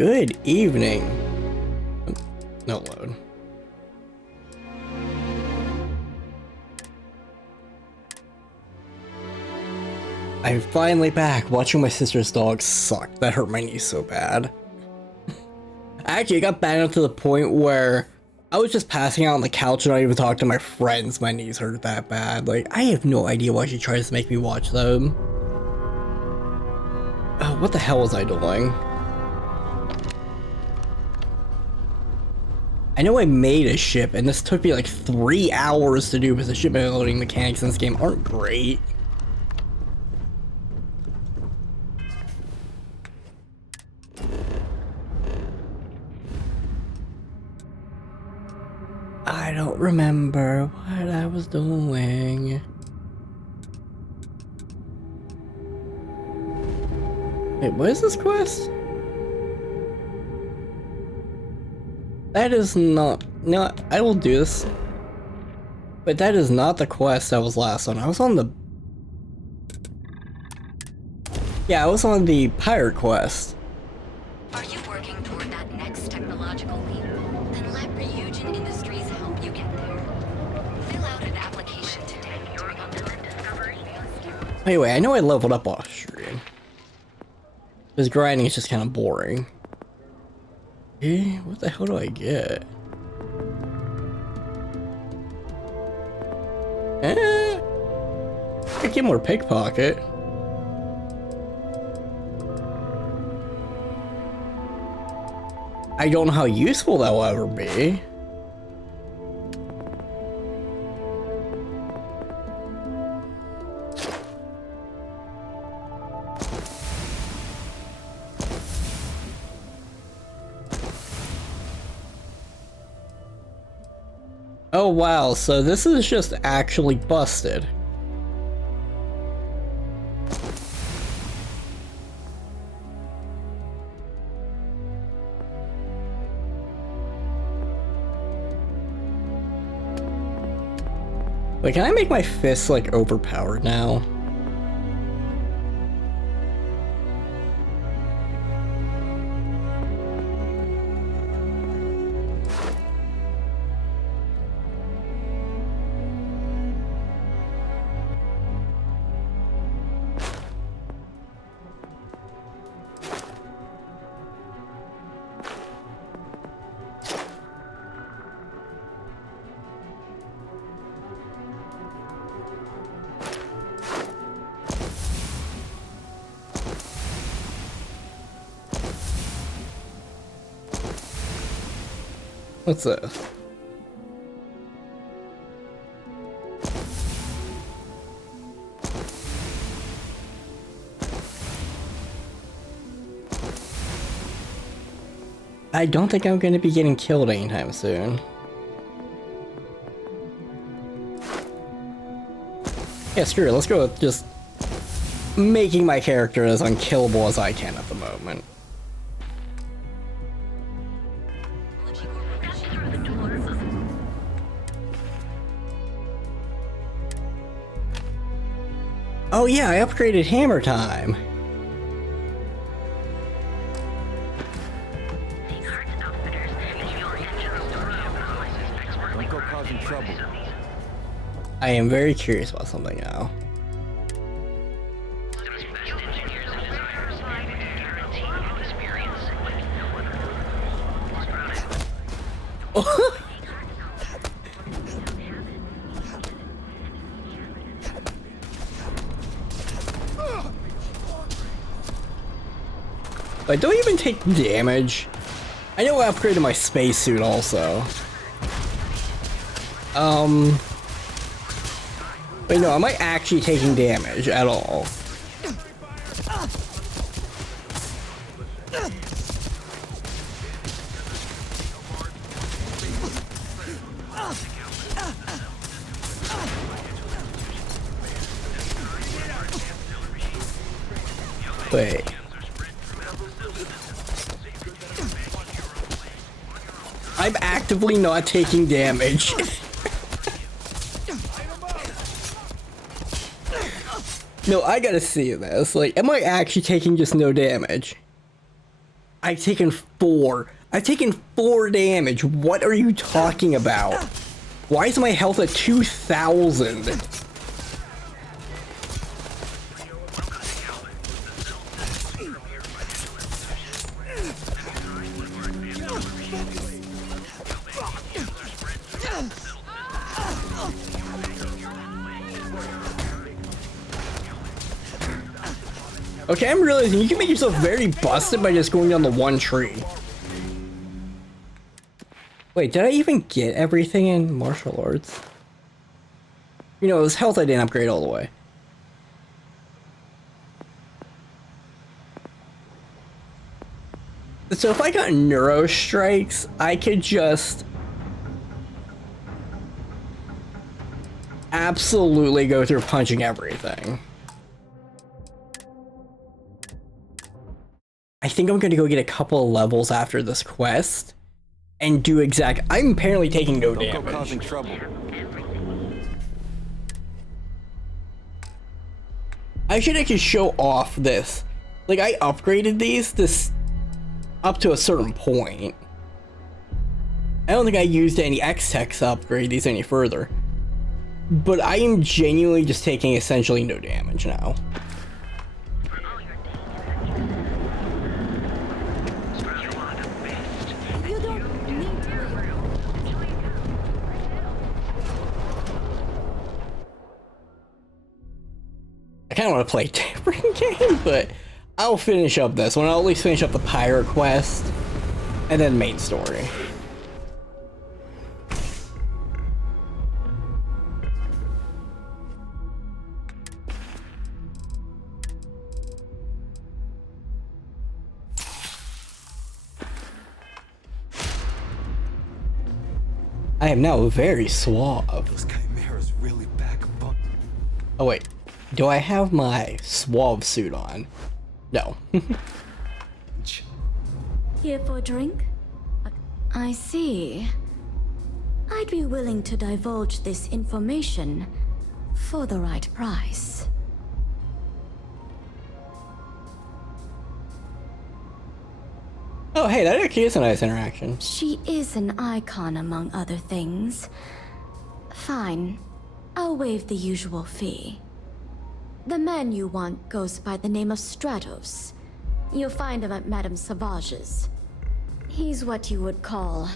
Good evening. No load. I'm finally back. Watching my sister's dog sucked. That hurt my knee so bad. Actually, it got bad enough to the point where I was just passing out on the couch and not even talking to my friends. My knees hurt that bad. Like, I have no idea why she tries to make me watch them. Oh, what the hell was I doing? I know I made a ship, and this took me like 3 hours to do because the ship loading mechanics in this game aren't great. I don't remember what I was doing. Wait, what is this quest? That is not... No, I will do this. But that is not the quest I was last on. I was on the... Yeah, I was on the pirate quest. Are you working toward that next technological leap? Then let Ryujin Industries help you get there. Fill out an application today to become the discovery. Anyway, I know I leveled up off stream. This grinding is just kind of boring. Eh, what the hell do I get? I get more pickpocket. I don't know how useful that will ever be. Oh wow, so this is just actually busted. Wait, can I make my fists like overpowered now? What's this? I don't think I'm going to be getting killed anytime soon. Yeah, screw it. Let's go with just making my character as unkillable as I can at the moment. Oh yeah, I upgraded hammer time. Don't go causing trouble. I am very curious about something now. I don't even take damage. I know I upgraded my spacesuit also. Wait, no, am I actually taking damage at all? Wait. I'm actively not taking damage. No, I gotta see this. Like, am I actually taking just no damage? I've taken 4. I've taken 4 damage. What are you talking about? Why is my health at 2,000? Okay, I'm realizing you can make yourself very busted by just going down the one tree. Wait, did I even get everything in martial arts? You know, it was health I didn't upgrade all the way. So if I got neuro strikes, I could just absolutely go through punching everything. I think I'm gonna go get a couple of levels after this quest and do I'm apparently taking no damage. Go causing trouble. I should actually show off this. Like, I upgraded this up to a certain point. I don't think I used any X-Techs to upgrade these any further. But I am genuinely just taking essentially no damage now. I kind of want to play a different game, but I'll finish up this one. I'll at least finish up the pirate quest and then main story. I am now very suave. Those chimeras really back up. Oh wait, do I have my suave suit on? No. Here for a drink? I see. I'd be willing to divulge this information for the right price. Oh hey, that actually is a nice interaction. She is an icon among other things. Fine. I'll waive the usual fee. The man you want goes by the name of Stratos. You'll find him at Madame Savage's. He's what you would call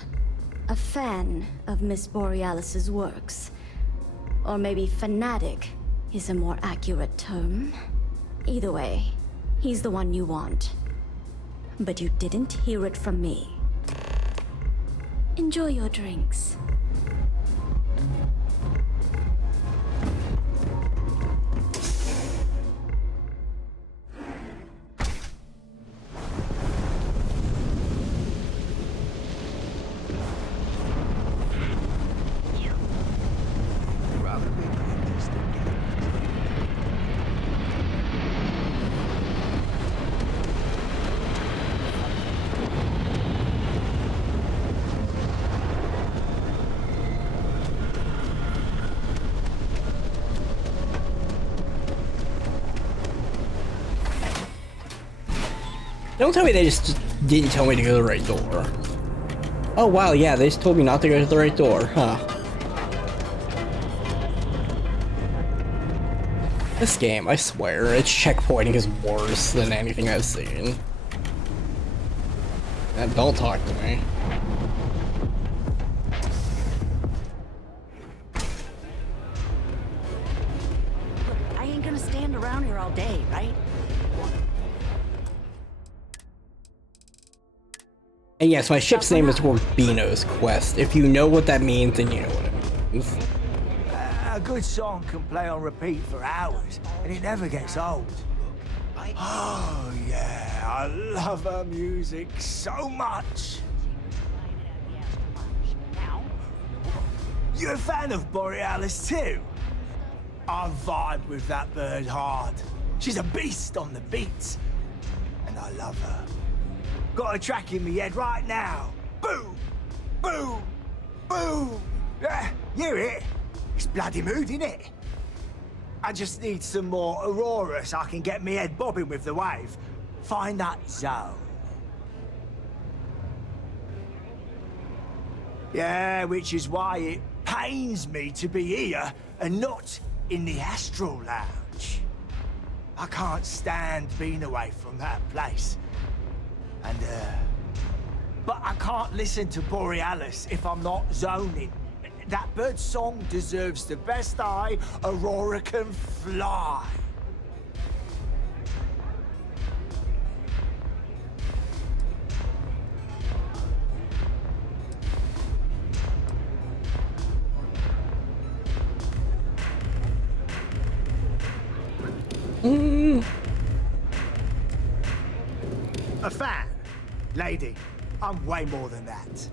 a fan of Miss Borealis's works. Or maybe fanatic is a more accurate term. Either way, he's the one you want. But you didn't hear it from me. Enjoy your drinks. Don't tell me they just didn't tell me to go to the right door. Oh wow, yeah, they just told me not to go to the right door, huh? This game, I swear, its checkpointing is worse than anything I've seen. And don't talk to me. Look, I ain't gonna stand around here all day, right? And yes, my ship's name is Rubino's Quest. If you know what that means, then you know what it means. A good song can play on repeat for hours, and it never gets old. Oh yeah, I love her music so much. You a fan of Borealis too? I vibe with that bird hard. She's a beast on the beats, and I love her. Got a track in me head right now. Boom, boom, boom. Yeah, you hear it? It's bloody mood, innit? I just need some more Aurora so I can get me head bobbing with the wave. Find that zone. Yeah, which is why it pains me to be here and not in the Astral Lounge. I can't stand being away from that place. And, but I can't listen to Borealis if I'm not zoning. That bird's song deserves the best eye Aurora can fly. A fan? Lady, I'm way more than that.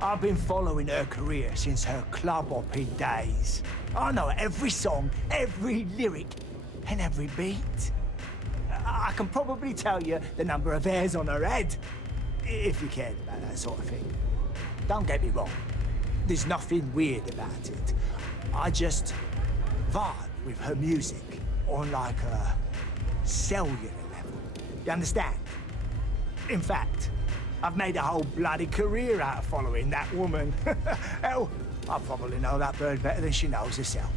I've been following her career since her club hopping days. I know every song, every lyric, and every beat. I can probably tell you the number of hairs on her head, if you cared about that sort of thing. Don't get me wrong, there's nothing weird about it. I just vibe with her music on like a cellular level. You understand? In fact, I've made a whole bloody career out of following that woman. Hell, I probably know that bird better than she knows herself.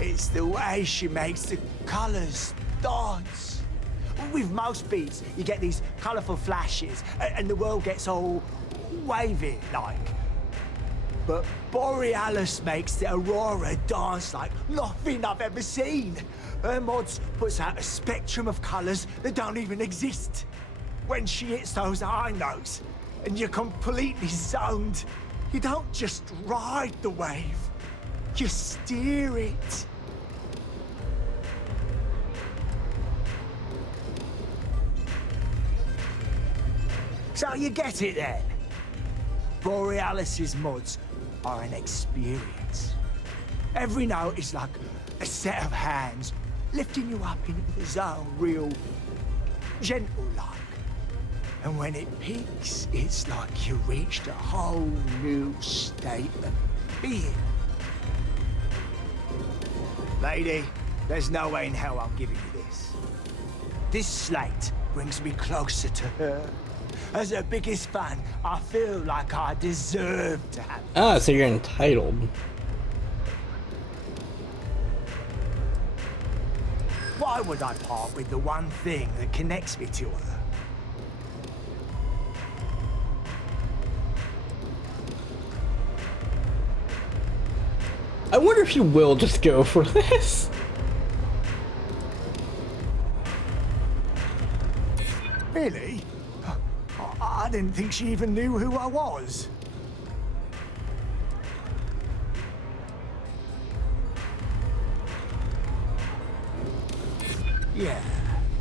It's the way she makes the colours dance. With most beats, you get these colourful flashes, and the world gets all wavy like. But Borealis makes the Aurora dance like nothing I've ever seen. Her mods puts out a spectrum of colours that don't even exist. When she hits those high notes, and you're completely zoned, you don't just ride the wave, you steer it. So you get it then? Borealis's mods are an experience. Every note is like a set of hands lifting you up into the zone real gentle-like. And when it peaks, it's like you reached a whole new state of being. Lady, there's no way in hell I'm giving you this. This slate brings me closer to her. As her biggest fan, I feel like I deserve to have it. Ah, so you're entitled. Why would I part with the one thing that connects me to her? I wonder if you will just go for this. Really? I didn't think she even knew who I was. Yeah,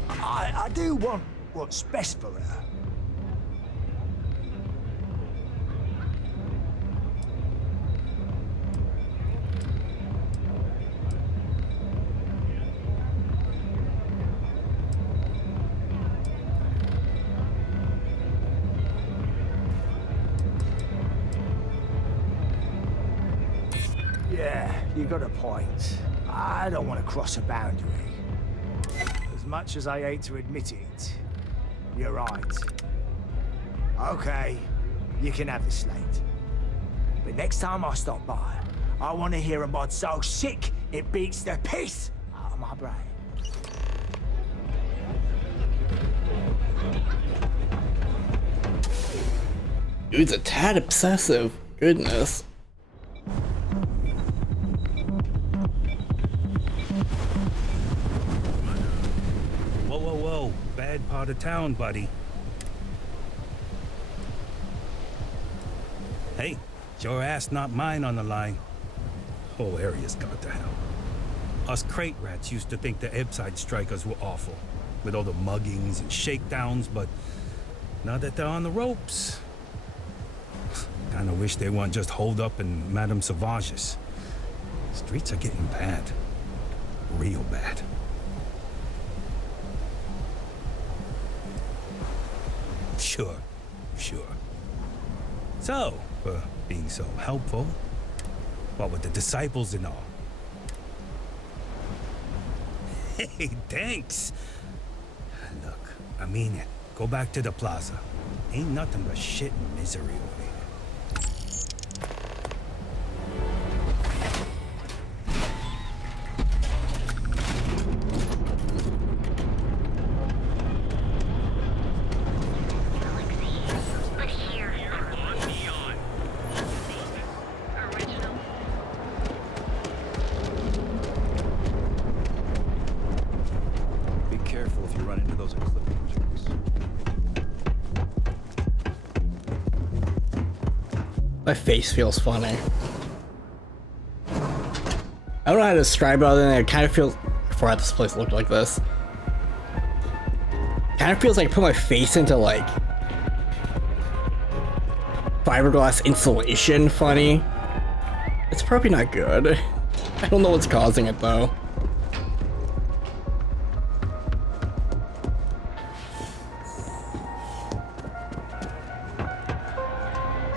I do want what's best for her. Yeah, you got a point. I don't want to cross a boundary. As much as I hate to admit it, you're right. Okay, you can have the slate. But next time I stop by, I want to hear a mod so sick it beats the piss out of my brain. Dude's a tad obsessive. Goodness. Whoa, bad part of town, buddy. Hey, it's your ass, not mine on the line. Whole area's gone to hell. Us crate rats used to think the Ebbside strikers were awful, with all the muggings and shakedowns, but now that they're on the ropes, kinda wish they weren't just holed up in Madame Sauvage's. Streets are getting bad. Real bad. Sure. So, being so helpful, what with the disciples and all? Hey, thanks. I mean it. Go back to the plaza. Ain't nothing but shit and misery over here. Be careful if you run into those ecliptic jerks. My face feels funny. I don't know how to describe it other than it kind of feels. I forgot this place looked like this. Kind of feels like I put my face into like fiberglass insulation funny. It's probably not good. I don't know what's causing it though.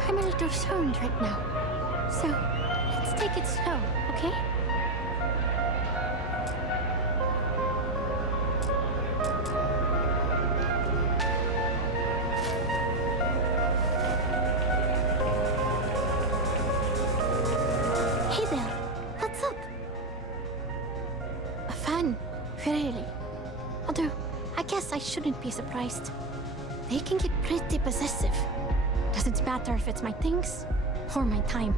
I'm a little stoned right now. So, let's take it slow, okay? Hey there, what's up? A fan, really? Although, I guess I shouldn't be surprised. They can get pretty possessive. Doesn't matter if it's my things or my time.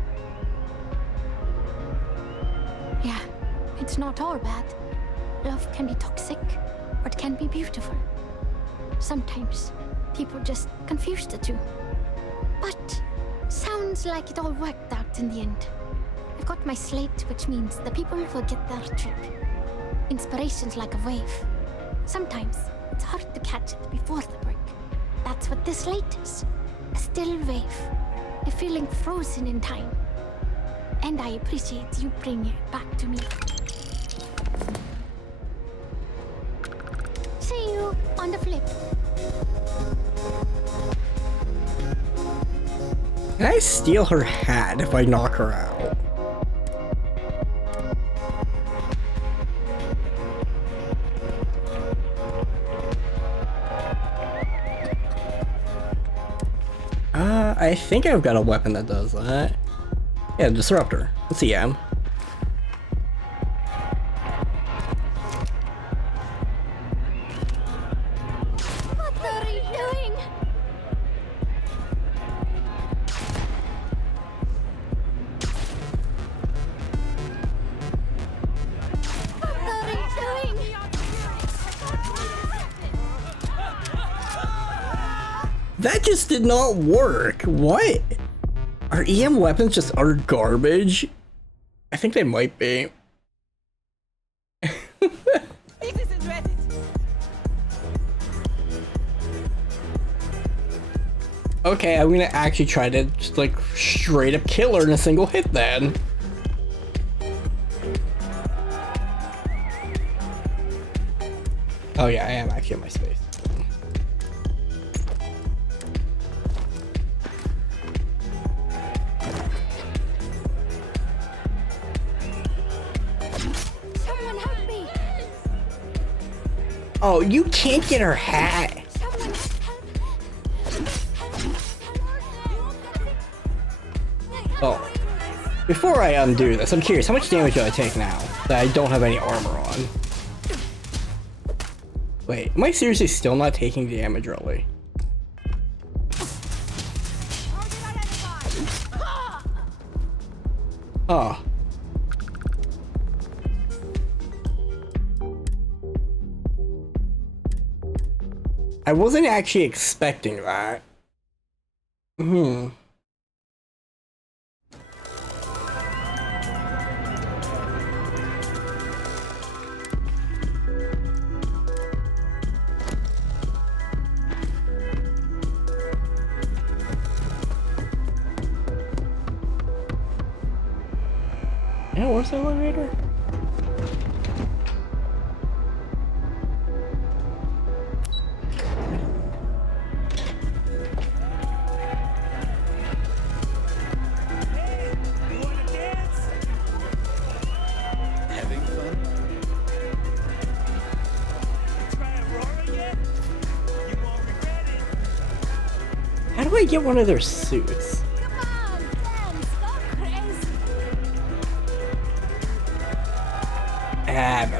Yeah, it's not all bad. Love can be toxic, or it can be beautiful. Sometimes people just confuse the two. But sounds like it all worked out in the end. I've got my slate, which means the people will get their trip. Inspiration's like a wave. Sometimes it's hard to catch it before the break. That's what this slate is. A still wave. A feeling frozen in time. And I appreciate you bringing it back to me. See you on the flip. Can I steal her hat if I knock her out? I think I've got a weapon that does that. Yeah, disruptor. Let's see, M. What are you doing? What are you doing? That just did not work. What? Are EM weapons just utter garbage? I think they might be. Okay, I'm gonna actually try to just like straight up kill her in a single hit then. Oh yeah, I am actually in my space. Someone help me! Oh, you can't get her hat. Someone help! Oh. Before I undo this, I'm curious, how much damage do I take now that I don't have any armor on? Wait, am I seriously still not taking damage really? Oh. I wasn't actually expecting that. Yeah, where's the elevator? You wanna dance? Having fun? Try Aurora yet? I get one of their suits? Come on, dance, go crazy. Ah, no.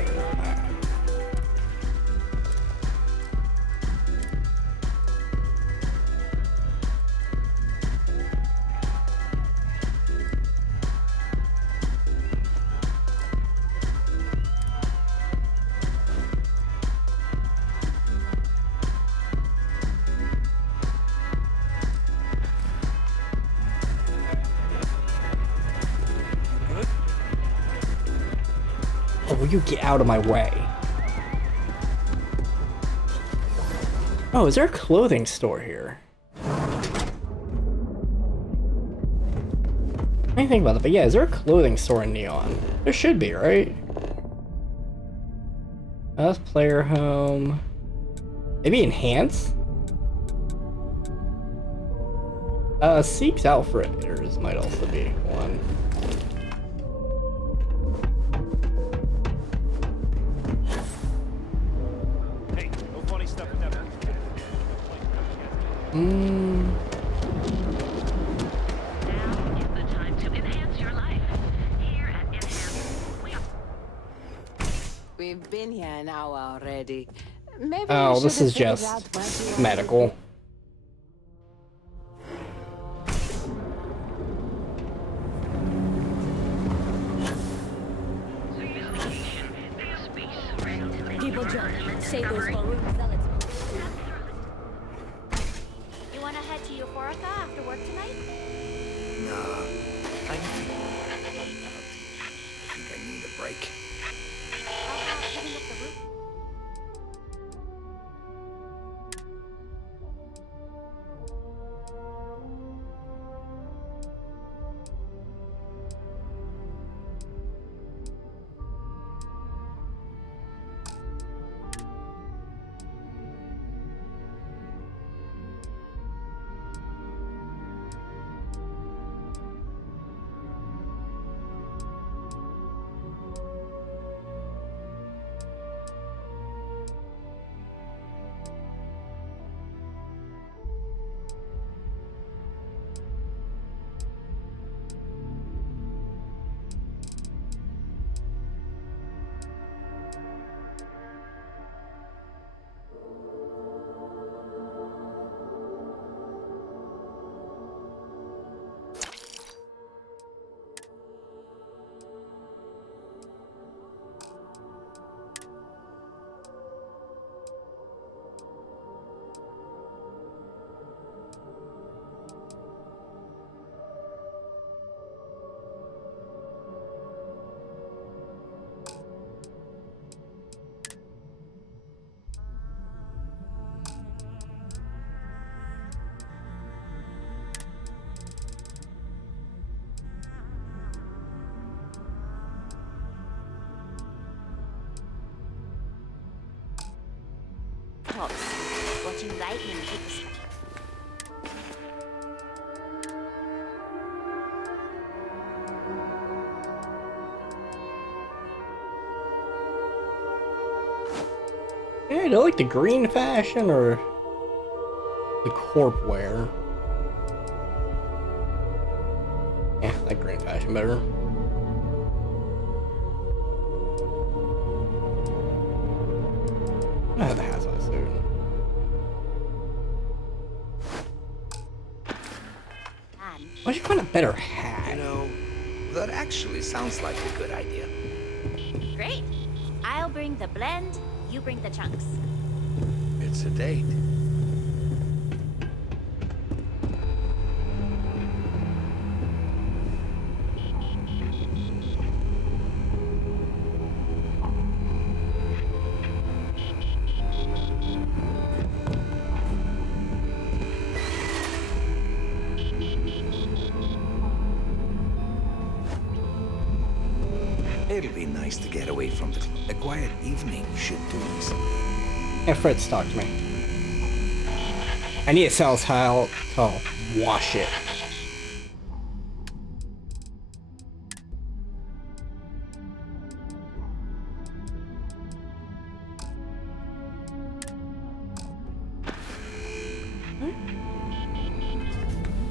Oh, will you get out of my way? Oh, is there a clothing store here? I didn't think about it, but yeah, is there a clothing store in Neon? There should be, right? That's player home. Maybe enhance? Seeks Outfitters might also be one. Hey, no funny stuff with that. Now is the time to enhance your life. Here at Enhance, we are... We've been here an hour already. Maybe Oh, you this should is have figured just out what you want. medical. People joke, say those balloon zealots. You wanna head to Euphorica after work tonight? Nah, I'm feeling I think I need a break. How about heading up the roof? Pops, watching lightning hit the sky. Yeah, do you like the green fashion or the corp wear? Yeah, I like green fashion better. I have the hazmat suit. Why'd you find a better hat? You know, that actually sounds like a good idea. Great. I'll bring the blend, you bring the chunks. It's a date. It'll be nice to get away from the club. A quiet evening should do us. Yeah, Fred's talked to me. I need to sell his tile to wash it.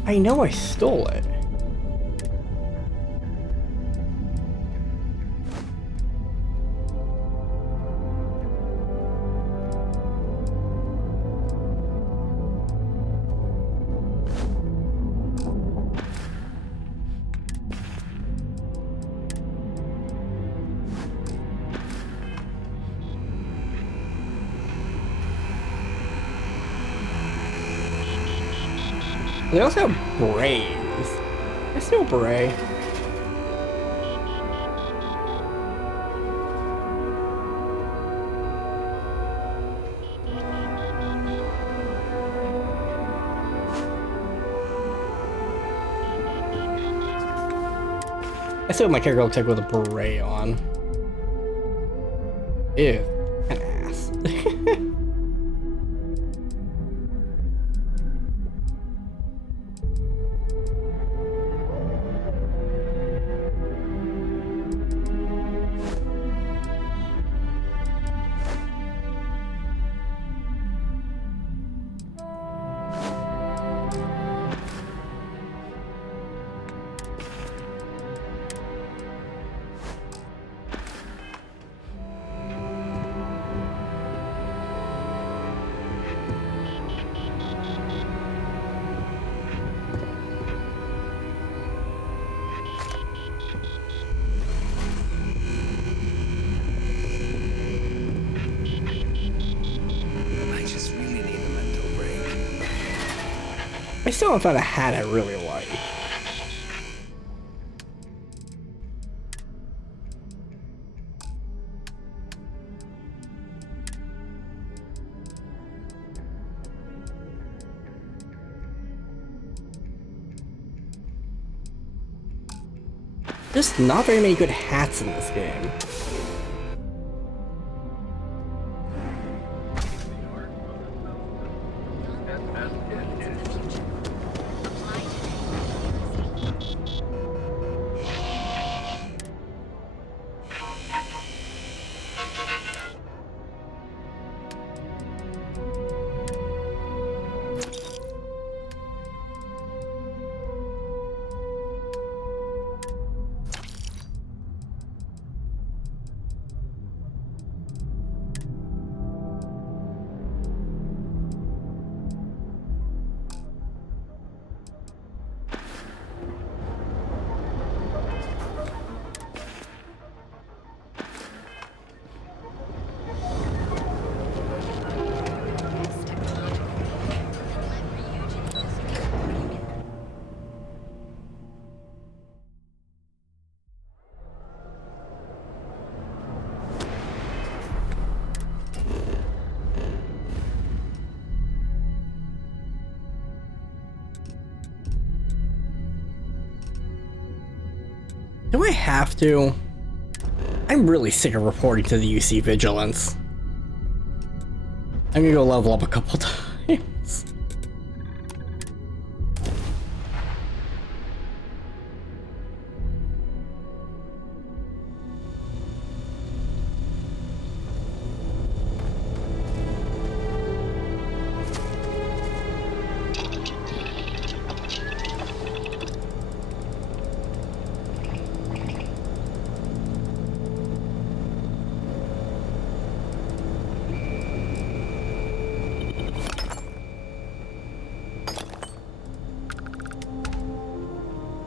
I know I stole it. They also have berets. I steal a beret. I still have my character looks like with a beret on. Ew, an ass. I still haven't found a hat I really like. Just not very many good hats in this game. Do I have to? I'm really sick of reporting to the UC Vigilance. I'm gonna go level up a couple times.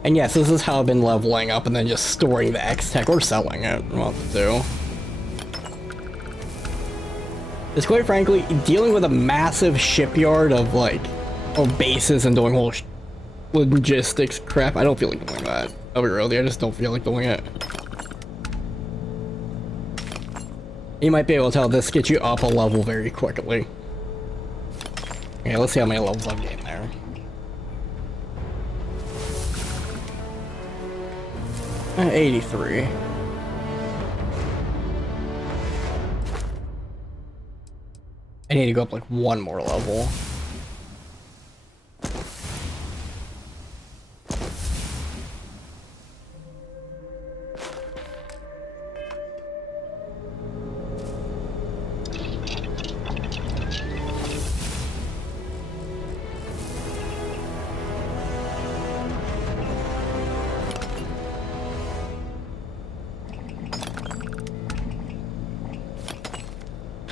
And yes, this is how I've been leveling up and then just storing the X-Tech or selling it. What to do. Because quite frankly, dealing with a massive shipyard of like, or bases and doing whole logistics crap, I don't feel like doing that. I'll be real, I just don't feel like doing it. You might be able to tell this gets you up a level very quickly. Okay, let's see how many levels I've gained there. Uh, 83. I need to go up like one more level.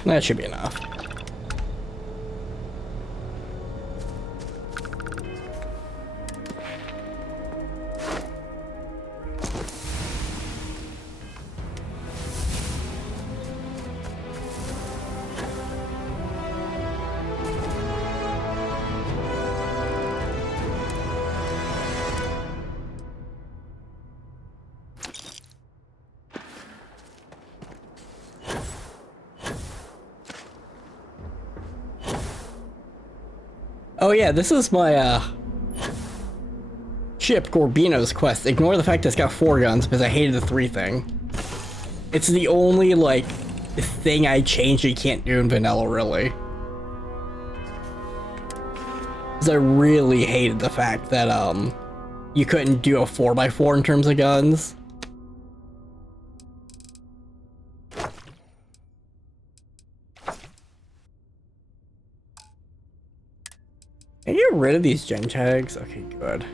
That should be enough. Oh yeah, this is my ship Gorbino's quest. Ignore the fact it's got 4 guns because I hated the 3 thing. It's the only like thing I changed you can't do in vanilla, really. Because I really hated the fact that you couldn't do a 4x4 in terms of guns. Can you get rid of these gen tags? Okay, good.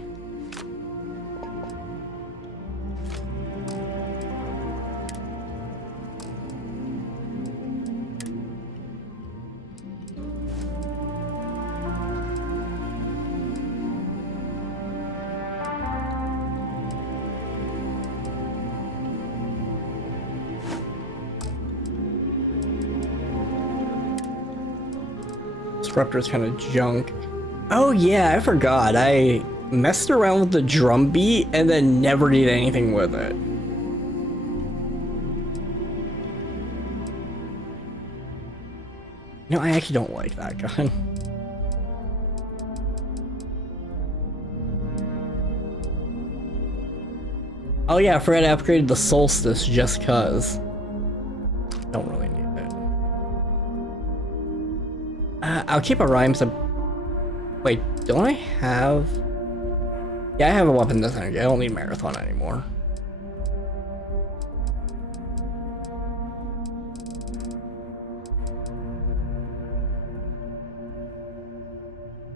Disruptor's kind of junk. Oh yeah, I forgot. I messed around with the drum beat and then never did anything with it. No, I actually don't like that gun. Oh yeah, I forgot I upgraded the Solstice just cuz. Don't really need it. I'll keep a rhymes up. Wait, don't I have... Yeah, I have a weapon this energy. I don't need Marathon anymore.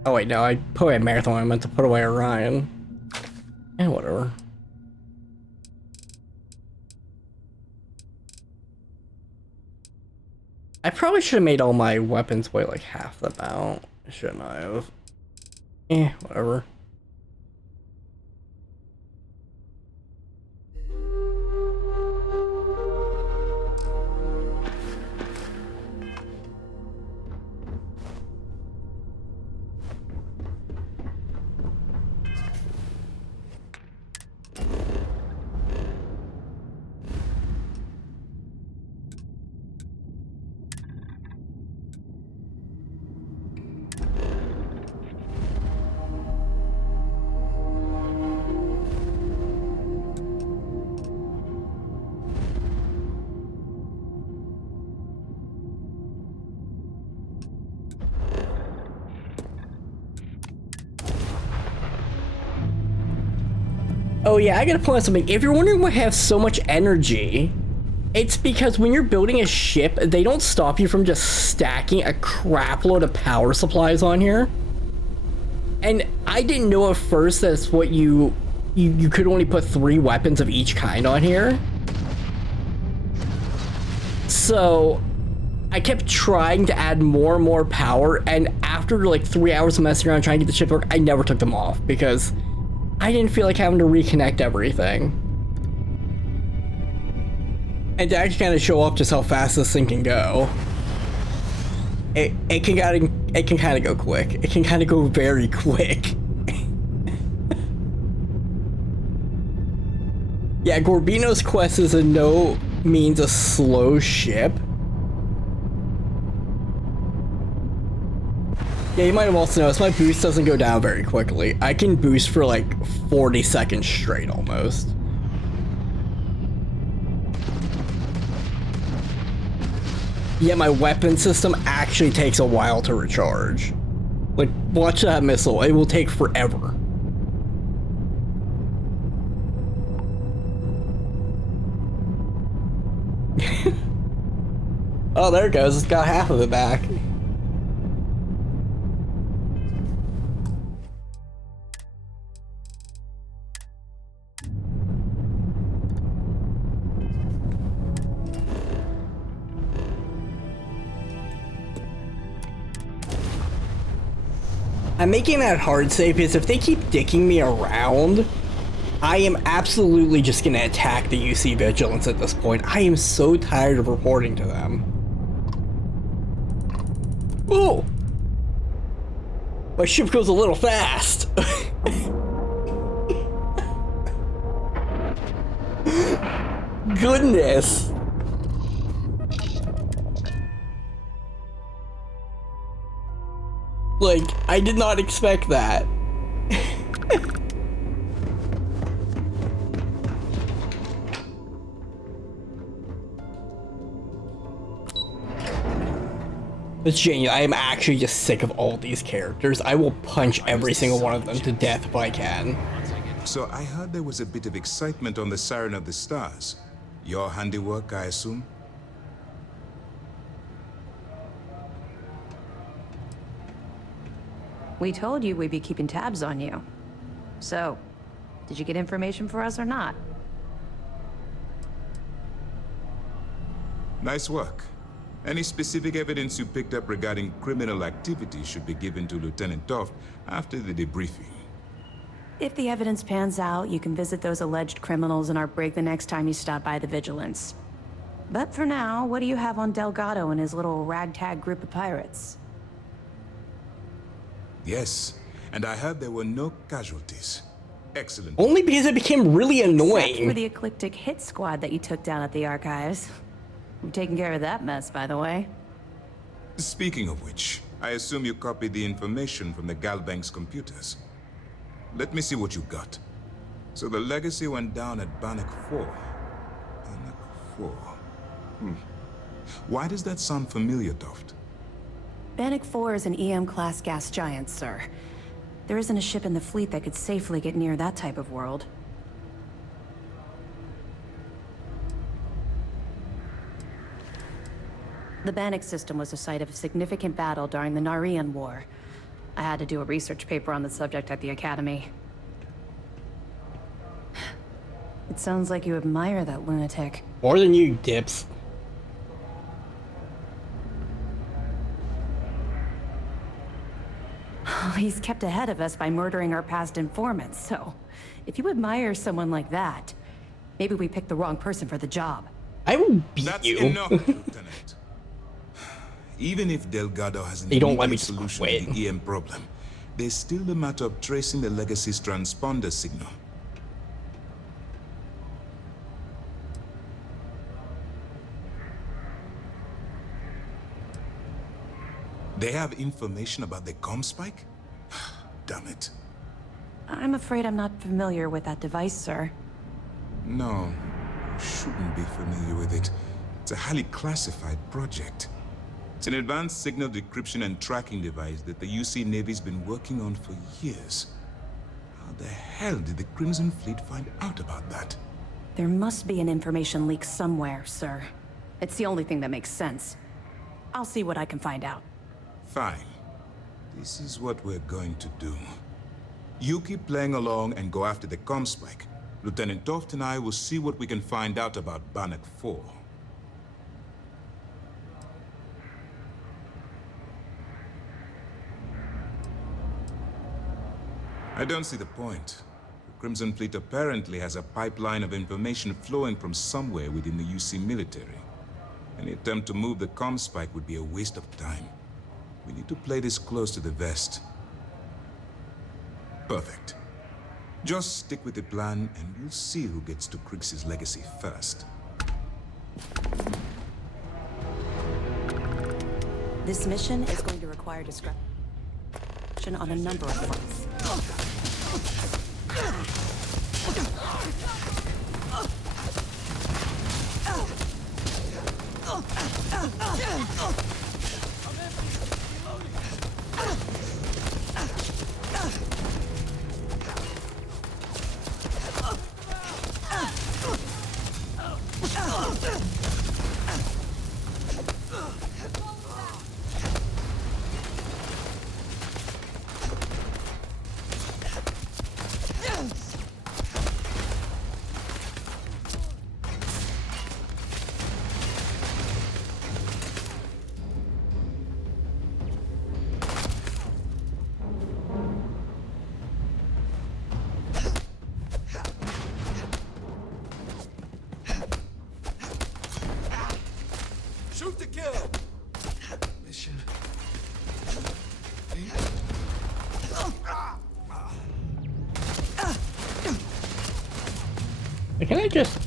Oh wait, no, I put away Marathon. I meant to put away Orion. And whatever. I probably should have made all my weapons weigh like half the amount. Shouldn't I have? Whatever. Oh yeah, I gotta point out something. If you're wondering why I have so much energy, it's because when you're building a ship, they don't stop you from just stacking a crap load of power supplies on here. And I didn't know at first that's what you could only put 3 weapons of each kind on here. So I kept trying to add more and more power, and after like 3 hours of messing around trying to get the ship to work, I never took them off because I didn't feel like having to reconnect everything. And to actually kind of show off just how fast this thing can go, it can kind of go quick. It can kind of go very quick. Yeah, Gorbino's quest is in no means a slow ship. Yeah, you might have also noticed my boost doesn't go down very quickly. I can boost for like 40 seconds straight almost. Yeah, my weapon system actually takes a while to recharge. Like, watch that missile. It will take forever. Oh, there it goes. It's got half of it back. I'm making that hard save because if they keep dicking me around, I am absolutely just gonna attack the UC Vigilance at this point. I am so tired of reporting to them. Ooh! My ship goes a little fast. Goodness. Like, I did not expect that. It's genuine. I am actually just sick of all these characters. I will punch every single one of them to death if I can. So I heard there was a bit of excitement on the Siren of the Stars. Your handiwork, I assume? We told you we'd be keeping tabs on you. So, did you get information for us or not? Nice work. Any specific evidence you picked up regarding criminal activity should be given to Lieutenant Toft after the debriefing. If the evidence pans out, you can visit those alleged criminals in our brig the next time you stop by the Vigilance. But for now, what do you have on Delgado and his little ragtag group of pirates? Yes, and I heard there were no casualties. Excellent. Only because it became really annoying. Except for the ecliptic hit squad that you took down at the archives. We've taken care of that mess, by the way. Speaking of which, I assume you copied the information from the Galbank's computers. Let me see what you got. So the Legacy went down at Bannock 4. Bannock 4. Why does that sound familiar, Toft? Bannock 4 is an EM-class gas giant, sir. There isn't a ship in the fleet that could safely get near that type of world. The Bannock system was the site of a significant battle during the Narian War. I had to do a research paper on the subject at the Academy. It sounds like you admire that lunatic. More than you, dips. He's kept ahead of us by murdering our past informants, so if you admire someone like that, maybe we picked the wrong person for the job. I will beat That's you. enough, Lieutenant. Even if Delgado has an They don't let me immediate solution quit. to the EM problem, there's still the matter of tracing the Legacy's transponder signal. They have information about the comm spike? Damn it. I'm afraid I'm not familiar with that device, sir. No, you shouldn't be familiar with it. It's a highly classified project. It's an advanced signal decryption and tracking device that the UC Navy's been working on for years. How the hell did the Crimson Fleet find out about that? There must be an information leak somewhere, sir. It's the only thing that makes sense. I'll see what I can find out. Fine. This is what we're going to do. You keep playing along and go after the comm spike. Lieutenant Toft and I will see what we can find out about Bannock 4. I don't see the point. The Crimson Fleet apparently has a pipeline of information flowing from somewhere within the UC military. Any attempt to move the comm spike would be a waste of time. We need to play this close to the vest. Perfect. Just stick with the plan and we'll see who gets to Krix's legacy first. This mission is going to require discretion on a number of fronts. Shoot to kill. Mission. Can I just...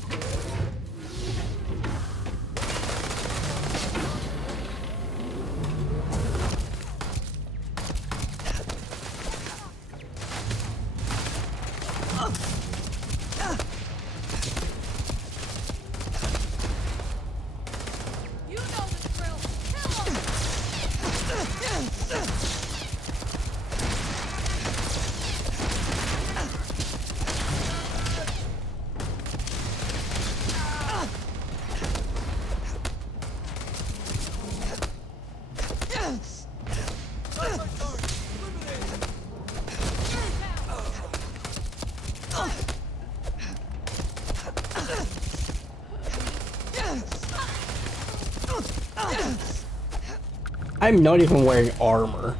I'm not even wearing armor.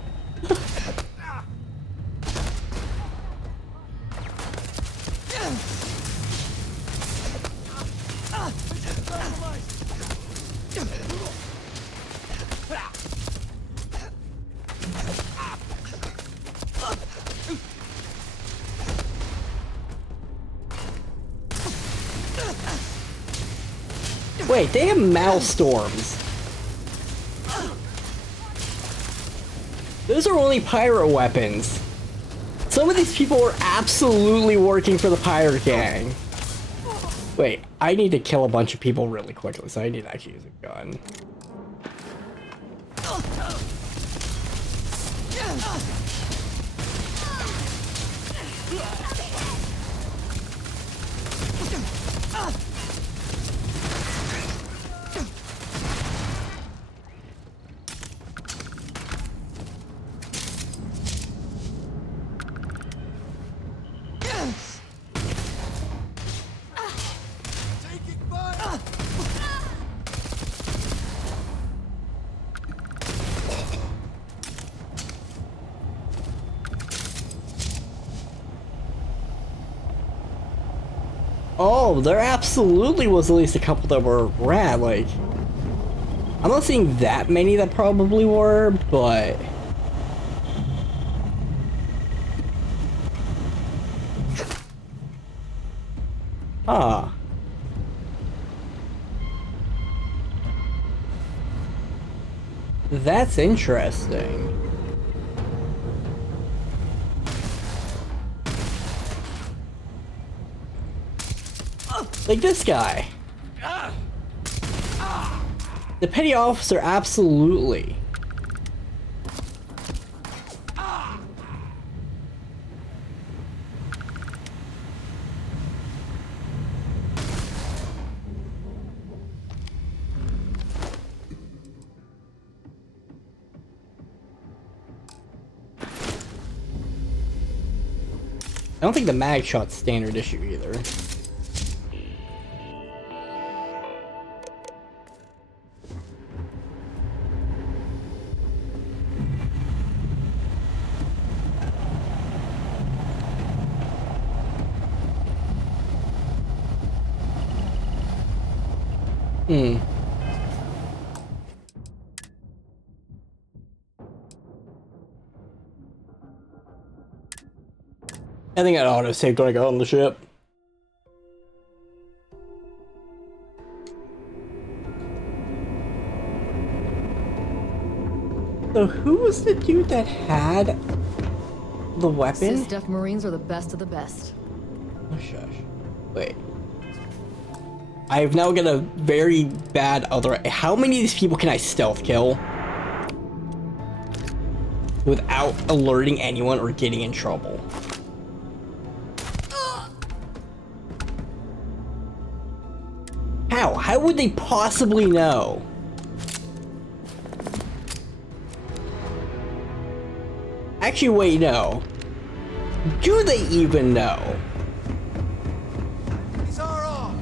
Wait, they have Maelstorms. Those are only pirate weapons. Some of these people are absolutely working for the pirate gang. Wait, I need to kill a bunch of people really quickly, so I need to actually use a gun. Oh, there absolutely was at least a couple that were rad, like... I'm not seeing that many that probably were, but... Huh. That's interesting. Like this guy. The petty officer, absolutely. I don't think the mag shot's standard issue either. I think I'd auto-saved when I got on the ship. So who was the dude that had the weapon? Sys-Def Marines are the best of the best. Oh, shush. Wait. I've now got a very bad other... How many of these people can I stealth kill? Without alerting anyone or getting in trouble? How? How would they possibly know? Actually, wait, no. Do they even know? These are off.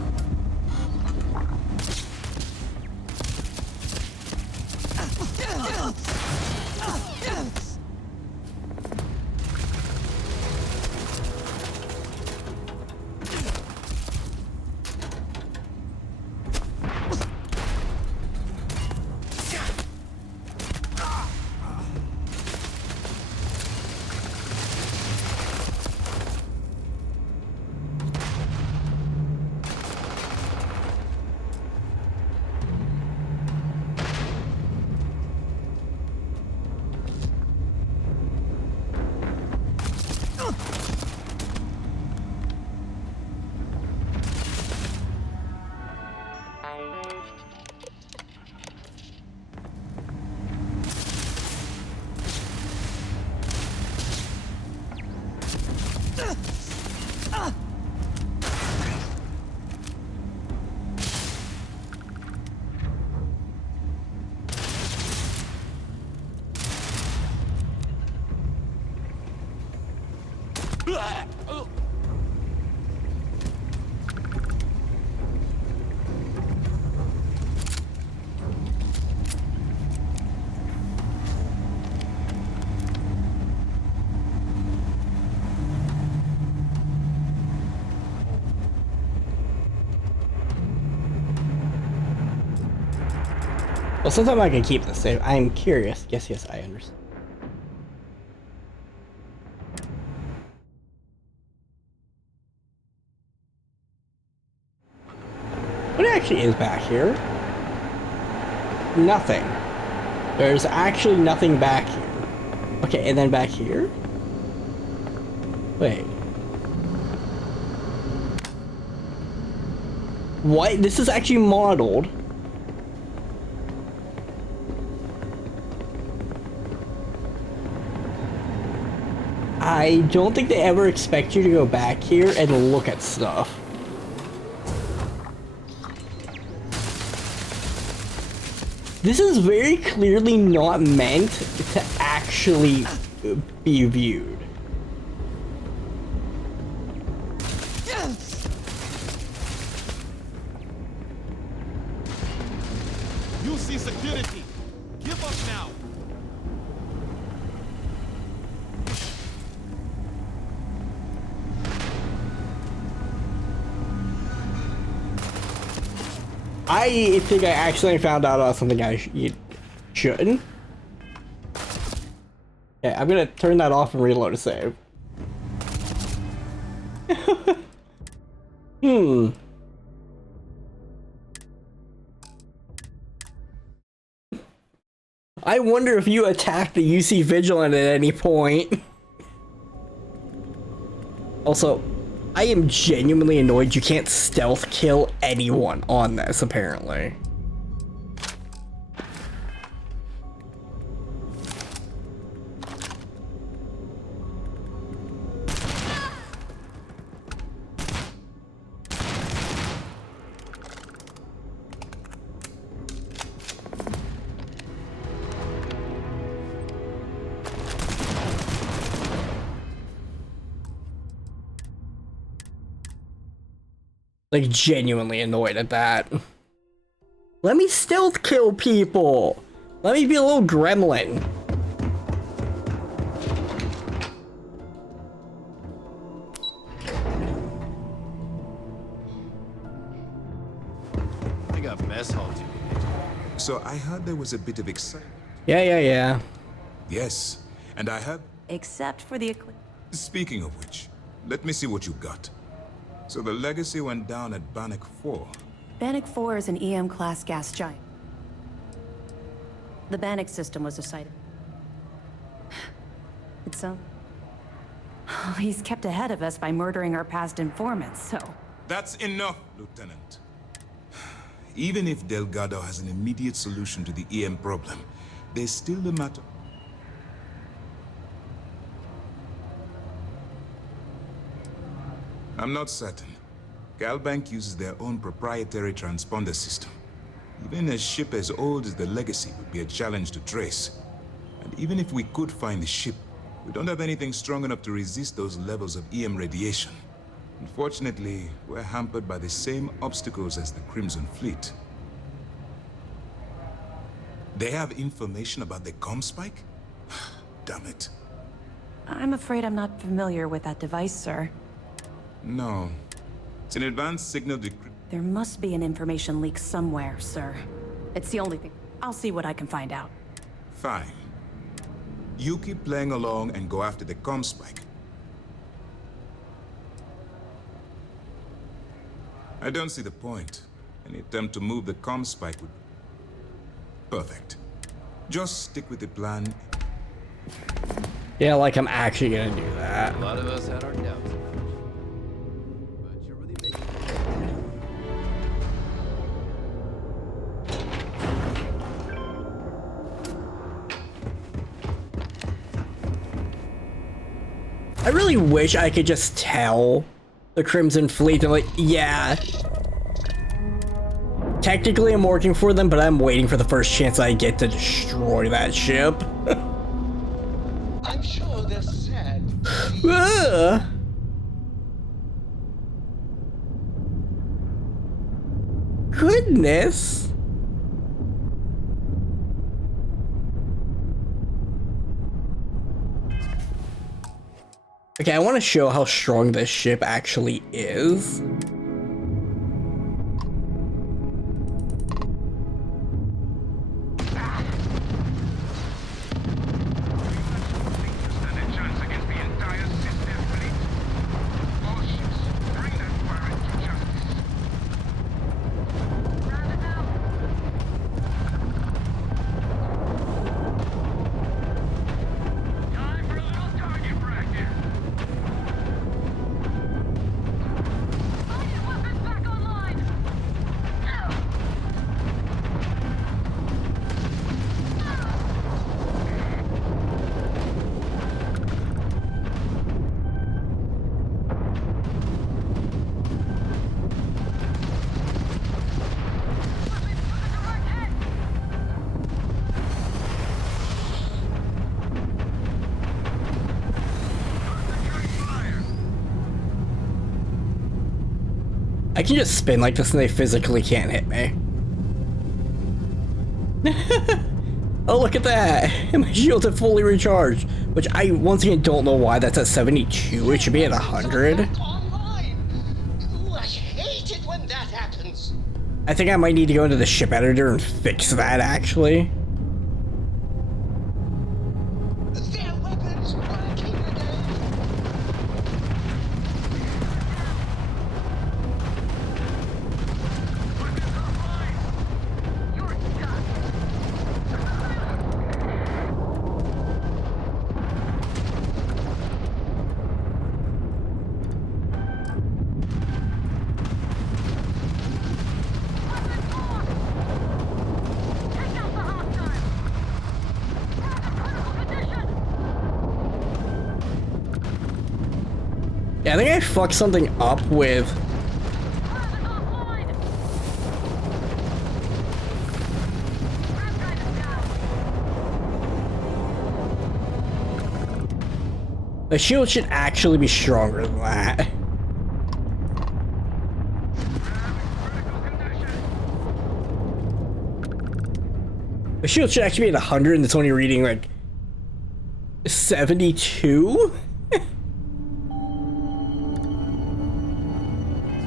Well, sometimes I can keep this safe. I am curious. Yes, I understand. What actually is back here? Nothing. There's actually nothing back here. Okay, and then back here? Wait. What? This is actually modeled. I don't think they ever expect you to go back here and look at stuff. This is very clearly not meant to actually be viewed. You see security. Give up now. I think I accidentally found out about something I shouldn't. Okay, I'm gonna turn that off and reload a save. I wonder if you attacked the UC Vigilant at any point. Also, I am genuinely annoyed you can't stealth kill anyone on this, apparently. Like, genuinely annoyed at that. Let me stealth kill people! Let me be a little gremlin. I got mess hall too. So I heard there was a bit of excitement. Yeah. Yes, and I have... Except for the Speaking of which, let me see what you got. So the legacy went down at Bannock 4. Bannock 4 is an EM-class gas giant. The Bannock system was a site. It's he's kept ahead of us by murdering our past informants, so... That's enough, Lieutenant. Even if Delgado has an immediate solution to the EM problem, there's still the matter... I'm not certain. Galbank uses their own proprietary transponder system. Even a ship as old as the Legacy would be a challenge to trace. And even if we could find the ship, we don't have anything strong enough to resist those levels of EM radiation. Unfortunately, we're hampered by the same obstacles as the Crimson Fleet. They have information about the comm spike? Damn it. I'm afraid I'm not familiar with that device, sir. No. It's an advanced signal decryption. There must be an information leak somewhere, sir. It's the only thing. I'll see what I can find out. Fine. You keep playing along and go after the comm spike. I don't see the point. Any attempt to move the comm spike would... Perfect. Just stick with the plan. Yeah, like I'm actually gonna do that. A lot of us had our doubts. But you're really making... I really wish I could just tell the Crimson Fleet, and like, yeah. Technically I'm working for them, but I'm waiting for the first chance I get to destroy that ship. I'm sure they're sad. Goodness. Okay, I want to show how strong this ship actually is. I can just spin like this and they physically can't hit me. Oh, look at that! And my shields are fully recharged. Which I, once again, don't know why that's at 72. It should be at 100. Ooh, I hate it when that happens. I think I might need to go into the ship editor and fix that, actually. Their weapons working again. Yeah, I think I fucked something up with... The shield should actually be stronger than that. The shield should actually be at 100 and it's only reading like 72?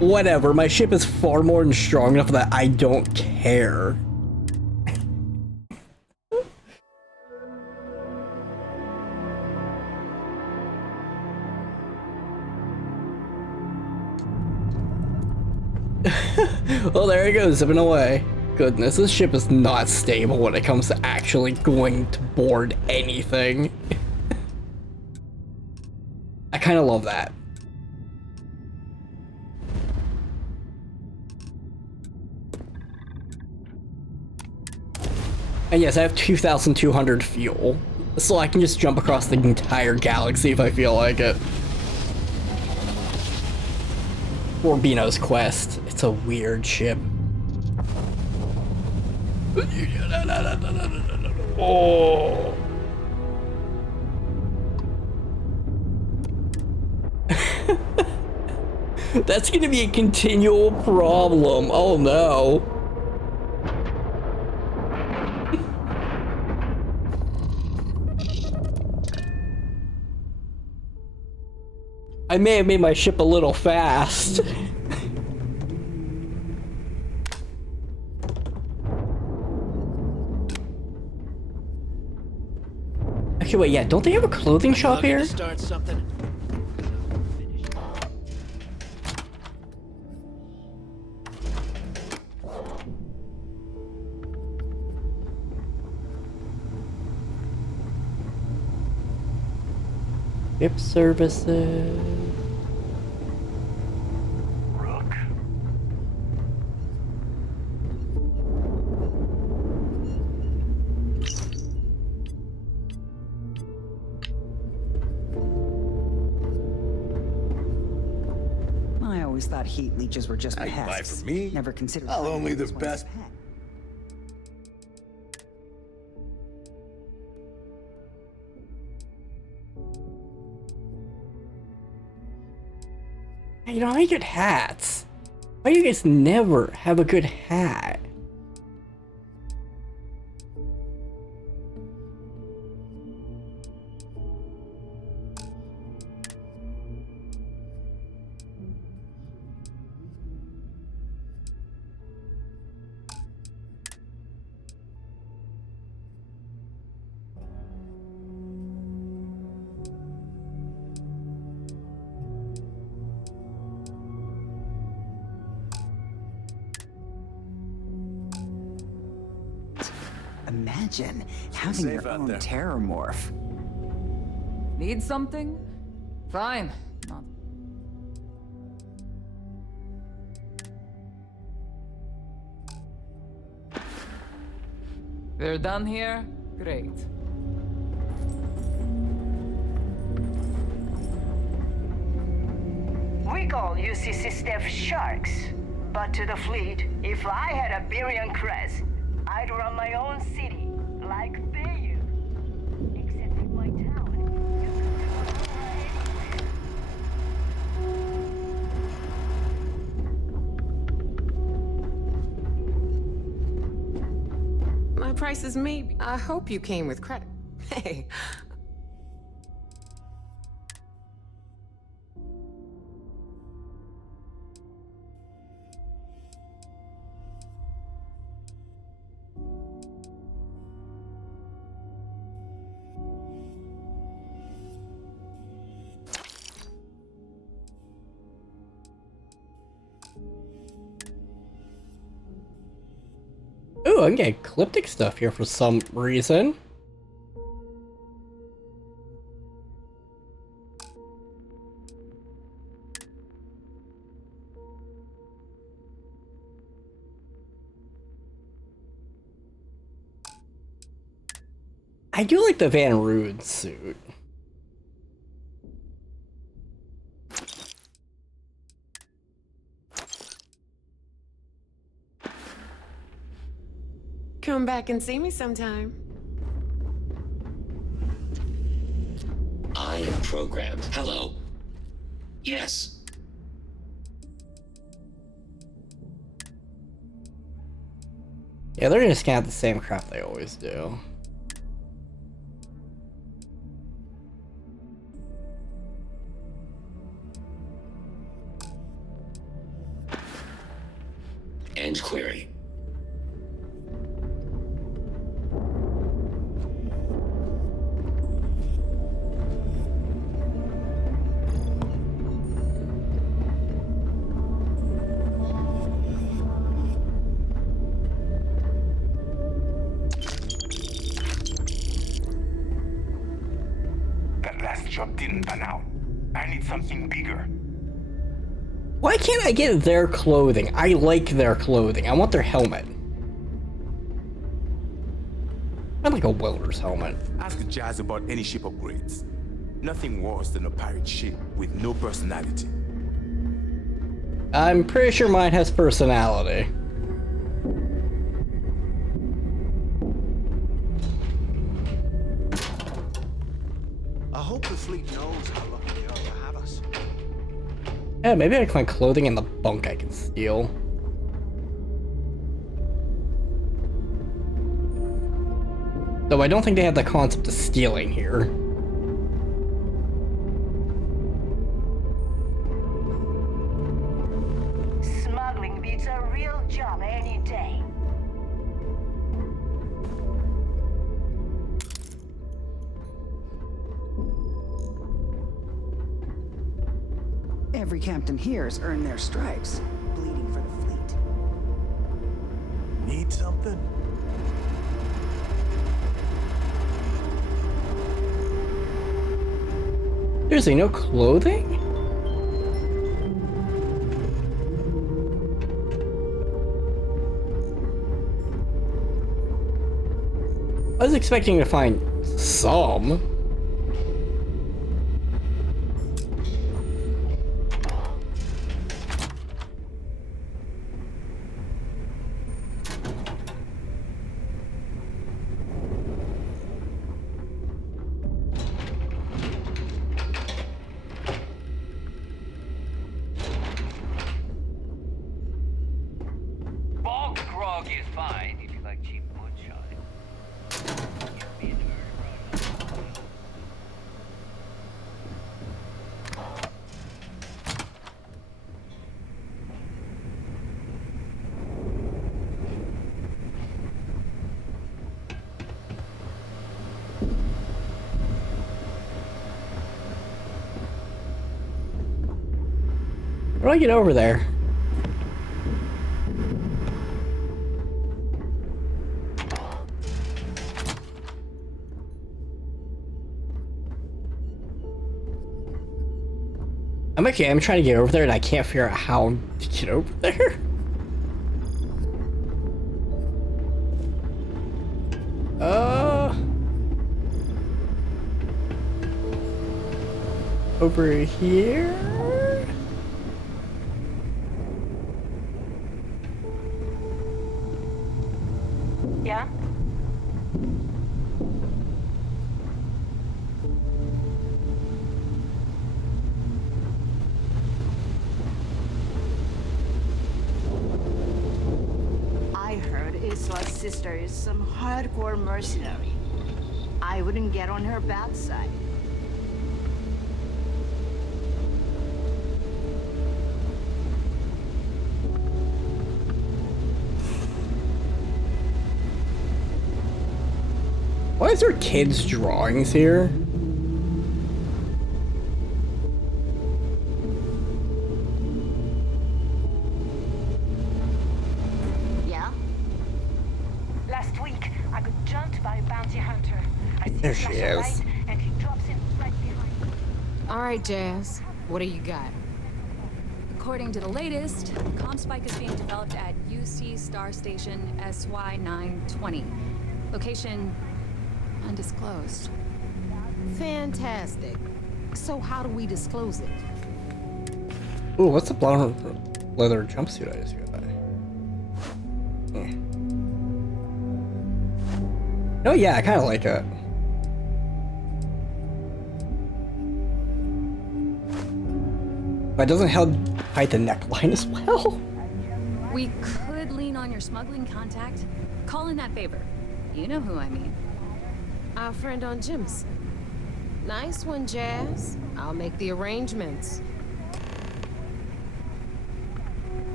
Whatever, my ship is far more than strong enough that I don't care. Well, there he goes, zipping away. Goodness, this ship is not stable when it comes to actually going to board anything. I kind of love that. And yes, I have 2,200 fuel, so I can just jump across the entire galaxy if I feel like it. For Bino's quest. It's a weird ship. Oh. That's gonna be a continual problem. Oh no. I may have made my ship a little fast. Okay, wait, yeah, don't they have a clothing shop here? Start something. Ship services. I always thought heat leeches were just pests. Buy for me. Never considered. I'll finding only the this one as best. a pet. You know, I get hats. Why do you guys never have a good hat? Imagine having safe your out own there. terror morph. Need something? Fine. Not We're done here? Great. We call UCC staff sharks. But to the fleet, if I had a billion crest, I'd run my own city, like Bayou. Except in my town, you could never go anywhere. prices maybe. I hope you came with credit. Hey. Ooh, I can get ecliptic stuff here for some reason. I do like the Van Rude suit. Come back and see me sometime. I am programmed. Hello. Yes. Yeah, they're gonna scan out the same crap they always do. End query. That last job didn't pan out. I need something bigger. Why can't I get their clothing? I like their clothing. I want their helmet. I like a welder's helmet. Ask Jazz about any ship upgrades. Nothing worse than a pirate ship with no personality. I'm pretty sure mine has personality. I hope the fleet knows how lucky they are to have us. Yeah, maybe I can find clothing in the bunk I can steal. Though I don't think they have the concept of stealing here. Smuggling beats a real job any day. Every captain here's earned their stripes, bleeding for the fleet. Need something? Seriously, no clothing? I was expecting to find some. Bog grog is fine if you like cheap moonshine. How do I get over there? I'm trying to get over there and I can't figure out how to get over there. Over here? Yeah? I heard Isla's sister is some hardcore mercenary. I wouldn't get on her bad side. Why is there kids' drawings here? Yeah? Last week, I got jumped by a bounty hunter. I see There a she flash of is. light, and he drops in right behind. All right, Jazz. What do you got? According to the latest, ComSpike is being developed at UC Star Station SY920. Location undisclosed. Fantastic. So how do we disclose it? Ooh, what's the blonde leather jumpsuit I just got? Oh yeah, I kind of like it. But it doesn't help hide the neckline as well. We could lean on your smuggling contact. Call in that favor. You know who I mean. Our friend on Jim's. Nice one, Jazz. I'll make the arrangements.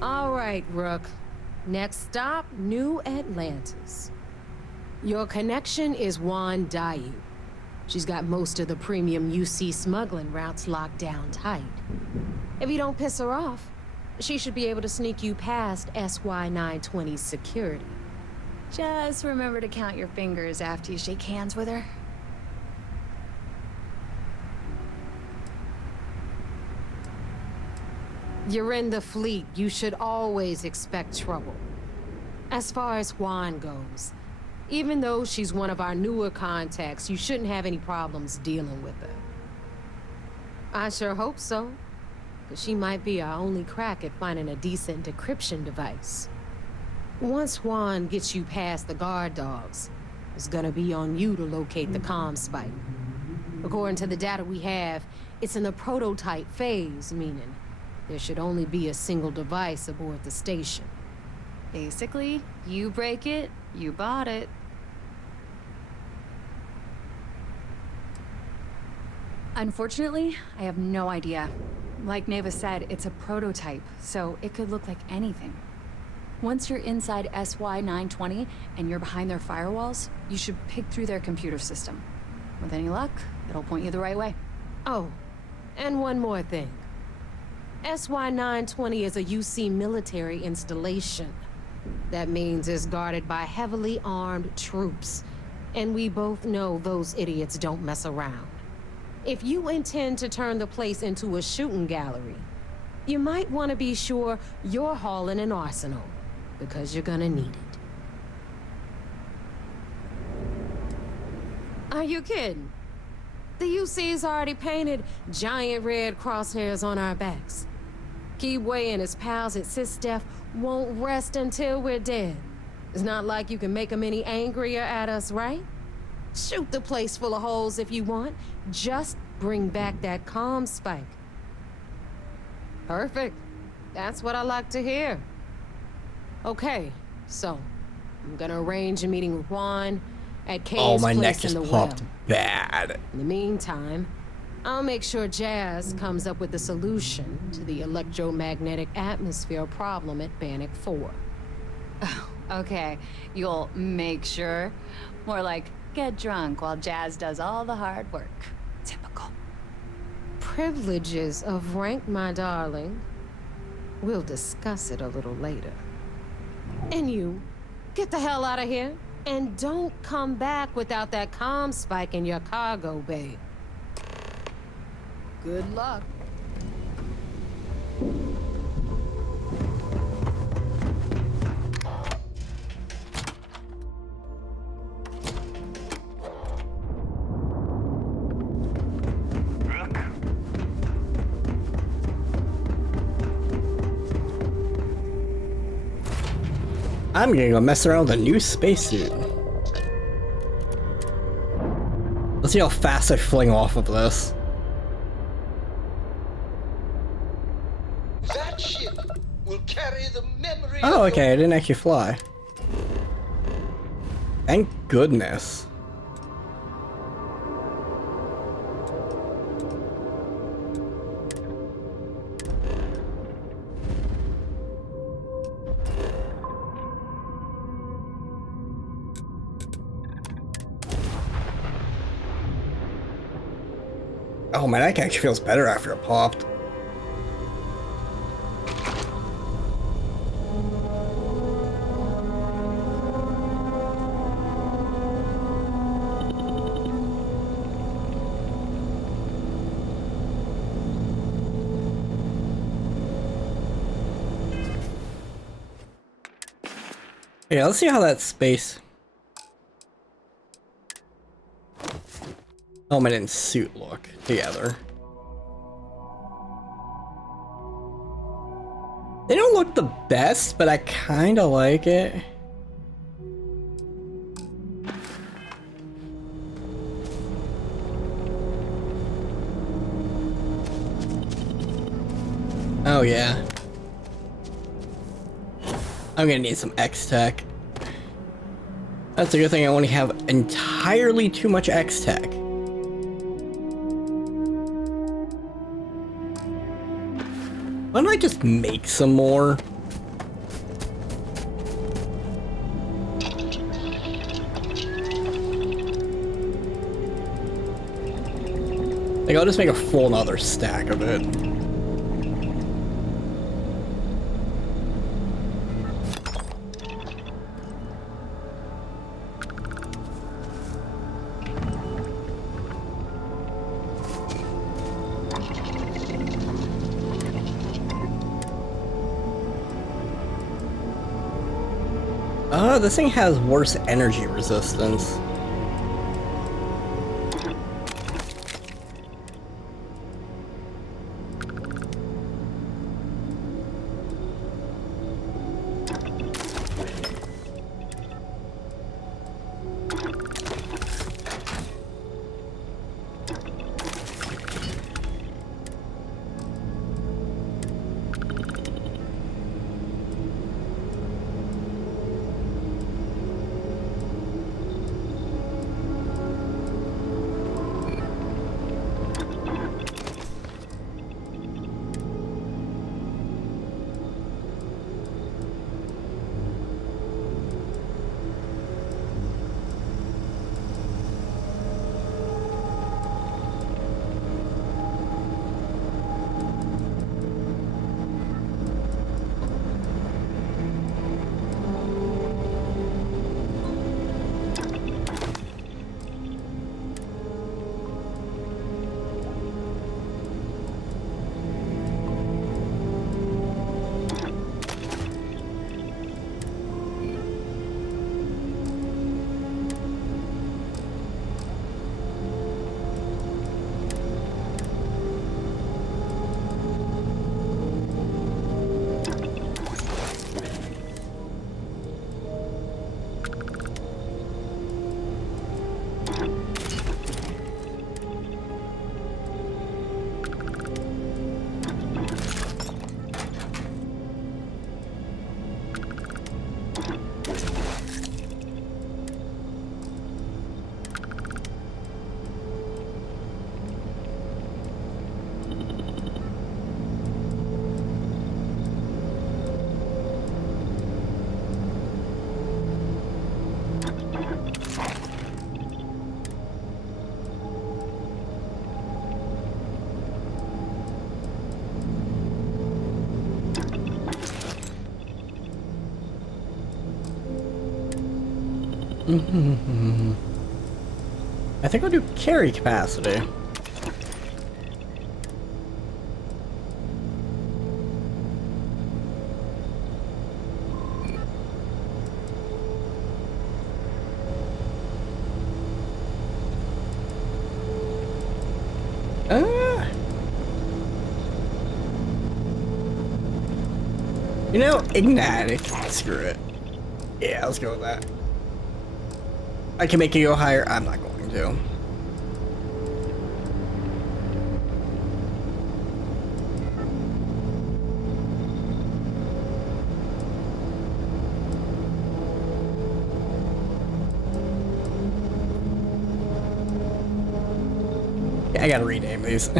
All right, Rook. Next stop, New Atlantis. Your connection is Juan Dayu. She's got most of the premium UC smuggling routes locked down tight. If you don't piss her off, she should be able to sneak you past SY920's security. Just remember to count your fingers after you shake hands with her. You're in the fleet. You should always expect trouble. As far as Juan goes, even though she's one of our newer contacts, you shouldn't have any problems dealing with her. I sure hope so, because she might be our only crack at finding a decent decryption device. Once Juan gets you past the guard dogs, it's gonna be on you to locate the comm spike. According to the data we have, it's in the prototype phase, meaning there should only be a single device aboard the station. Basically, you break it, you bought it. Unfortunately, I have no idea. Like Neva said, it's a prototype, so it could look like anything. Once you're inside SY920 and you're behind their firewalls, you should pick through their computer system. With any luck, it'll point you the right way. Oh, and one more thing. SY920 is a UC military installation. That means it's guarded by heavily armed troops. And we both know those idiots don't mess around. If you intend to turn the place into a shooting gallery, you might want to be sure you're hauling an arsenal, because you're gonna need it. Are you kidding? The UC's already painted giant red crosshairs on our backs. Keyway and his pals at SysDef won't rest until we're dead. It's not like you can make them any angrier at us, right? Shoot the place full of holes if you want. Just bring back that comm spike. Perfect. That's what I like to hear. Okay, so I'm gonna arrange a meeting with Juan at Kay's Oh, my neck place in just the popped well. bad. In the meantime, I'll make sure Jazz comes up with a solution to the electromagnetic atmosphere problem at Bannock 4. Okay, you'll make sure. More like, get drunk while Jazz does all the hard work. Typical. Privileges of rank, my darling. We'll discuss it a little later. And you, get the hell out of here. And don't come back without that comm spike in your cargo bay. Good luck. I'm gonna go mess around with a new spacesuit. Let's see how fast I fling off of this. That ship will carry the memory Oh, of okay, I didn't actually fly. Thank goodness. Oh, my neck actually feels better after it popped. Yeah, let's see how that space helmet and suit look together. They don't look the best, but I kinda like it. Oh yeah. I'm gonna need some X-Tech. That's a good thing I only have entirely too much X-Tech. Why don't I just make some more? Like, I'll just make a full another stack of it. This thing has worse energy resistance. I think I'll do carry capacity. You know, Ignatic. Screw it. Yeah, let's go with that. I can make it go higher. I'm not going to. I gotta rename these.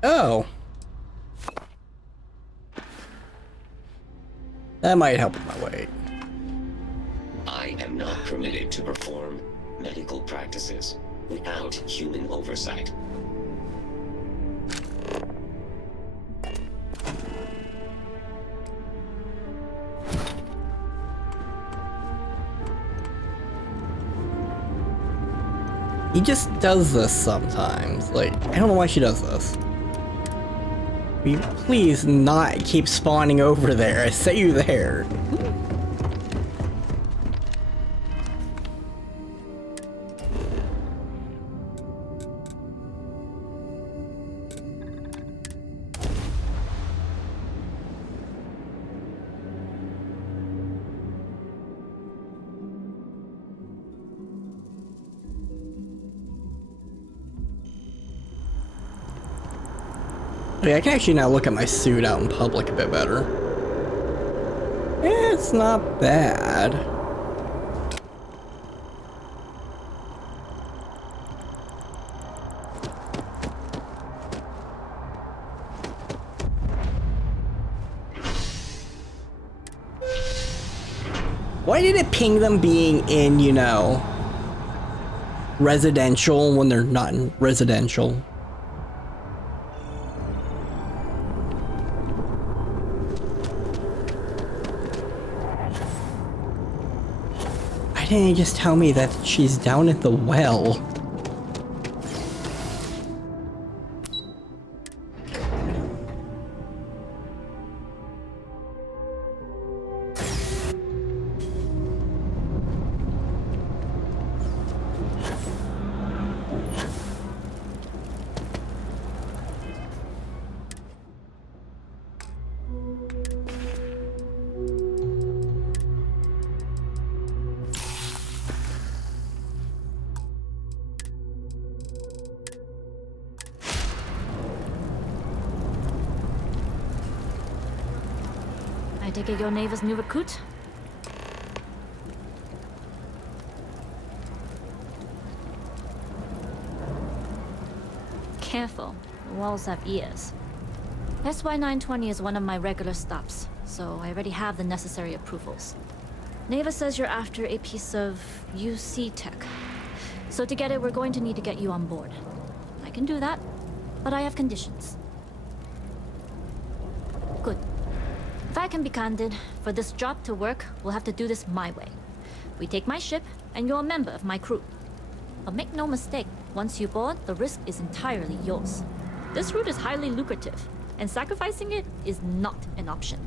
Oh. That might help with my weight. I am not permitted to perform medical practices without human oversight. He just does this sometimes. Like, I don't know why she does this. Will you please not keep spawning over there? I set you there. Okay, I can actually now look at my suit out in public a bit better. Yeah, it's not bad. Why did it ping them being in, you know, residential when they're not in residential? Why didn't you just tell me that she's down at the well? I take it your neighbor's new recruit? Careful, the walls have ears. SY-920 is one of my regular stops, so I already have the necessary approvals. Neva says you're after a piece of UC tech. So to get it, we're going to need to get you on board. I can do that, but I have conditions. Good. If I can be candid, for this job to work, we'll have to do this my way. We take my ship, and you're a member of my crew. But make no mistake, once you board, the risk is entirely yours. This route is highly lucrative, and sacrificing it is not an option.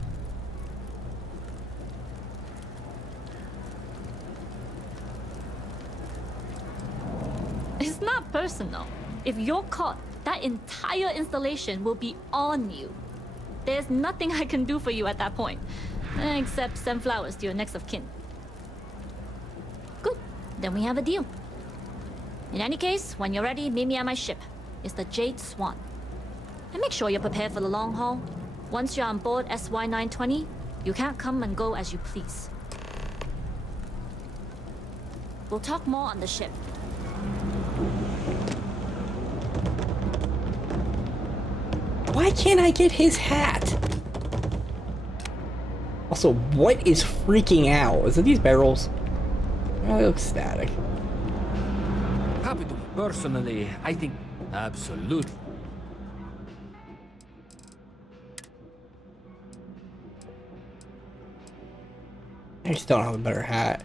It's not personal. If you're caught, that entire installation will be on you. There's nothing I can do for you at that point, except send flowers to your next of kin. Good, then we have a deal. In any case, when you're ready, meet me at my ship. It's the Jade Swan. And make sure you're prepared for the long haul. Once you're on board SY-920, you can't come and go as you please. We'll talk more on the ship. Why can't I get his hat? Also, what is freaking out? Is it these barrels? Oh, they look static. Happy to. Personally, I think absolutely. I just don't have a better hat.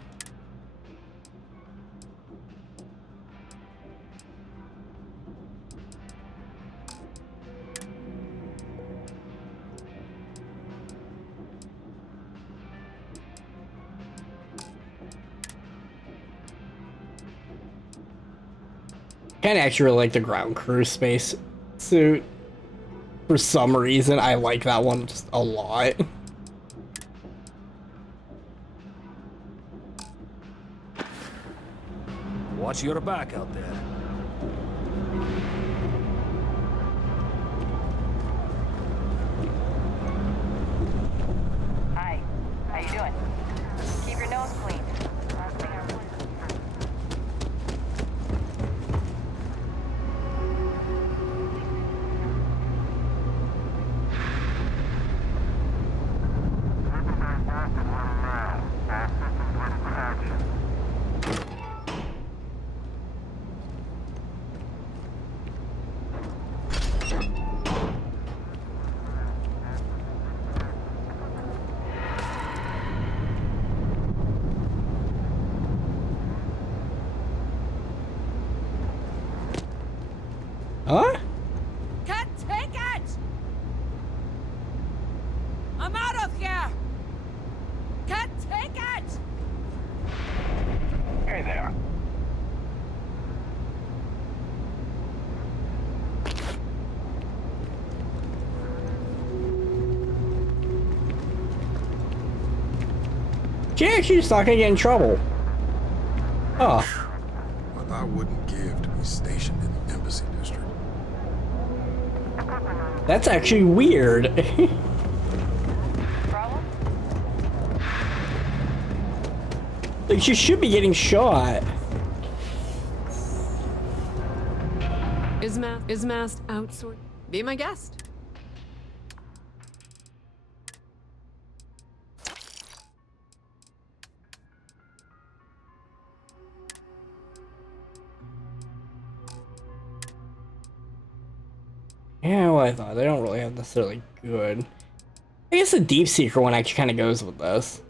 I kinda actually really like the ground crew space suit. For some reason, I like that one just a lot. Watch your back out there. Hi, how you doing? Keep your nose clean. Huh? Can't take it! I'm out of here! Can't take it! Hey there. Jack, she's not gonna get in trouble. Oh. What I wouldn't give to be stationed in the embassy district. That's actually weird. Like, she should be getting shot. Is Mast outsourced? Be my guest. Yeah, well, I thought they don't really have necessarily good. I guess the Deep Seeker one actually kind of goes with this.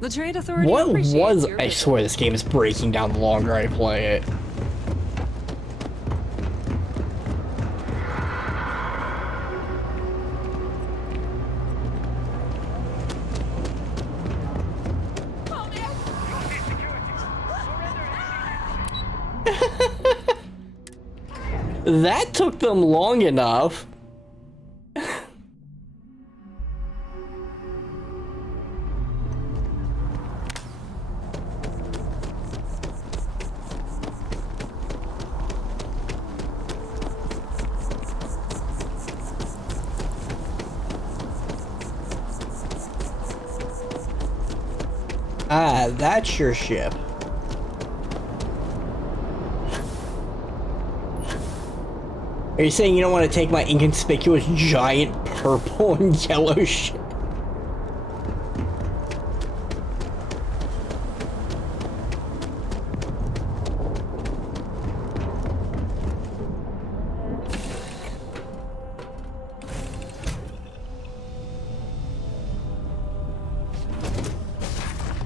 The Trade Authority. What appreciates was? your I visit. swear this game is breaking down the longer I play it. That took them long enough. Ah, that's your ship. Are you saying you don't want to take my inconspicuous giant purple and yellow ship?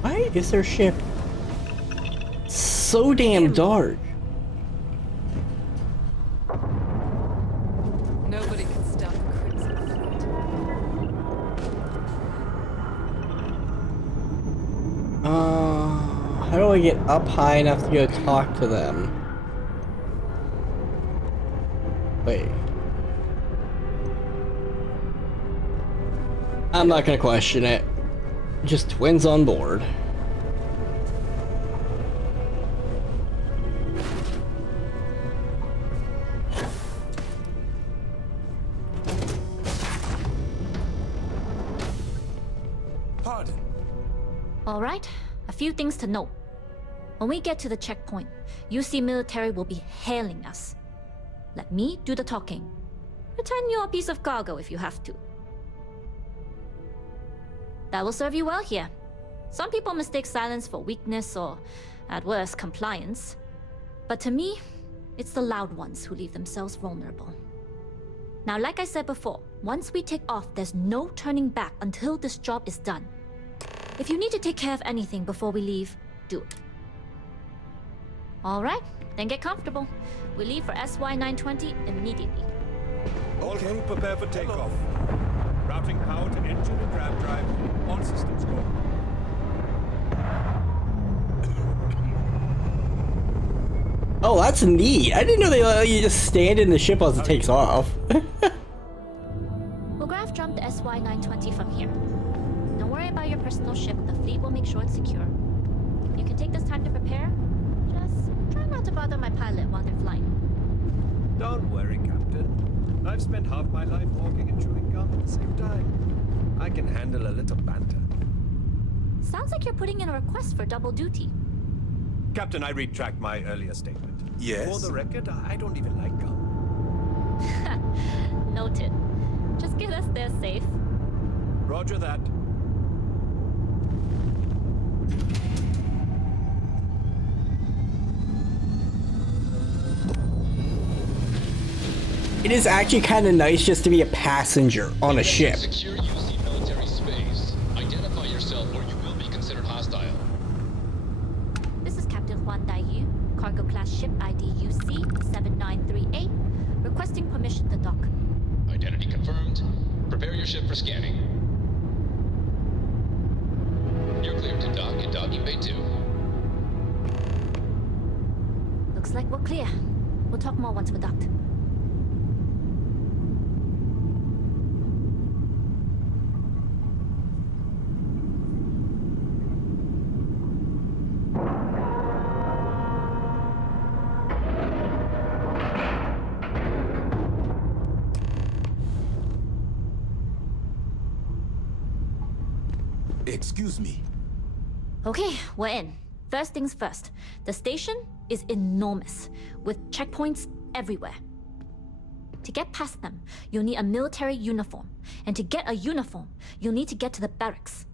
Why is their ship so damn dark? Nobody can stop the Crimson Fleet. How do I get up high enough to go talk to them? Wait. I'm not gonna question it. Just twins on board. Pardon. All right, a few things to note. When we get to the checkpoint, UC military will be hailing us. Let me do the talking. Pretend you're a piece of cargo if you have to. That will serve you well here. Some people mistake silence for weakness or, at worst, compliance. But to me, it's the loud ones who leave themselves vulnerable. Now, like I said before, once we take off, there's no turning back until this job is done. If you need to take care of anything before we leave, do it. All right, then get comfortable. We leave for SY-920 immediately. Okay, prepare for takeoff. Routing power to engine and grab drive. All systems go. Oh, that's neat. I didn't know they let you just stand in the ship as it takes off. We'll graph jump the SY-920 from here. Don't worry about your personal ship. The fleet will make sure it's secure. You can take this time to prepare. Just try not to bother my pilot while they're flying. Don't worry, Captain. I've spent half my life walking and chewing gum at the same time. I can handle a little banter. Sounds like you're putting in a request for double duty. Captain, I retract my earlier statement. Yes? For the record, I don't even like gum. Noted. Just get us there safe. Roger that. It is actually kind of nice just to be a passenger on a ship. Secure UC military space. Identify yourself or you will be considered hostile. This is Captain Huan Daiyu, cargo class ship ID UC-7938, requesting permission to dock. Identity confirmed. Prepare your ship for scanning. You're cleared to dock in docking bay 2. Looks like we're clear. We'll talk more once we're docked. Excuse me. Okay, we're in. First things first. The station is enormous, with checkpoints everywhere. To get past them, you'll need a military uniform. And to get a uniform, you'll need to get to the barracks.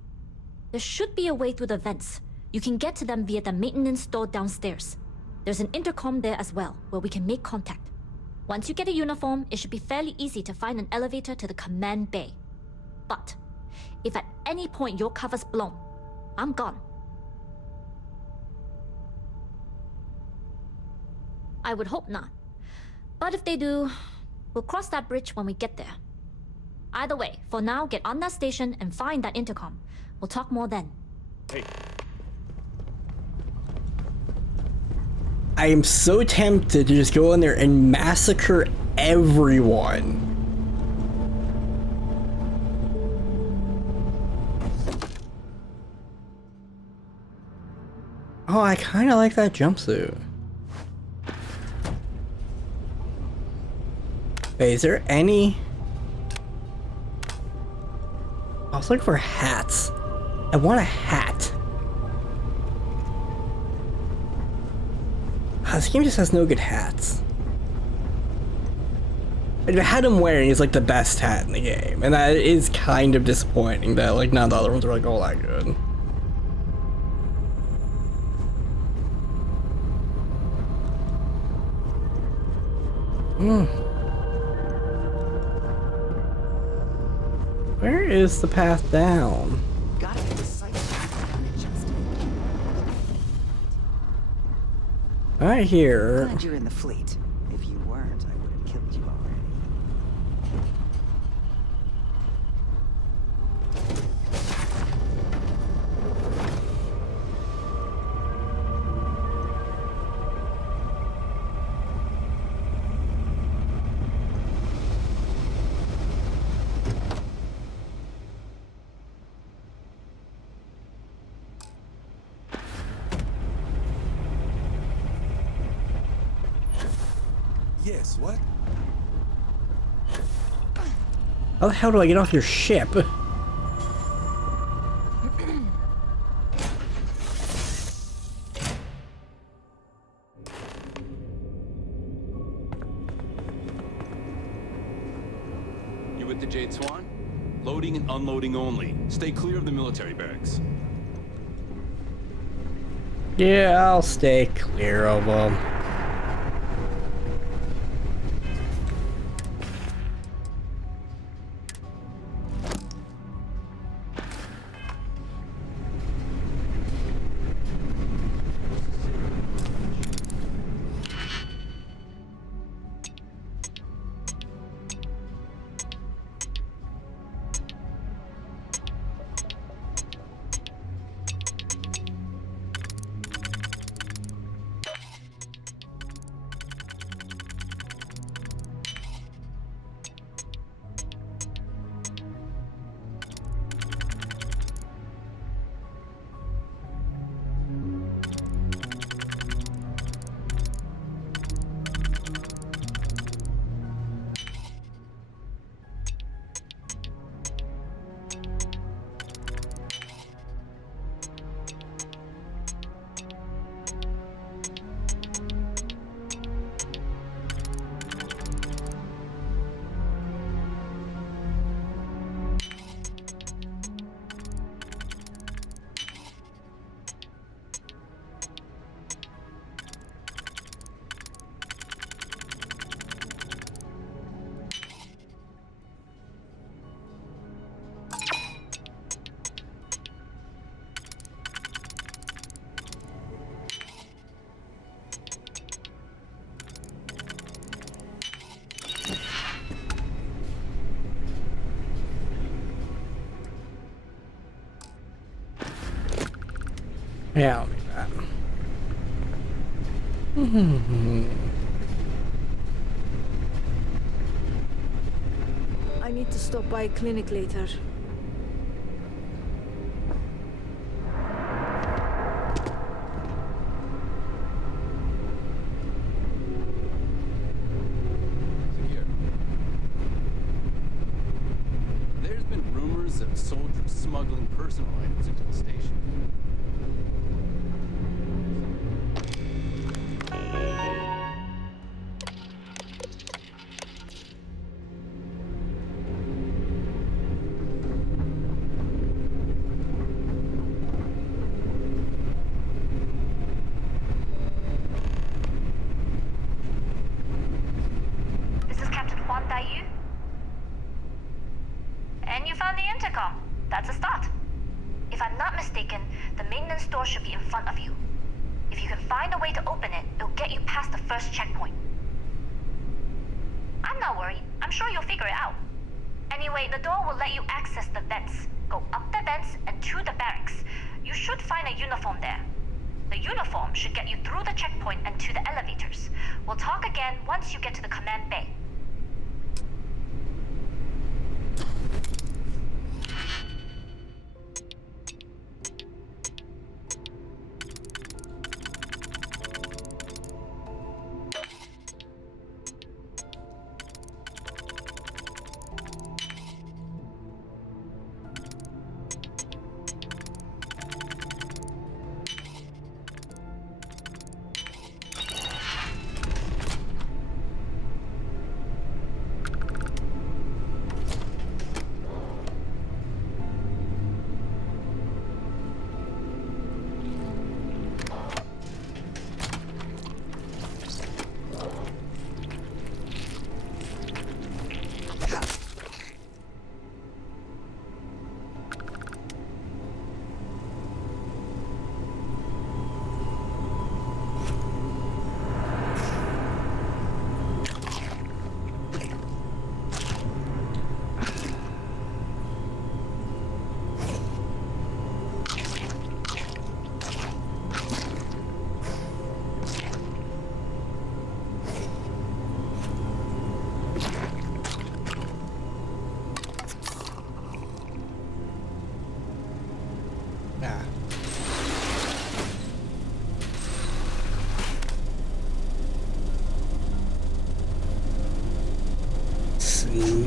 There should be a way through the vents. You can get to them via the maintenance store downstairs. There's an intercom there as well, where we can make contact. Once you get a uniform, it should be fairly easy to find an elevator to the command bay. But if at any point your cover's blown, I'm gone. I would hope not. But if they do, we'll cross that bridge when we get there. Either way, for now, get on that station and find that intercom. We'll talk more then. Hey. I am so tempted to just go in there and massacre everyone. Oh, I kind of like that jumpsuit. Wait, is there any... I was looking for hats. I want a hat. This game just has no good hats. The hat I'm wearing is like the best hat in the game, and that is kind of disappointing that like none of the other ones are like all that good. Where is the path down? Gotta get the sight adjusted. Right here. Glad you're in the fleet. If you weren't, I would have killed you already. Yes, what? How the hell do I get off your ship? You with the Jade Swan? Loading and unloading only. Stay clear of the military barracks. Yeah, I'll stay clear of them. Yeah, I'll do that. I need to stop by clinic later. Secure. There's been rumors of soldiers smuggling personal items into the station. This is Captain Huan Daiyu. And you found the intercom. That's a start. If I'm not mistaken, the maintenance door should be in front of you. If you can find a way to open it, it'll get you past the first checkpoint. I'm not worried. I'm sure you'll figure it out. Anyway, the door will let you access the vents. Go up the vents and to the barracks. You should find a uniform there. The uniform should get you through the checkpoint and to the elevators. We'll talk again once you get to the command bay.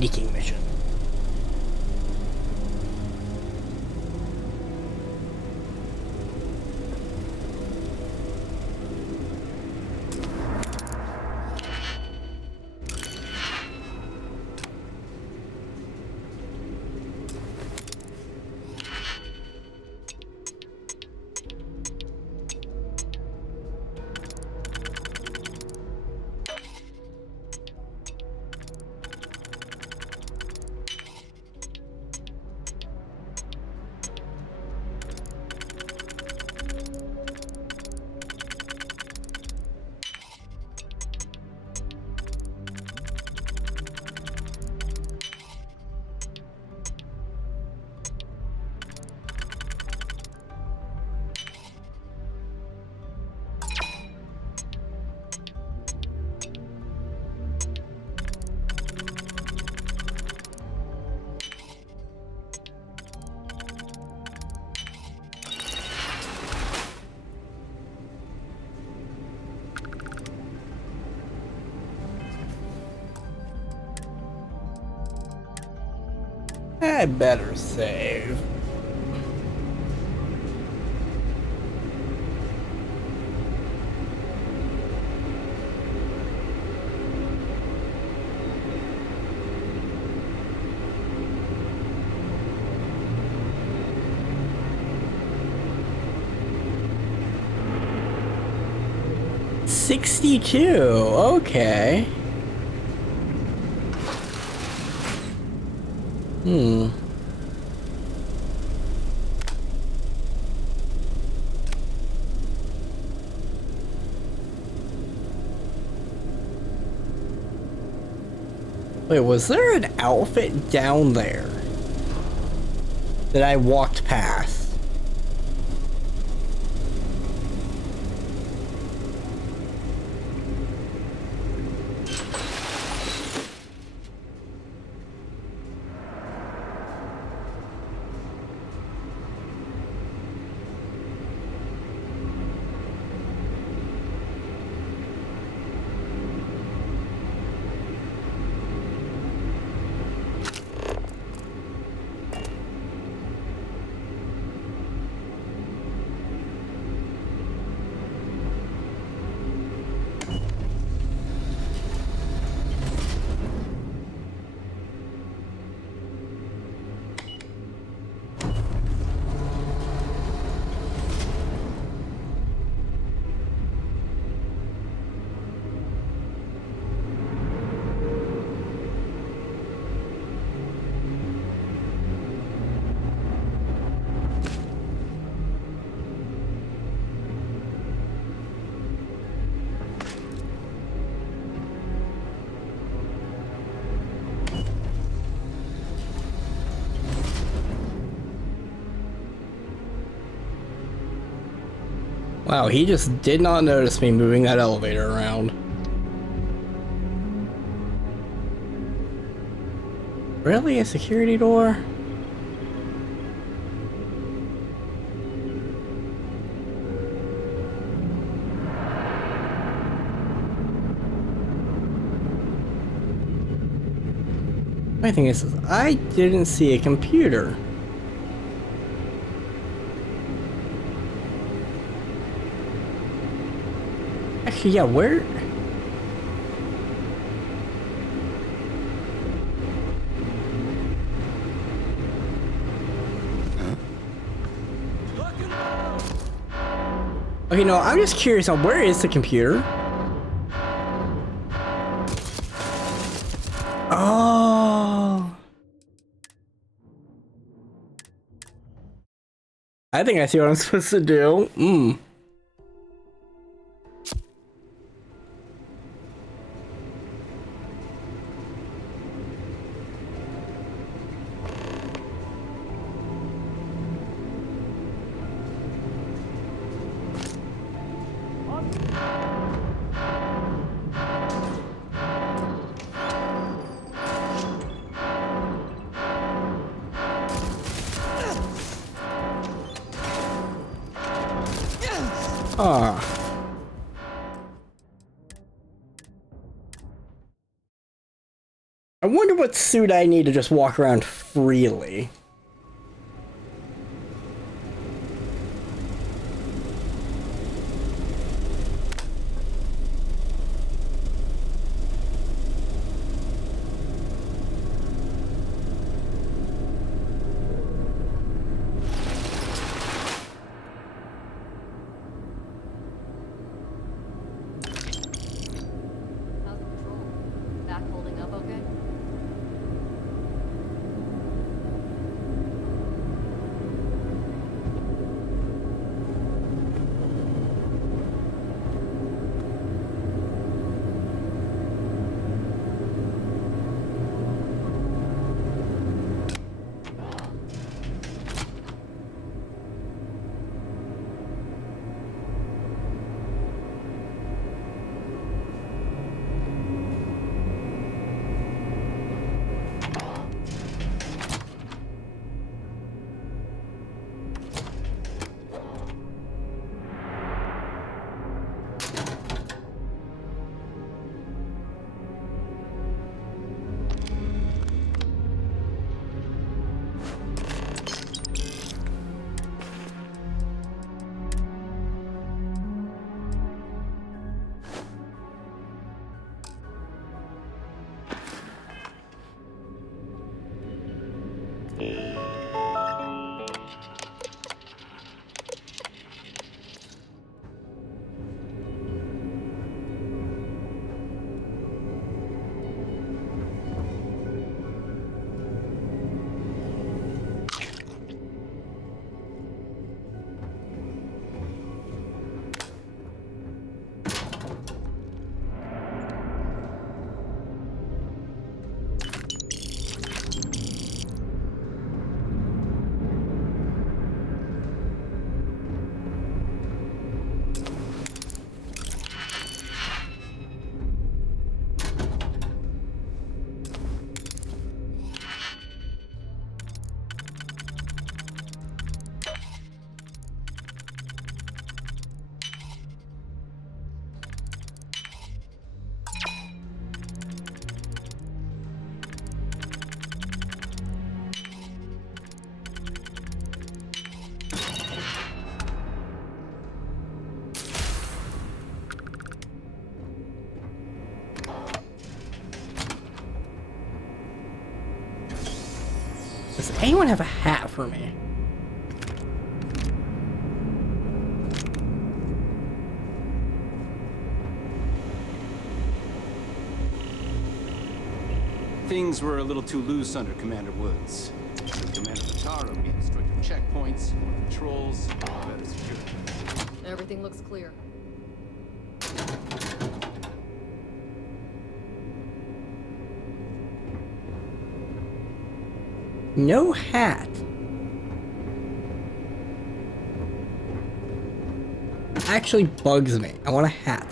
sneaking mission. I better save. $62, okay. Wait, was there an outfit down there that I walked past? Wow, he just did not notice me moving that elevator around. Really? A security door? My thing is, I didn't see a computer. Actually, yeah, where? Okay, no, I'm just curious on where is the computer? Oh. I think I see what I'm supposed to do. I wonder what suit I need to just walk around freely. Back holding up okay? Does anyone have a hat for me? Things were a little too loose under Commander Woods. With Commander Mataro being stricter checkpoints, more patrols, better security. Everything looks clear. No hat. Actually bugs me. I want a hat.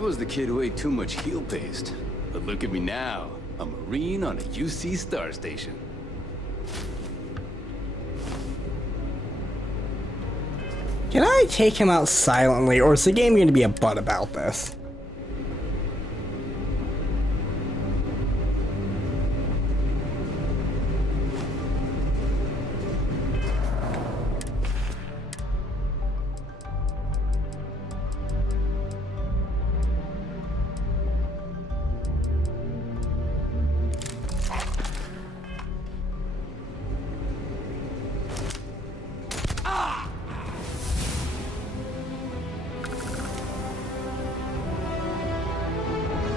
I was the kid who ate too much heel paste. But look at me now. A Marine on a UC star station. Can I take him out silently, or is the game going to be a butt about this?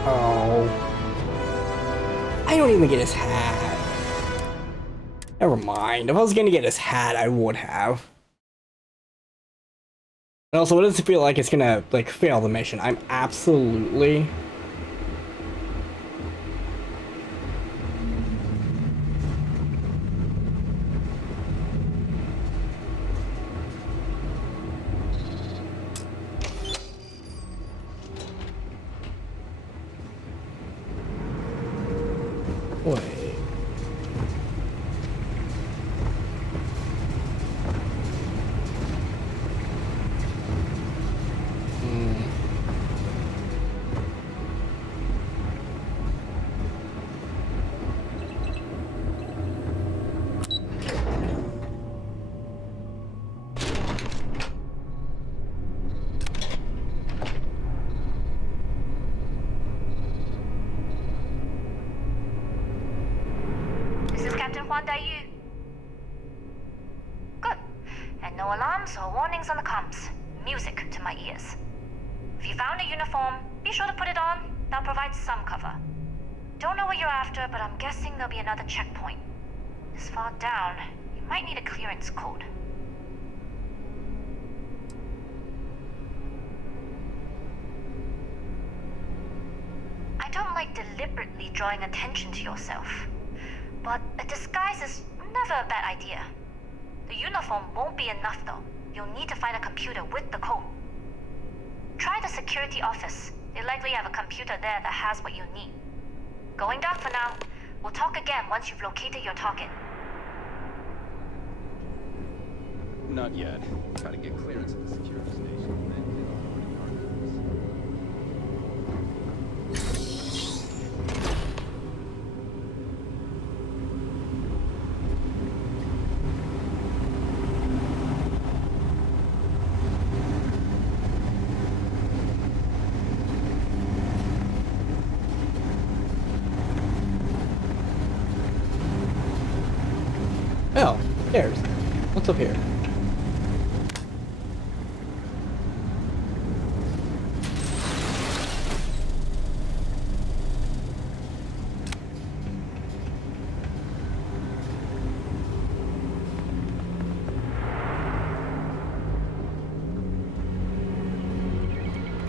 Oh. I don't even get his hat. Never mind. If I was gonna get his hat, I would have. And also, what does it feel like it's gonna, like, fail the mission? I'm absolutely... Wait. This is Captain Huan Daiyu. Good. And no alarms or warnings on the comms. Music to my ears. If you found a uniform, be sure to put it on. That'll provide some cover. Don't know what you're after, but I'm guessing there'll be another checkpoint. This far down, you might need a clearance code. I don't like deliberately drawing attention to yourself, but a disguise is never a bad idea. The uniform won't be enough though. You'll need to find a computer with the code. Try the security office. They likely have a computer there that has what you need. Going down for now. We'll talk again once you've located your target. Not yet. Gotta get clearance at the security station. Then head on to the archives. Oh, there's. What's up here?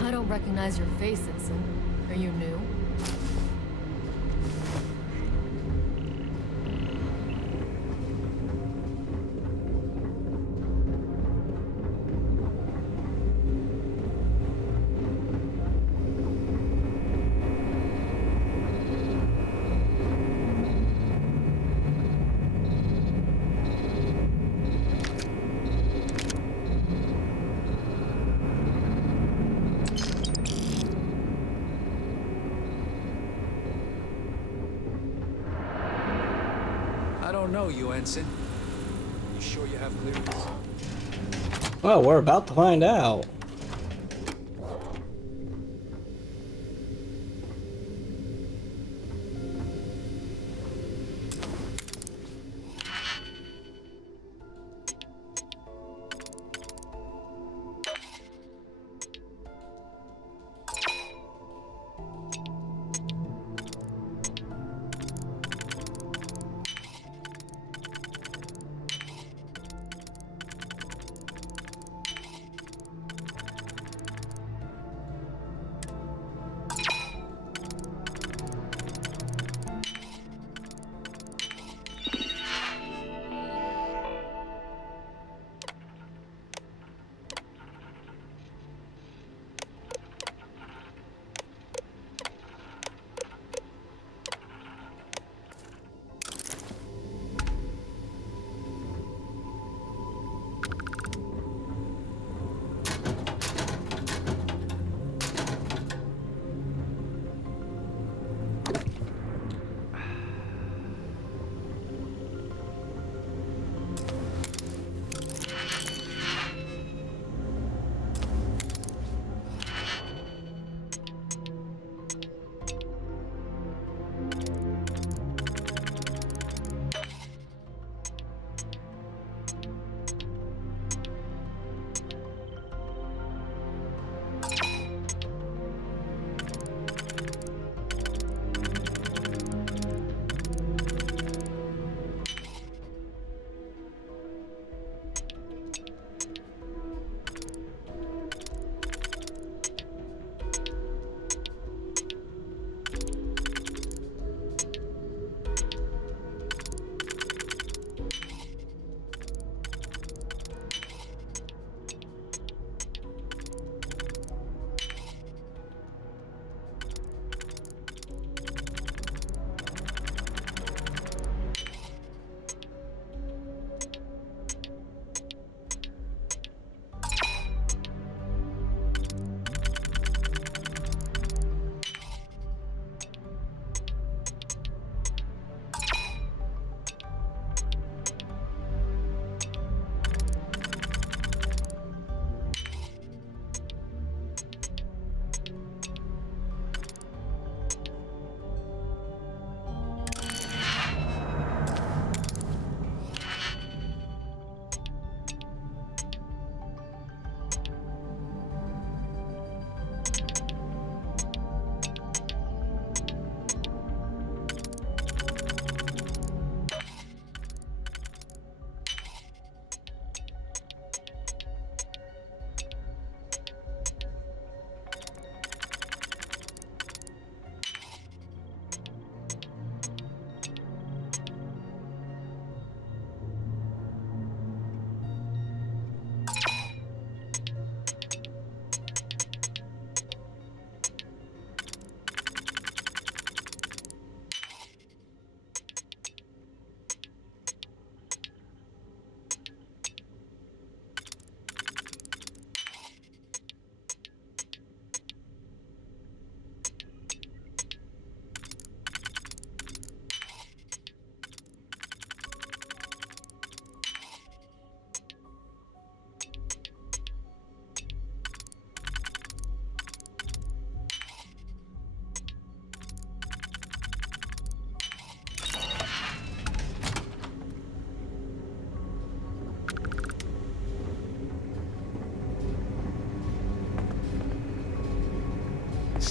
I don't recognize your face, Citizen. Are you new? I don't know you, Ensign. You sure you have clearance? Well, we're about to find out.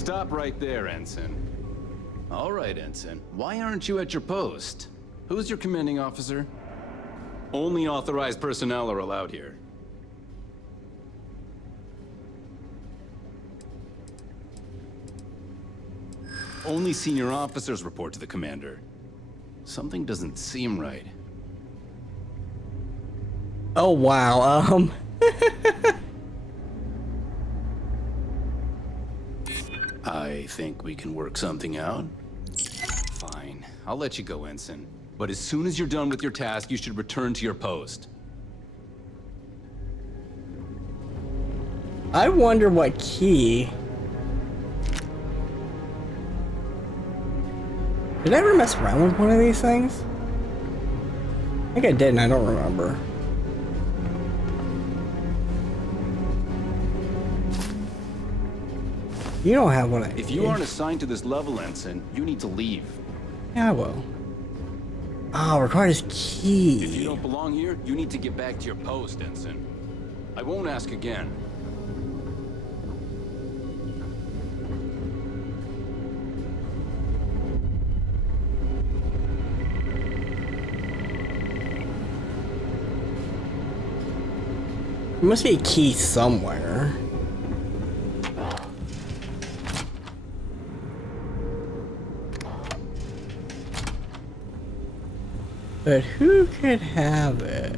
Stop right there, Ensign. All right, Ensign. Why aren't you at your post? Who's your commanding officer? Only authorized personnel are allowed here. Only senior officers report to the commander. Something doesn't seem right. Oh, wow, I think we can work something out. Fine, I'll let you go, Ensign. But as soon as you're done with your task, you should return to your post. I wonder what key... Did I ever mess around with one of these things? I think I did and I don't remember. You don't have one. If you aren't assigned to this level, Ensign, you need to leave. Yeah, I will. Oh, required his key. If you don't belong here, you need to get back to your post, Ensign. I won't ask again. There must be a key somewhere. But who could have it?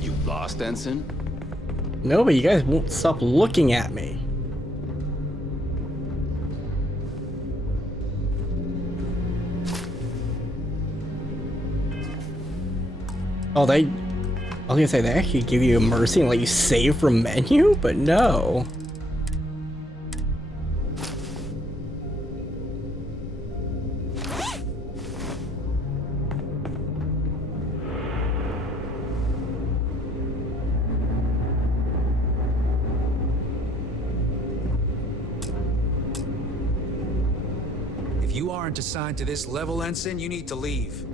You lost, Ensign? No, but you guys won't stop looking at me. Oh, I was gonna say, they actually give you a mercy and let you save from menu, but no. If you aren't assigned to this level, Ensign, you need to leave.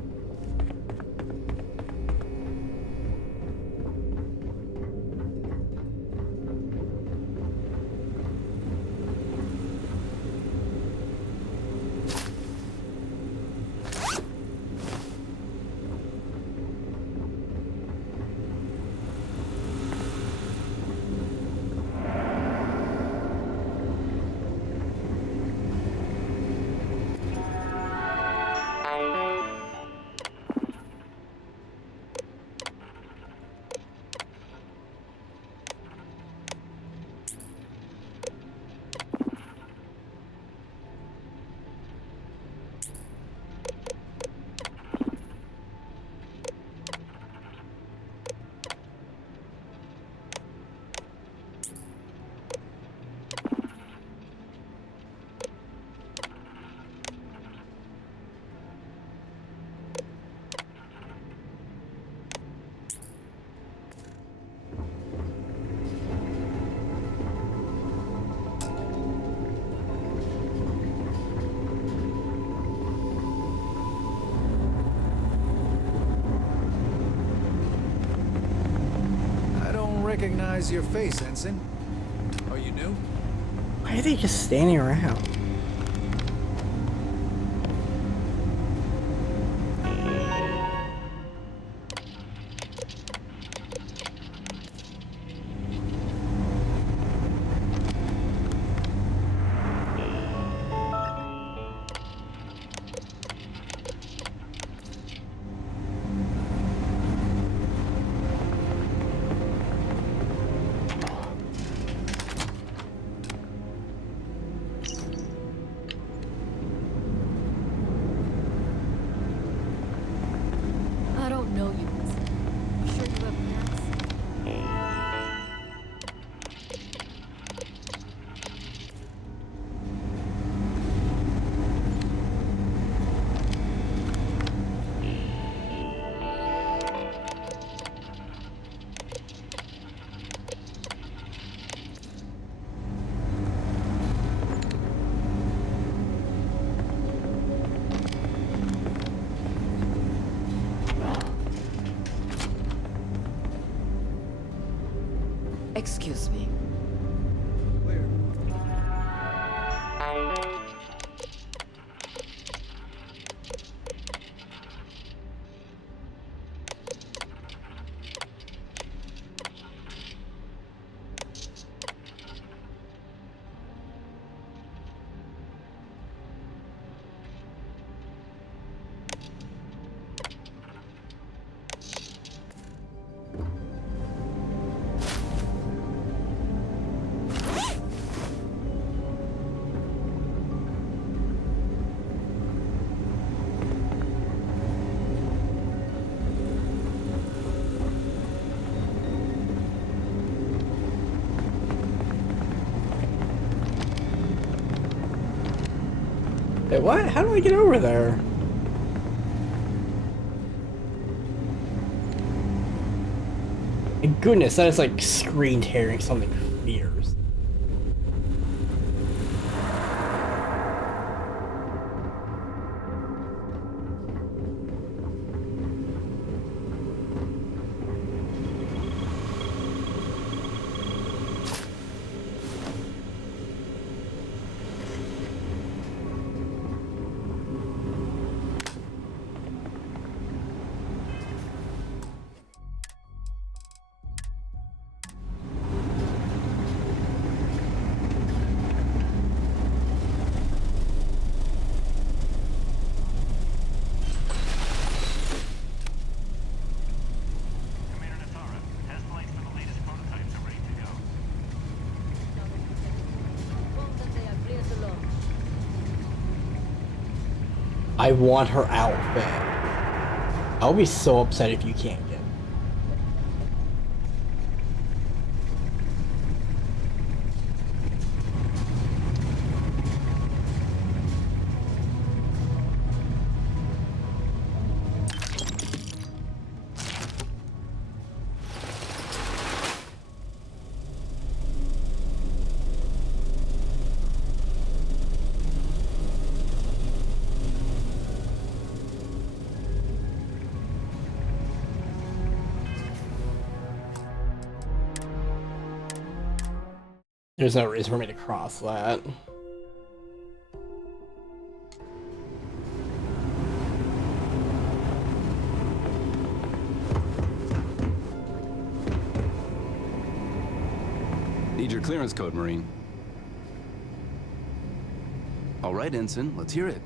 Recognize your face, Ensign. Are you new? Why are they just standing around? Excuse me. Wait, what? How do I get over there? My goodness, that is like screen tearing something fierce. I want her outfit. I'll be so upset if you can't get it. There's no reason for me to cross that. Need your clearance code, Marine. All right, Ensign, let's hear it.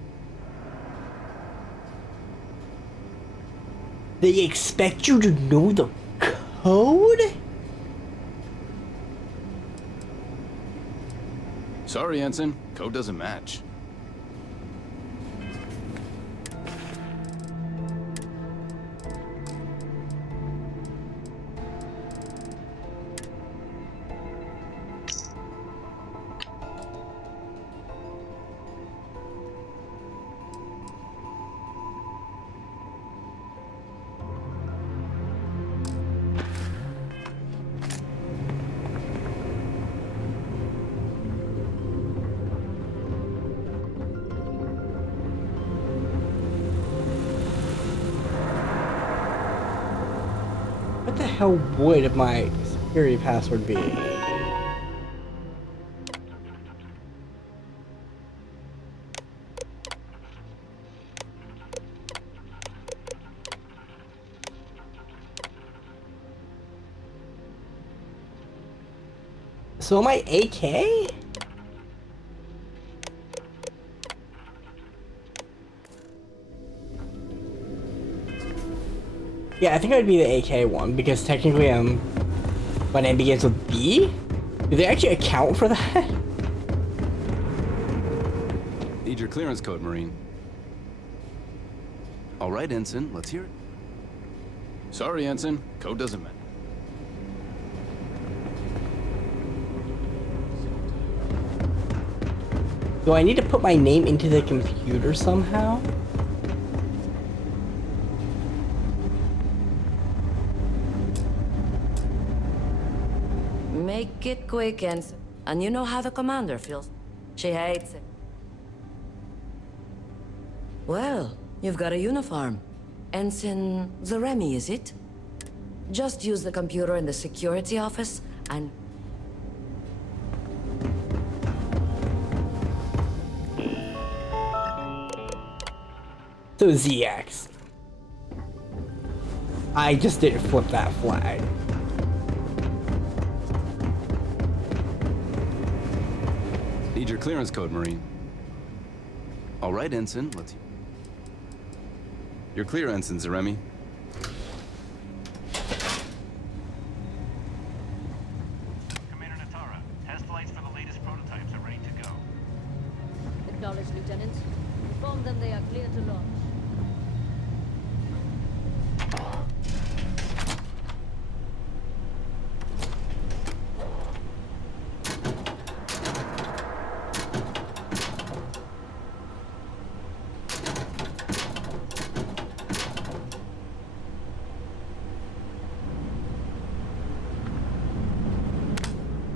They expect you to know the code? Sorry, Ensign. Code doesn't match. What the hell would my security password be? So am I AK? Yeah, I think I'd be the AK one because technically my name begins with B? Do they actually account for that? Need your clearance code, Marine. All right, Ensign, let's hear it. Sorry, Ensign. Code doesn't match. Do I need to put my name into the computer somehow? Make it quick, and you know how the commander feels. She hates it. Well, you've got a uniform. Ensign Zaremi, is it? Just use the computer in the security office, and So ZX. I just didn't flip that flag. Need your clearance code, Marine. All right, Ensign, let's... You're clear, Ensign Zaremi. Commander Natara, test flights for the latest prototypes are ready to go. Acknowledged, Lieutenant. Inform them they are clear to launch.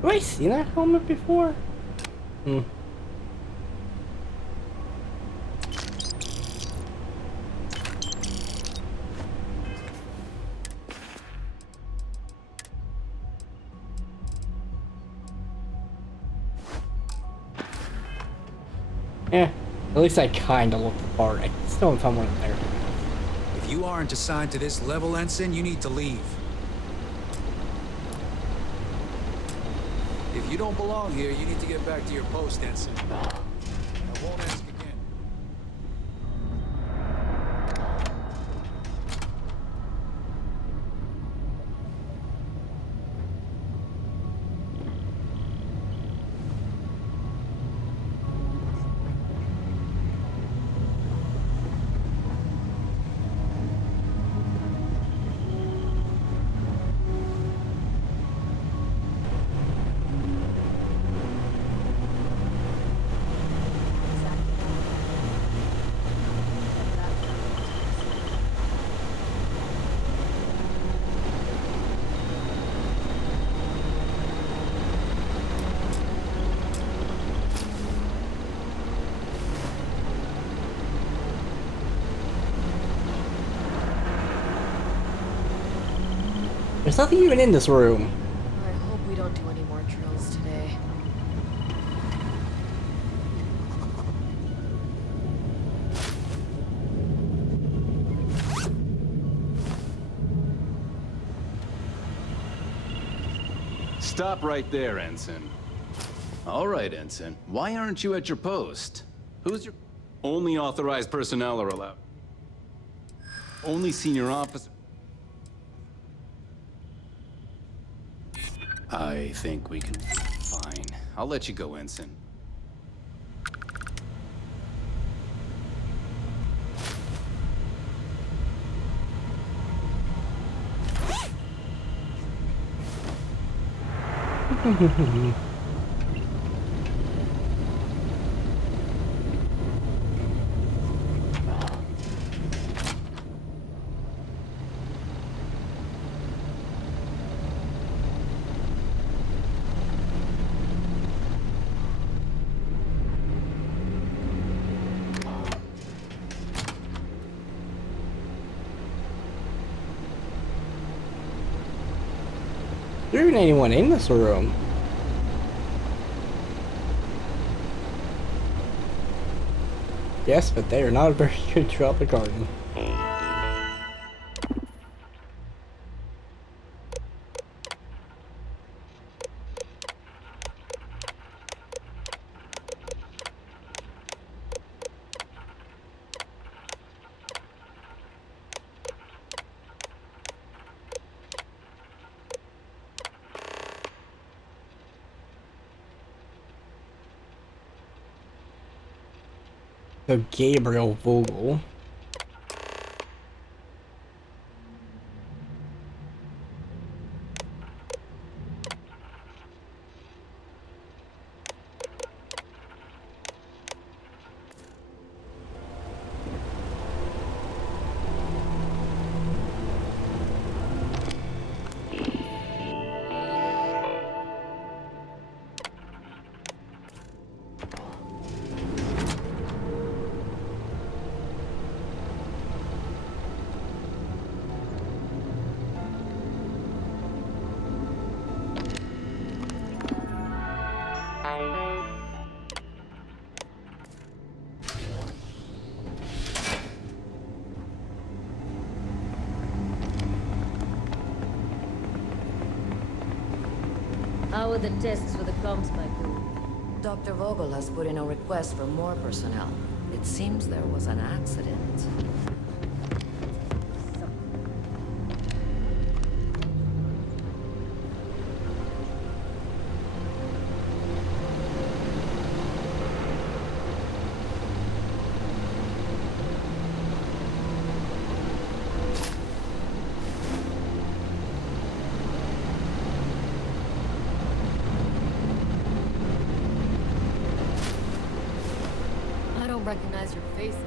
Have I seen that helmet before? Hmm. Yeah, at least I kinda looked the part. I still haven't found one in there. If you aren't assigned to this level, Ensign, you need to leave. If you don't belong here, you need to get back to your post, Ensign. I won't ask again. There's nothing even in this room. I hope we don't do any more drills today. Stop right there, Ensign. All right, Ensign. Why aren't you at your post? Who's your... Only authorized personnel are allowed. Only senior officer... I think we can... Fine. I'll let you go, Ensign. There isn't anyone in this room. Yes, but they are not a very good tropic garden. So Gabriel Vogel. How are the tests for the comms back there? Dr. Vogel has put in a request for more personnel. It seems there was an accident. I don't recognize your faces.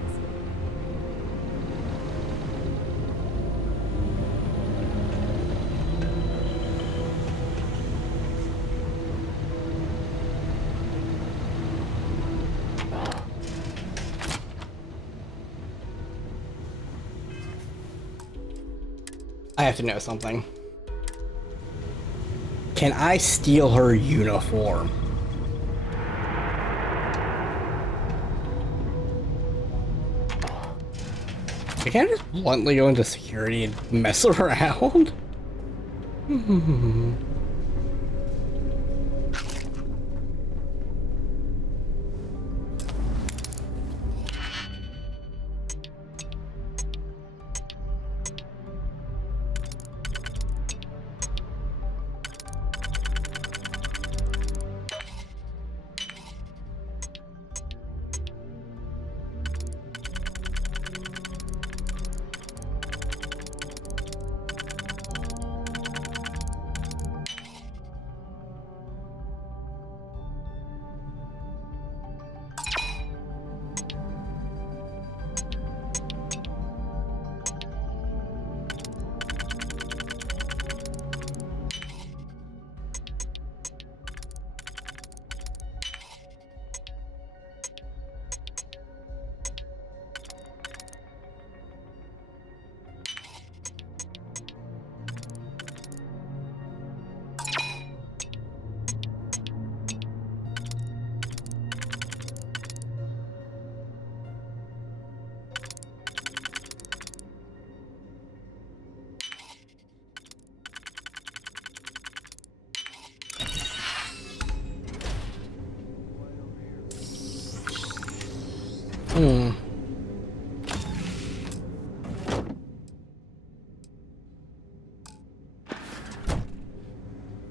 I have to know something. Can I steal her uniform? I can't just bluntly go into security and mess around.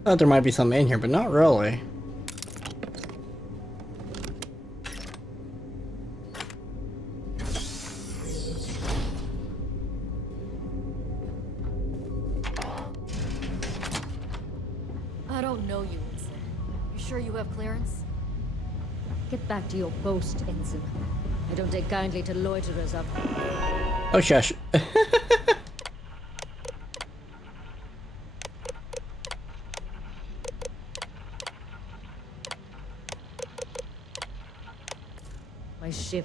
Thought there might be something in here, but not really. I don't know you, Ensign. You sure you have clearance? Get back to your post, Ensign. I don't take kindly to loiterers up. Oh, shush. My ship.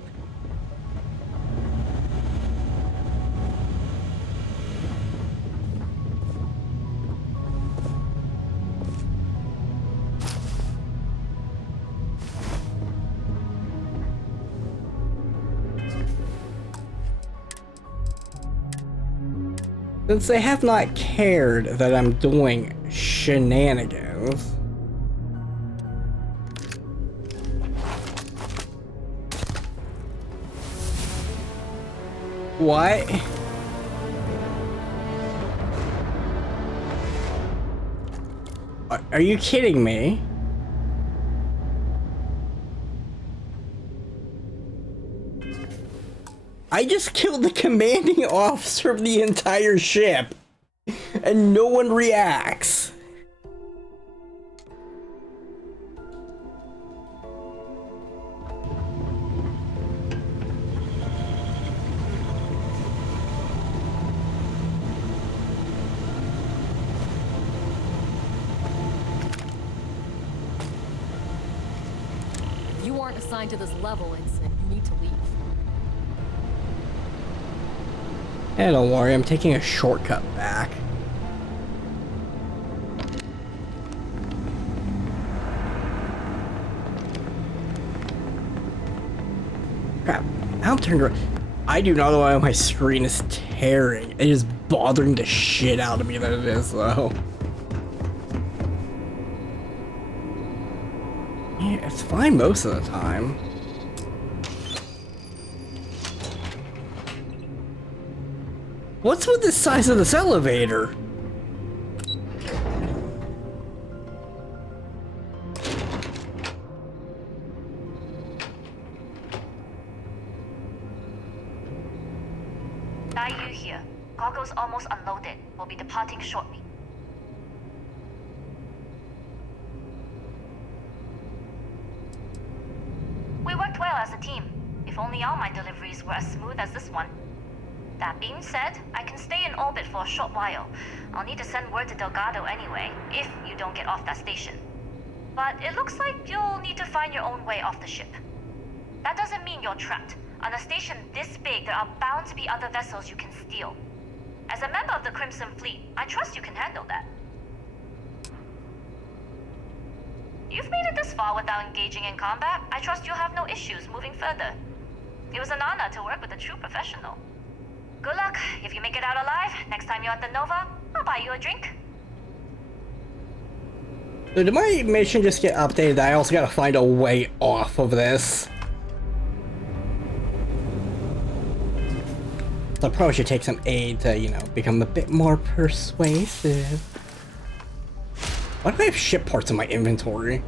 Since they have not cared that I'm doing shenanigans. What? Are you kidding me? I just killed the commanding officer of the entire ship, and no one reacts. If you aren't assigned to this level, Ensign, you need to leave. Hey, don't worry, I'm taking a shortcut back. Crap, I'm turned around. I do not know why my screen is tearing. It is bothering the shit out of me that it is, though. Yeah, it's fine most of the time. What's with the size of this elevator? Dayu here. Cargo's almost unloaded. We'll be departing shortly. We worked well as a team. If only all my deliveries were as smooth as this one. That being said, I can stay in orbit for a short while. I'll need to send word to Delgado anyway, if you don't get off that station. But it looks like you'll need to find your own way off the ship. That doesn't mean you're trapped. On a station this big, there are bound to be other vessels you can steal. As a member of the Crimson Fleet, I trust you can handle that. You've made it this far without engaging in combat. I trust you'll have no issues moving further. It was an honor to work with a true professional. Good luck. If you make it out alive, next time you're at the Nova, I'll buy you a drink. So did my mission just get updated? I also gotta find a way off of this. So I probably should take some aid to, you know, become a bit more persuasive. Why do I have ship parts in my inventory?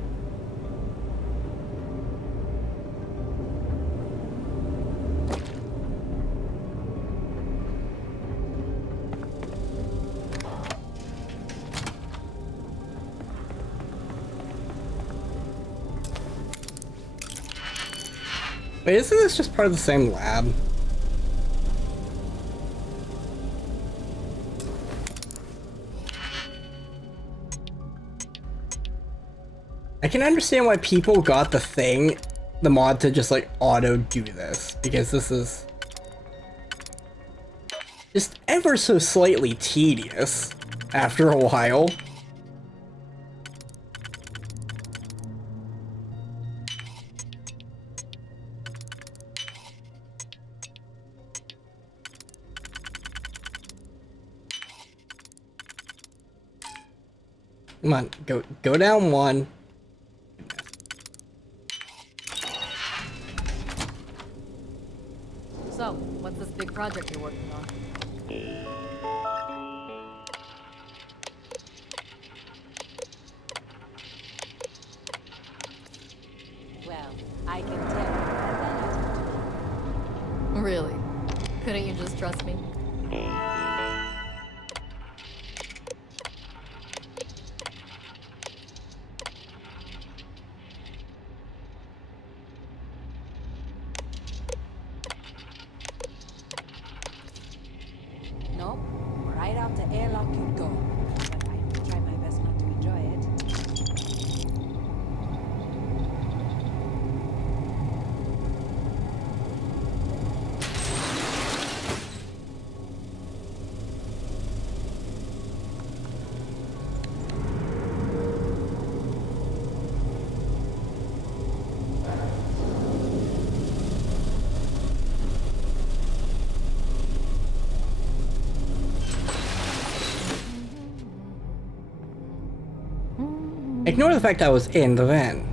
Wait, isn't this just part of the same lab? I can understand why people got the mod to just like auto do this, because this is just ever so slightly tedious after a while. Come on, go down one. So, what's this big project you're working on? Well, I can tell. Really? Couldn't you just trust me? No, right out the airlock you go. But I will try my best not to enjoy it. Ignore the fact I was in the van.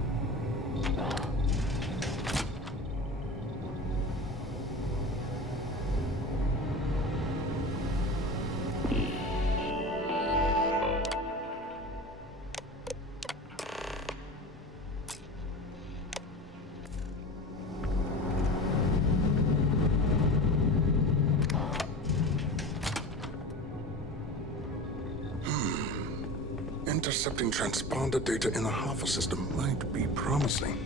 Intercepting transponder data in the Alpha system might be promising.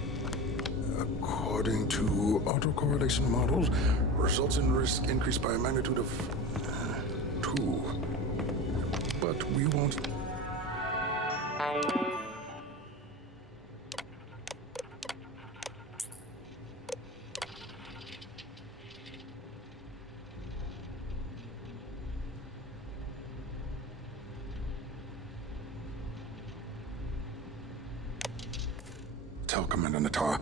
According to autocorrelation models, results in risk increased by a magnitude of 2. But we won't... Tell Commander Natara.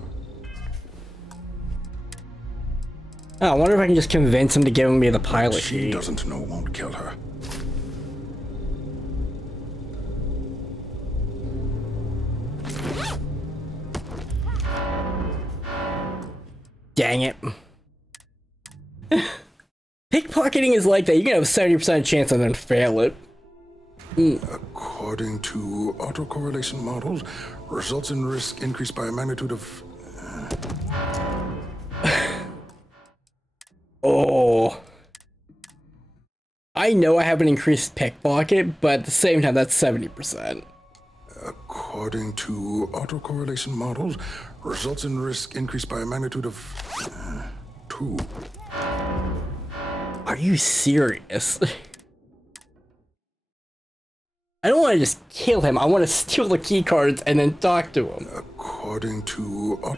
Oh, I wonder if I can just convince him to give me the pilot She sheet. doesn't know won't kill her. Dang it. Pickpocketing is like that. You can have a 70% chance and then fail it. According to autocorrelation models, results in risk increased by a magnitude of... Oh. I know I have an increased pickpocket, but at the same time, that's 70%. According to autocorrelation models, results in risk increased by a magnitude of 2. Are you serious? I don't want to just kill him. I want to steal the key cards and then talk to him. According to...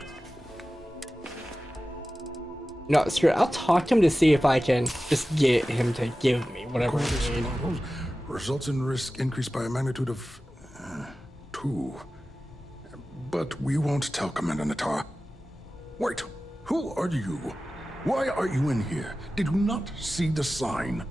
No, screw it. I'll talk to him to see if I can just get him to give me whatever I need. Models, results in risk increased by a magnitude of 2. But we won't tell Commander Natar. Wait, who are you? Why are you in here? Did you not see the sign?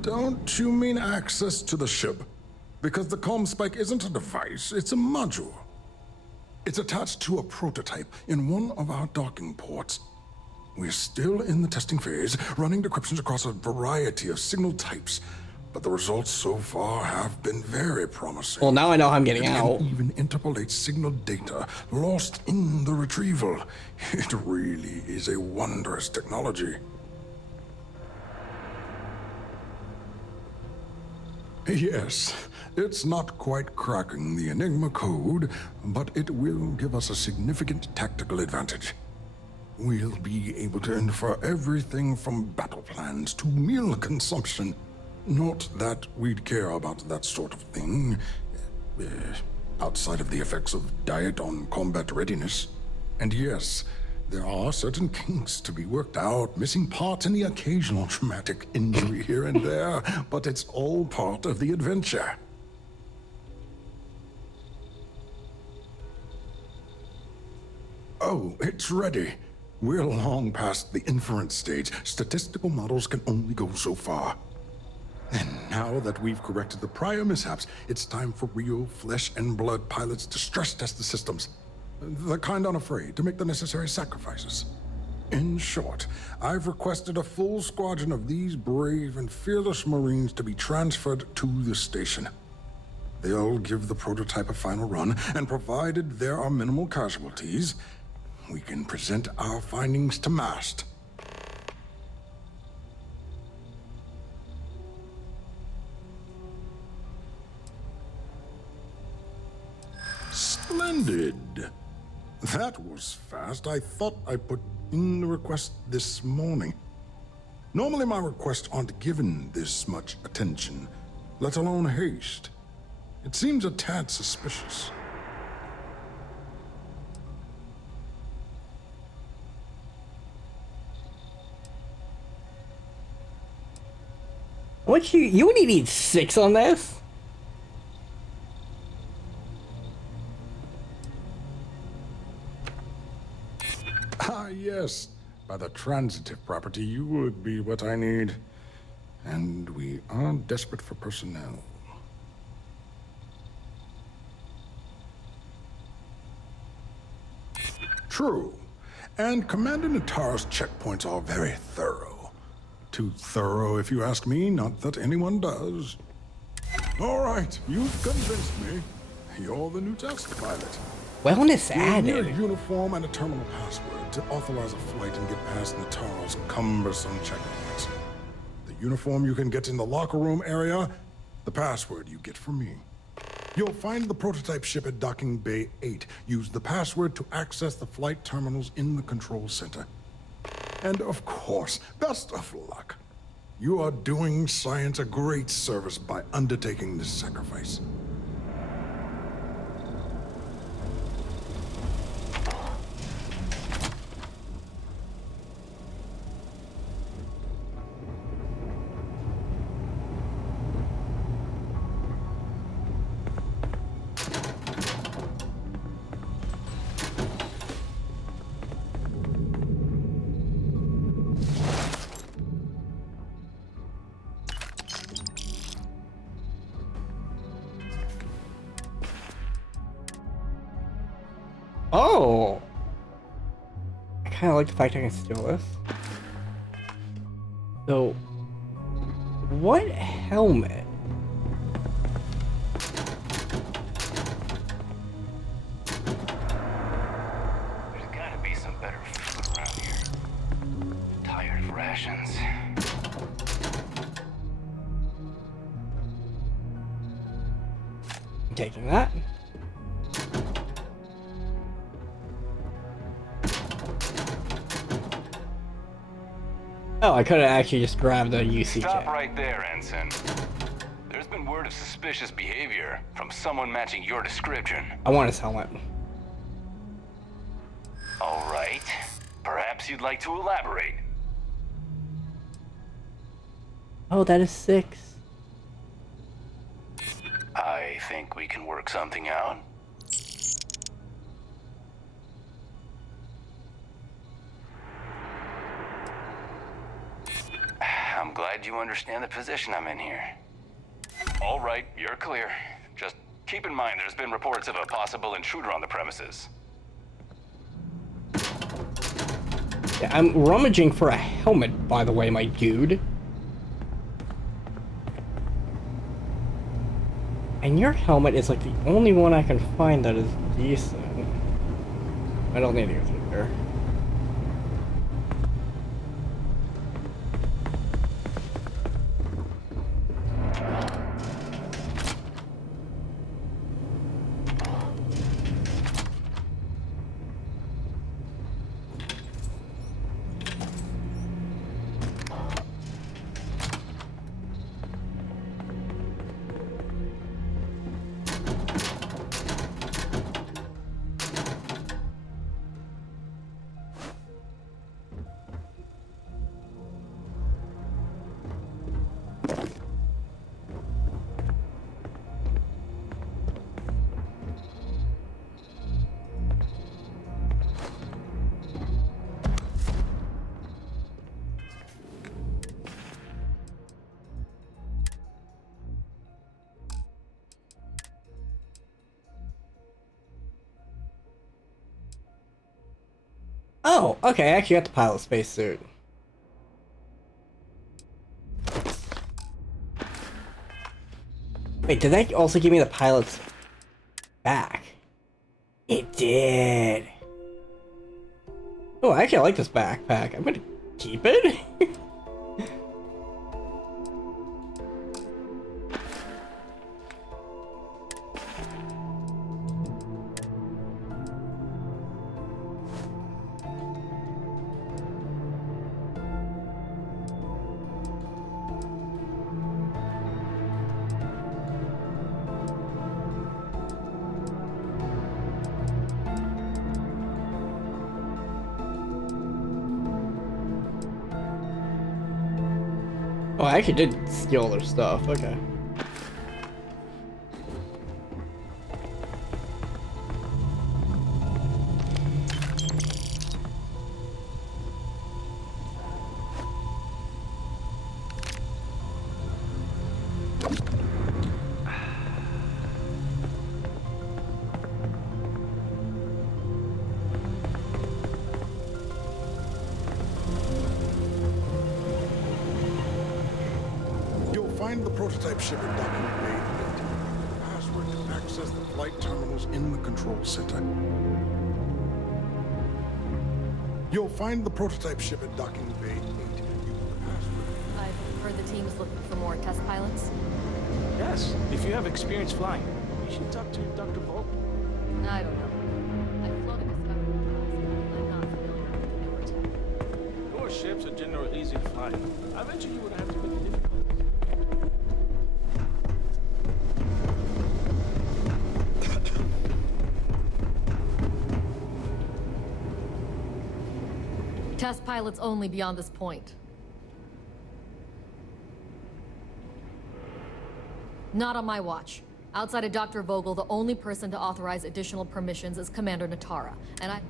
Don't you mean access to the ship? Because the comm spike isn't a device, it's a module. It's attached to a prototype in one of our docking ports. We're still in the testing phase, running decryptions across a variety of signal types, but the results so far have been very promising. Well, now I know how I'm getting out. It can even interpolate signal data lost in the retrieval. It really is a wondrous technology. Yes, it's not quite cracking the Enigma code, but it will give us a significant tactical advantage. We'll be able to infer everything from battle plans to meal consumption. Not that we'd care about that sort of thing, outside of the effects of diet on combat readiness. And yes, there are certain kinks to be worked out, missing parts and the occasional traumatic injury here and there, but it's all part of the adventure. Oh, it's ready. We're long past the inference stage. Statistical models can only go so far. And now that we've corrected the prior mishaps, it's time for real flesh and blood pilots to stress test the systems. The kind unafraid to make the necessary sacrifices. In short, I've requested a full squadron of these brave and fearless Marines to be transferred to the station. They'll give the prototype a final run, and provided there are minimal casualties, we can present our findings to MAST. Splendid! That was fast. I thought I put in the request this morning. Normally my requests aren't given this much attention, let alone haste. It seems a tad suspicious. What you only need 6 on this? Ah, yes. By the transitive property, you would be what I need. And we are desperate for personnel. True. And Commander Natara's checkpoints are very thorough. Too thorough, if you ask me, not that anyone does. All right, you've convinced me. You're the new test pilot. Wellness You'll need added. a uniform and a terminal password to authorize a flight and get past Natara's cumbersome checkpoints. The uniform you can get in the locker room area, the password you get from me. You'll find the prototype ship at Docking Bay 8. Use the password to access the flight terminals in the control center. And of course, best of luck. You are doing science a great service by undertaking this sacrifice. Oh! I kind of like the fact I can steal this. So, what helmet? There's gotta be some better food around here. Tired of rations. I'm taking that. Oh, I could have actually just grabbed the UCJ. Stop right there, Ensign. There's been word of suspicious behavior from someone matching your description. I want his helmet. All right. Perhaps you'd like to elaborate. Oh, that is 6. I think we can work something out. I'm glad you understand the position I'm in here. All right, you're clear. Just keep in mind there's been reports of a possible intruder on the premises. Yeah, I'm rummaging for a helmet, by the way, my dude. And your helmet is like the only one I can find that is decent. I don't need to go through there. Oh, okay, I actually got the pilot spacesuit. Wait, did that also give me the pilot's back? It did. Oh, actually I like this backpack. I'm gonna keep it. Oh, I actually did steal their stuff. Okay. Find the prototype ship at Docking Bay 8. Password to access the flight terminals in the control center. You'll find the prototype ship at Docking Bay 8. I've heard the team is looking for more test pilots. Yes, if you have experience flying, you should talk to Dr. Volk. I don't know. I've flown a Discovery in the past, but I'm not familiar with the newer tech. Newer ships are generally easy to fly. I bet you would have to make it difficult. Test pilots only beyond this point. Not on my watch. Outside of Dr. Vogel, the only person to authorize additional permissions is Commander Natara, and I...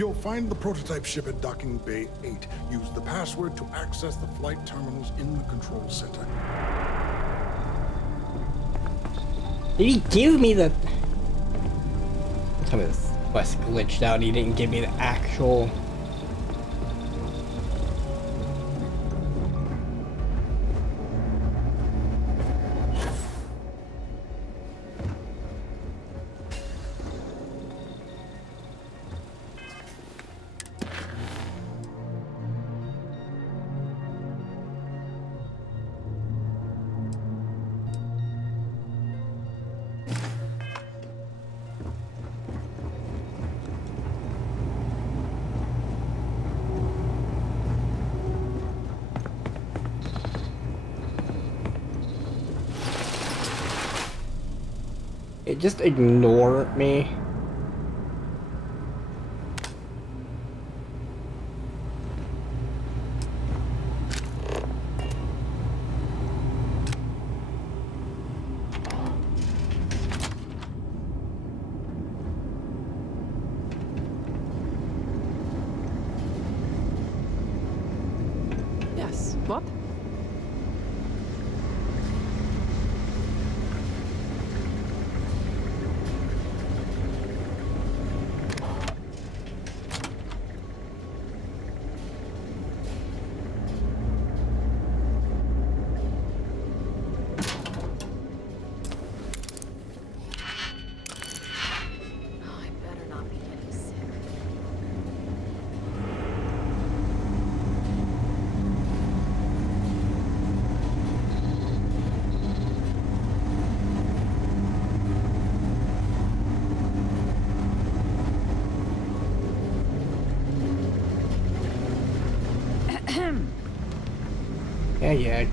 You'll find the prototype ship at Docking Bay 8. Use the password to access the flight terminals in the control center. Did he give me the... Tell me this quest glitched out and he didn't give me the actual... Just ignore me. Yes. What? Yeah.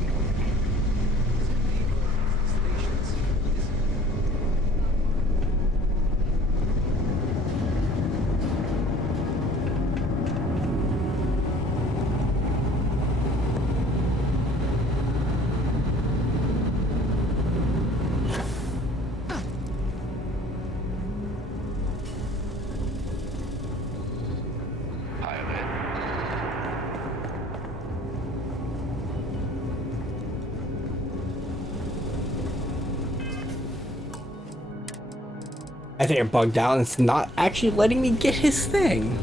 I think I'm bugged out and it's not actually letting me get his thing.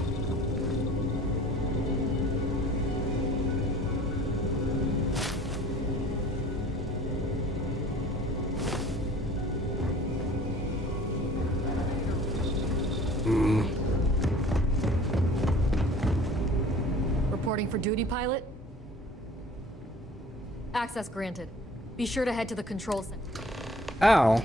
Reporting for duty, pilot. Access granted. Be sure to head to the control center. Ow.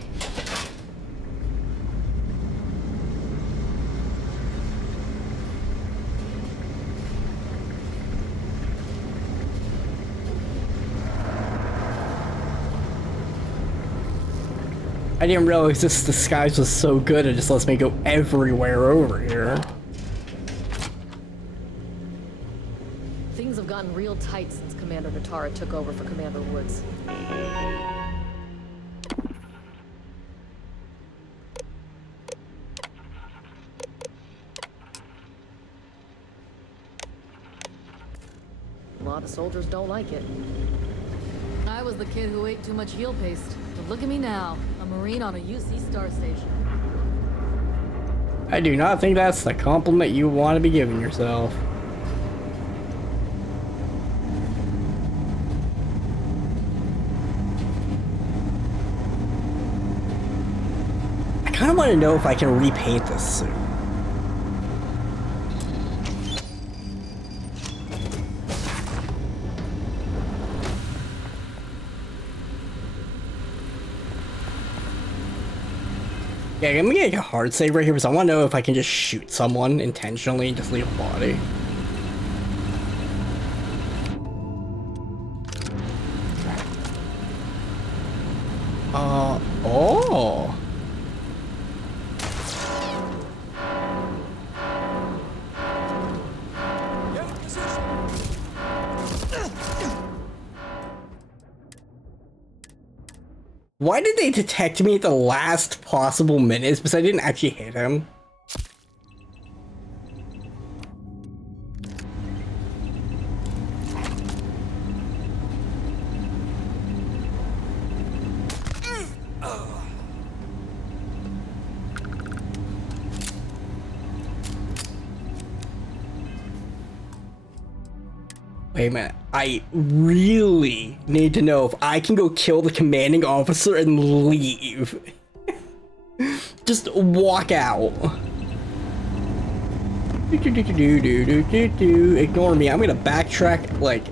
I didn't realize this disguise was so good, it just lets me go everywhere over here. Things have gotten real tight since Commander Natara took over for Commander Woods. A lot of soldiers don't like it. I was the kid who ate too much heel paste. But look at me now, a Marine on a UC star station. I do not think that's the compliment you want to be giving yourself. I kind of want to know if I can repaint this suit. Yeah, I'm gonna get a hard save right here because I want to know if I can just shoot someone intentionally and just leave a body. Oh. Why did they detect me at the last possible minutes? Because I didn't actually hit him. Wait a minute. I really need to know if I can go kill the commanding officer and leave. Just walk out. Ignore me. I'm gonna backtrack like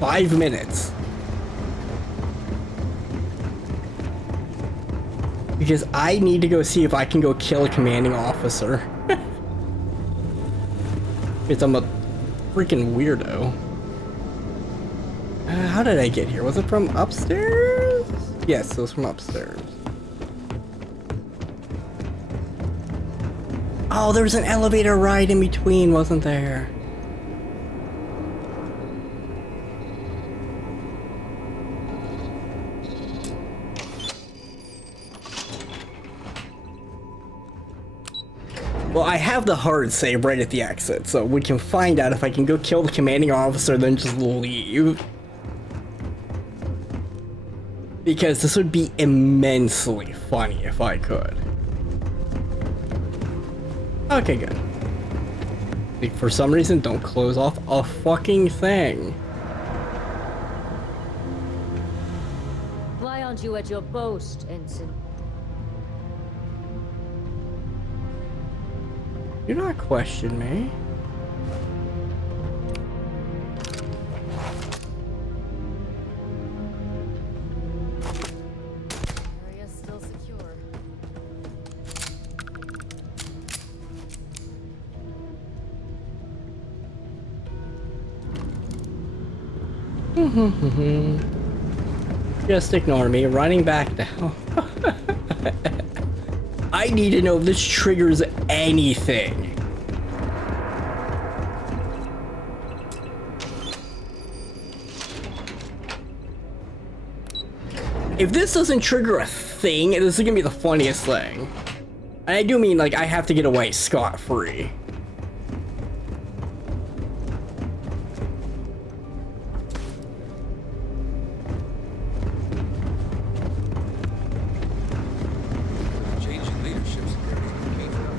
5 minutes. Because I need to go see if I can go kill a commanding officer. Because I'm a freaking weirdo. How did I get here? Was it from upstairs? Yes, it was from upstairs. Oh, there was an elevator ride in between, wasn't there? Well, I have the hard save right at the exit, so we can find out if I can go kill the commanding officer, then just leave. Because this would be immensely funny if I could. Okay, good. Like, for some reason, don't close off a fucking thing. Why aren't you at your post, Ensign? Do not question me. Area's still secure. Just ignore me. Running back now. I need to know if this triggers anything. If this doesn't trigger a thing, this is gonna be the funniest thing. And I do mean, like, I have to get away scot-free. Changing leadership security is the main job.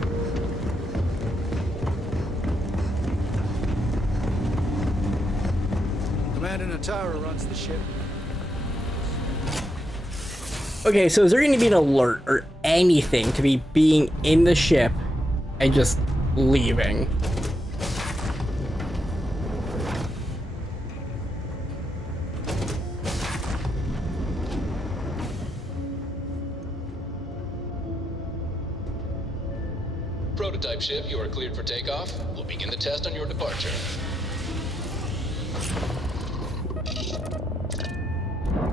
Commander Natara runs the ship. Okay, so is there going to be an alert or anything to be being in the ship and just leaving? Prototype ship, you are cleared for takeoff. We'll begin the test on your departure.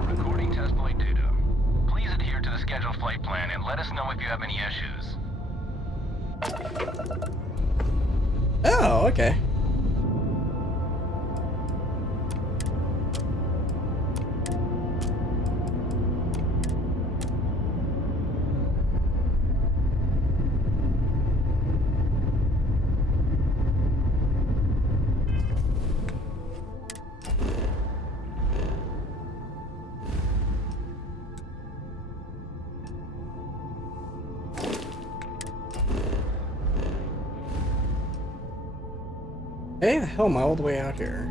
Recording test flight data. Please adhere to the scheduled flight plan and let us know if you have any issues. Oh, okay. Hey, the hell am I all the way out here?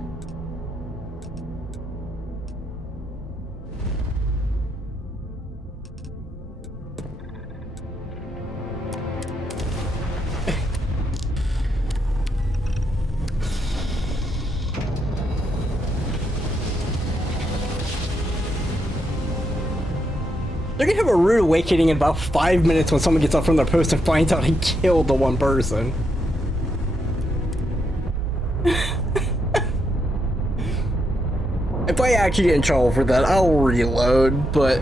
They're gonna have a rude awakening in about 5 minutes when someone gets up from their post and finds out he killed the one person. If I actually get in trouble for that, I'll reload, but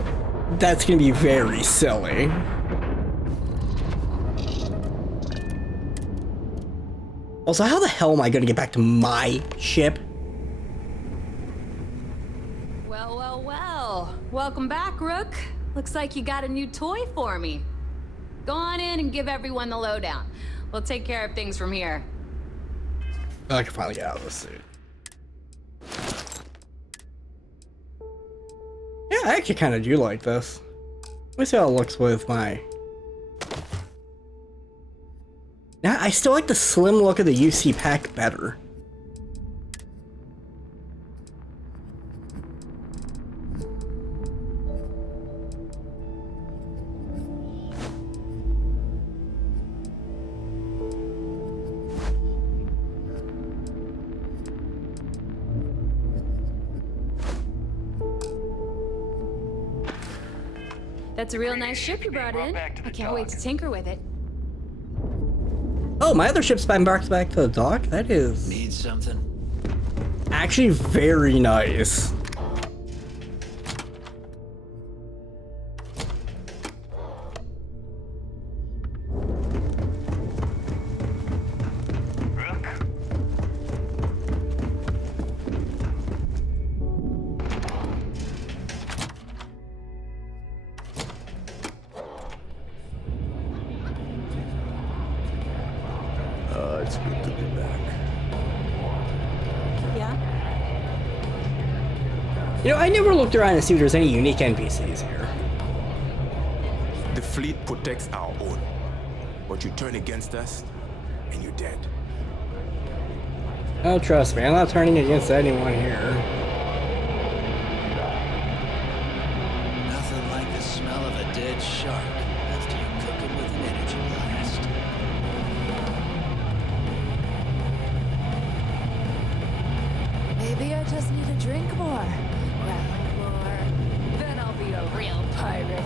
that's gonna be very silly. Also, how the hell am I gonna get back to my ship? Well, well, well. Welcome back, Rook. Looks like you got a new toy for me. Go on in and give everyone the lowdown. We'll take care of things from here. I can finally get out of this suit. Yeah, I actually kind of do like this. Let me see how it looks with my... Now, I still like the slim look of the UC pack better. That's a real nice ship you brought in. I can't wait to tinker with it. Oh, my other ship's been back to the dock? That is... Need something? actually very nice. It's good to be back. Yeah? You know, I never looked around to see if there's any unique NPCs here. The fleet protects our own, but you turn against us, and you're dead. Oh, trust me, I'm not turning against anyone here. Nothing like the smell of a dead shark after you cook it with an energy blast. Maybe I just need to drink more. Grab more. Then I'll be a real pirate.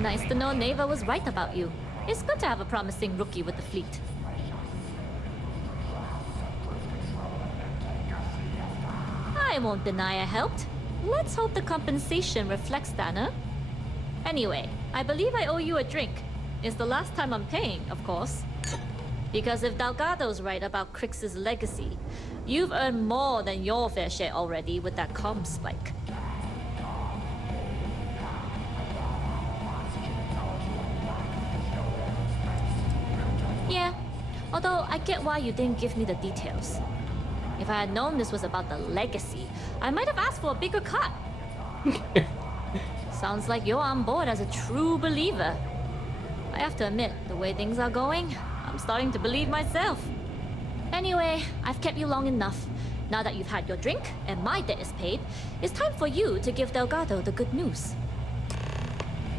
Nice to know Neva was right about you. It's good to have a promising rookie with the fleet. I won't deny I helped. Let's hope the compensation reflects that, huh? Anyway, I believe I owe you a drink. It's the last time I'm paying, of course. Because if Delgado's right about Crix's legacy, you've earned more than your fair share already with that comm spike. Yeah, although I get why you didn't give me the details. If I had known this was about the legacy, I might have asked for a bigger cut. Sounds like you're on board as a true believer. I have to admit, the way things are going, I'm starting to believe myself. Anyway, I've kept you long enough. Now that you've had your drink and my debt is paid, it's time for you to give Delgado the good news.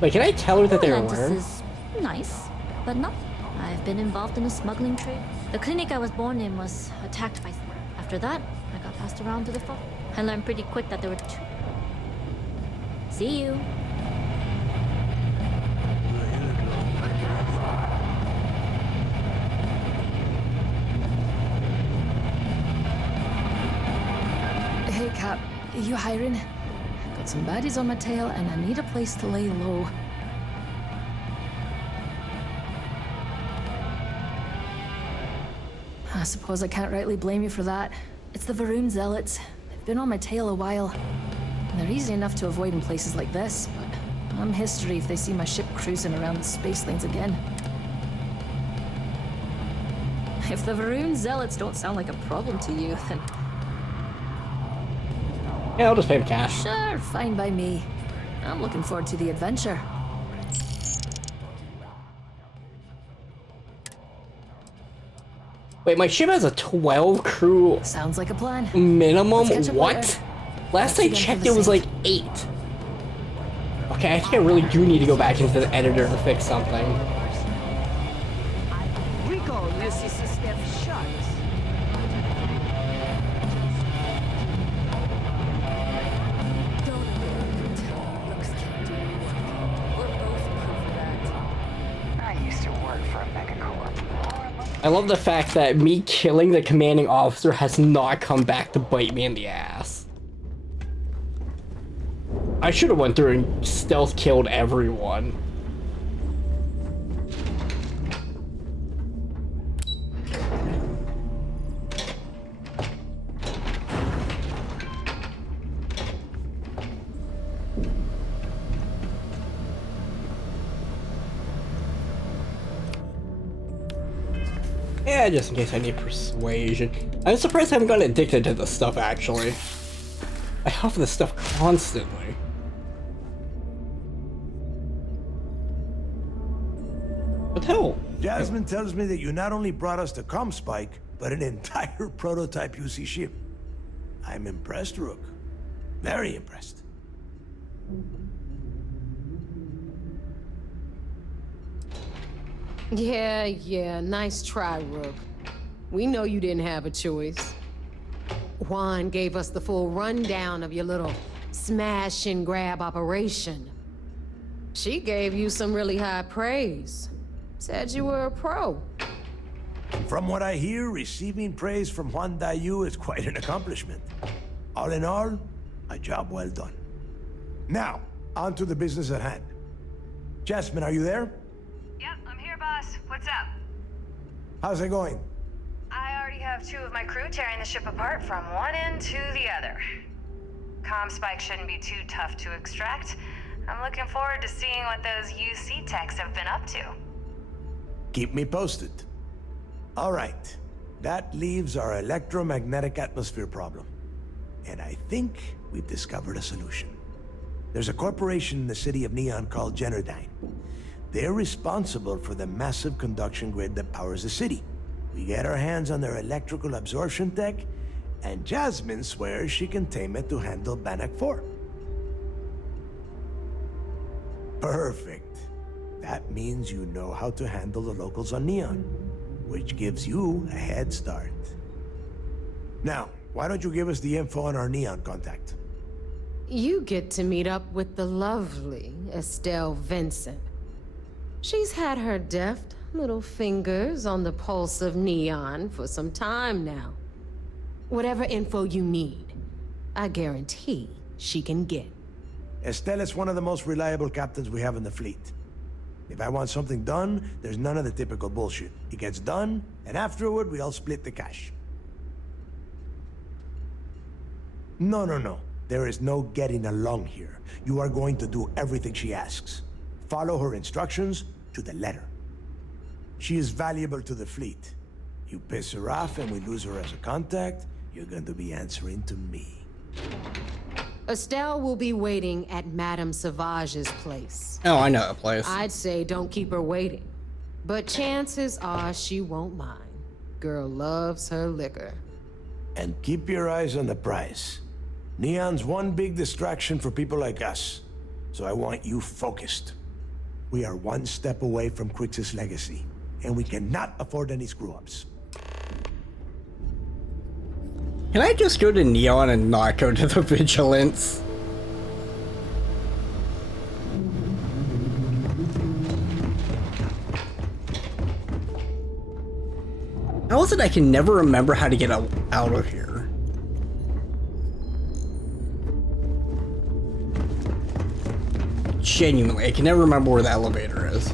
Wait, can I tell her that they're Atlantis aware? is nice, but no. I've been involved in a smuggling trade. The clinic I was born in was attacked by... After that, I got passed around to the folk. I learned pretty quick that there were two... See you. Hey, Cap. You hiring? Got some baddies on my tail, and I need a place to lay low. I suppose I can't rightly blame you for that. It's the Varun Zealots. They've been on my tail a while. And they're easy enough to avoid in places like this, but I'm history if they see my ship cruising around the space lanes again. If the Varun Zealots don't sound like a problem to you, then... Yeah, I'll just pay him cash. Sure, fine by me. I'm looking forward to the adventure. Wait, my ship has a 12 crew. Sounds like a plan. Minimum? Let's catch up What? later. Last I Thanks again checked, for it the was save. like 8. Okay, I think I really do need to go back into the editor to fix something. Recall Mrs. Steph Sharks. I used to work for a megacorp. I love the fact that me killing the commanding officer has not come back to bite me in the ass. I should have went through and stealth killed everyone. Yeah, just in case I need persuasion. I'm surprised I haven't gotten addicted to this stuff, actually. I have this stuff constantly. What the hell? Jasmine tells me that you not only brought us the comm spike, but an entire prototype UC ship. I'm impressed, Rook. Very impressed. Yeah, nice try, Rook. We know you didn't have a choice. Juan gave us the full rundown of your little smash and grab operation. She gave you some really high praise. Said you were a pro. From what I hear, receiving praise from Juan Dayu is quite an accomplishment. All in all, a job well done. Now, on to the business at hand. Jasmine, are you there? Yep, I'm here, boss. What's up? How's it going? I already have 2 of my crew tearing the ship apart from one end to the other. Comm spike shouldn't be too tough to extract. I'm looking forward to seeing what those UC techs have been up to. Keep me posted. All right. That leaves our electromagnetic atmosphere problem. And I think we've discovered a solution. There's a corporation in the city of Neon called Generdyne. They're responsible for the massive conduction grid that powers the city. We get our hands on their electrical absorption tech, and Jasmine swears she can tame it to handle Bannock 4. Perfect. That means you know how to handle the locals on Neon, which gives you a head start. Now, why don't you give us the info on our Neon contact? You get to meet up with the lovely Estelle Vincent. She's had her deft little fingers on the pulse of Neon for some time now. Whatever info you need, I guarantee she can get. Estelle is one of the most reliable captains we have in the fleet. If I want something done, there's none of the typical bullshit. It gets done, and afterward, we all split the cash. No. There is no getting along here. You are going to do everything she asks. Follow her instructions to the letter. She is valuable to the fleet. You piss her off and we lose her as a contact, you're going to be answering to me. Estelle will be waiting at Madame Sauvage's place. Oh, I know that place. I'd say don't keep her waiting. But chances are she won't mind. Girl loves her liquor. And keep your eyes on the prize. Neon's one big distraction for people like us. So I want you focused. We are one step away from Quix's legacy, and we cannot afford any screw-ups. Can I just go to Neon and not go to the Vigilance? How is it I can never remember how to get out of here? Genuinely, I can never remember where the elevator is.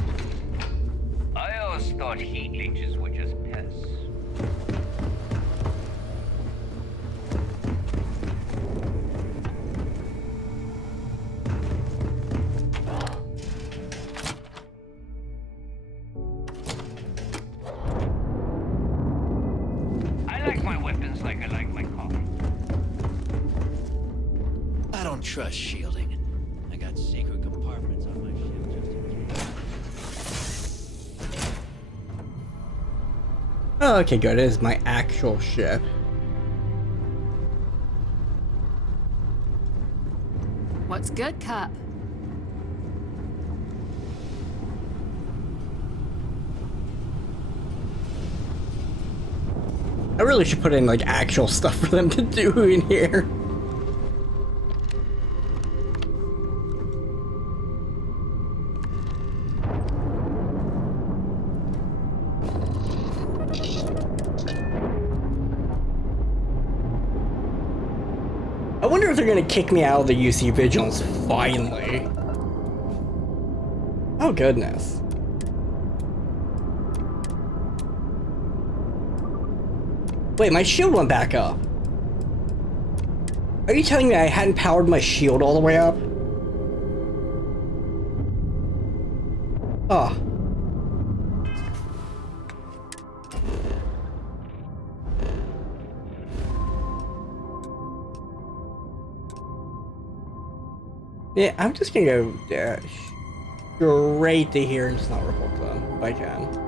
I always thought heat leeches were just pests. I like my weapons like I like my coffee. I don't trust shielding. I got secret compartments on my ship just in case. Oh, okay, good. It is my actual ship. What's good, Cup? I really should put in like actual stuff for them to do in here. I wonder if they're gonna kick me out of the UC Vigilance finally. Oh goodness. Wait, my shield went back up. Are you telling me I hadn't powered my shield all the way up? Oh. Yeah, I'm just gonna go straight to here and just not report them if I can.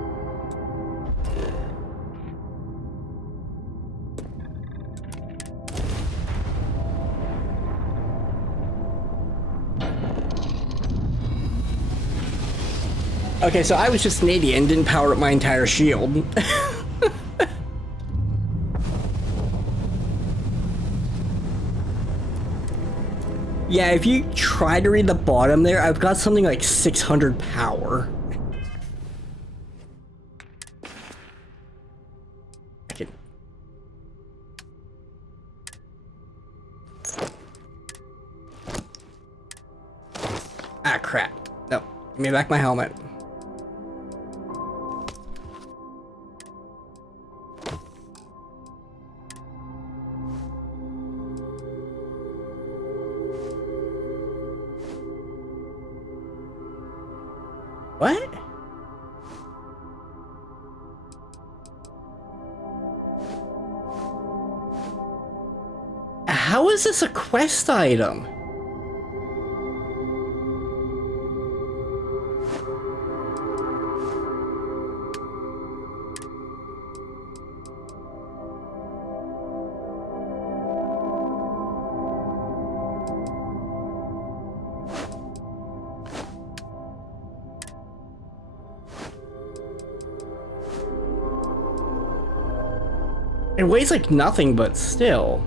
Okay, so I was just an idiot and didn't power up my entire shield. Yeah, if you try to read the bottom there, I've got something like 600 power. I can... Ah, crap. No, give me back my helmet. What? How is this a quest item? It weighs like nothing, but still.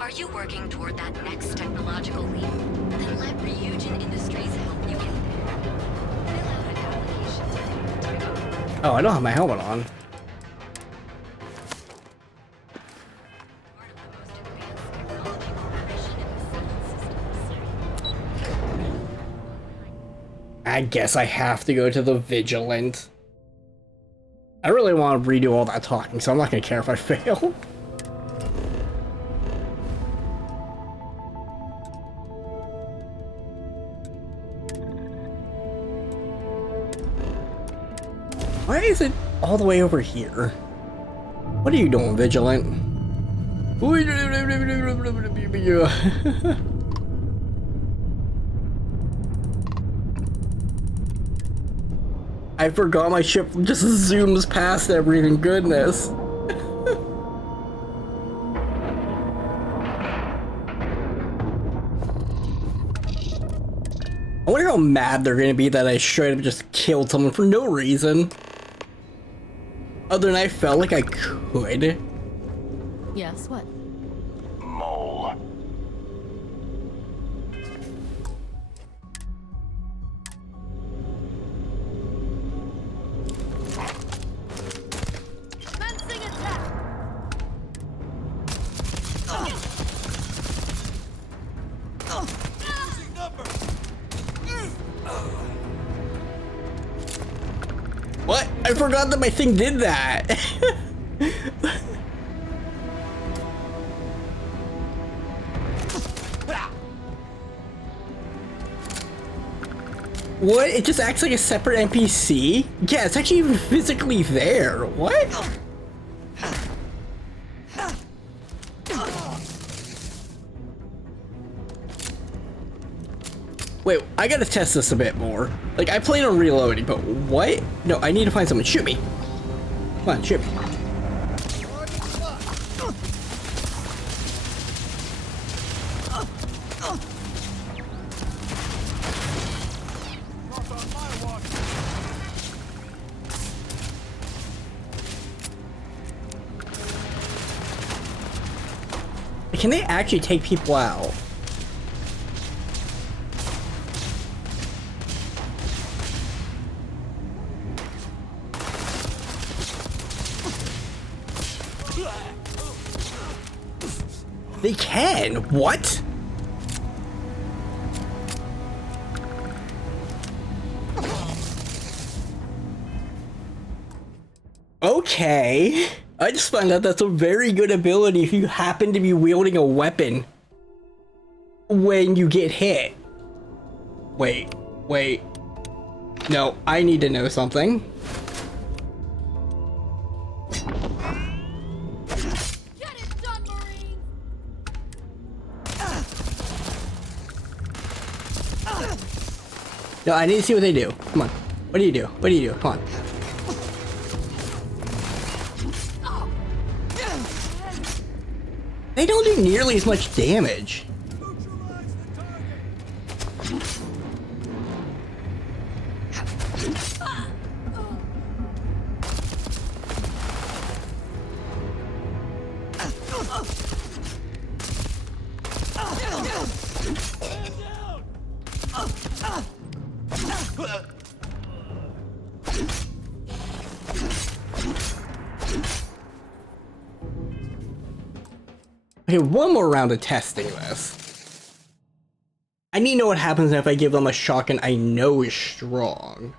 Are you working toward that next technological leap? Then let Ryujin Industries help you get there. Fill out an application. Oh, I don't have my helmet on. I guess I have to go to the Vigilant. I really want to redo all that talking, so I'm not gonna care if I fail. Why is it all the way over here? What are you doing, Vigilant? I forgot my ship just zooms past everything, goodness. I wonder how mad they're gonna be that I straight up just killed someone for no reason. Other than I felt like I could. Yes, what? Mole. Commencing attack! What? I forgot that my thing did that. What? It just acts like a separate NPC? Yeah, it's actually even physically there. What? Wait, I gotta test this a bit more. Like, I plan on reloading, but what? No, I need to find someone. Shoot me. Come on, shoot me. Can they actually take people out? They can? What? Okay. I just found out that's a very good ability if you happen to be wielding a weapon. when you get hit. Wait. No, I need to know something. Get it done, Marine! No, I need to see what they do. Come on. What do you do? What do you do? Come on. They don't do nearly as much damage. Okay, one more round of testing this. I need to know what happens if I give them a shotgun I know is strong.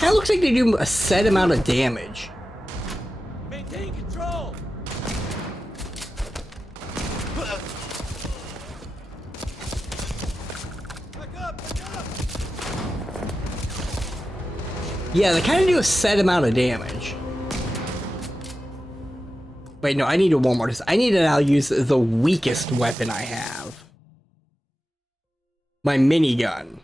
That looks like they do a set amount of damage. Maintain control. Yeah, they kind of do a set amount of damage. Wait, no, I need one more. I need to now use the weakest weapon I have. My minigun.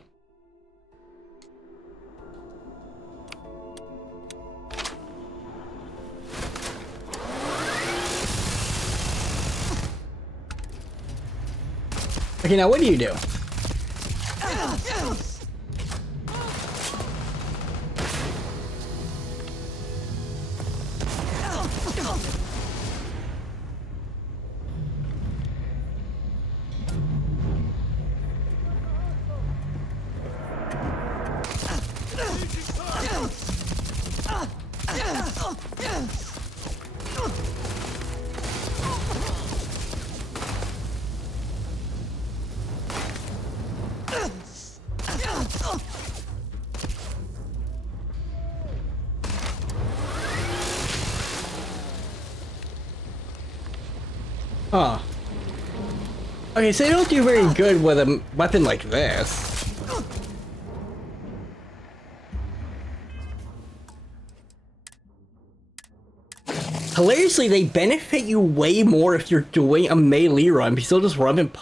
Okay, now what do you do? Huh. Okay, so they don't do very good with a weapon like this. Hilariously, they benefit you way more if you're doing a melee run, because they'll just run and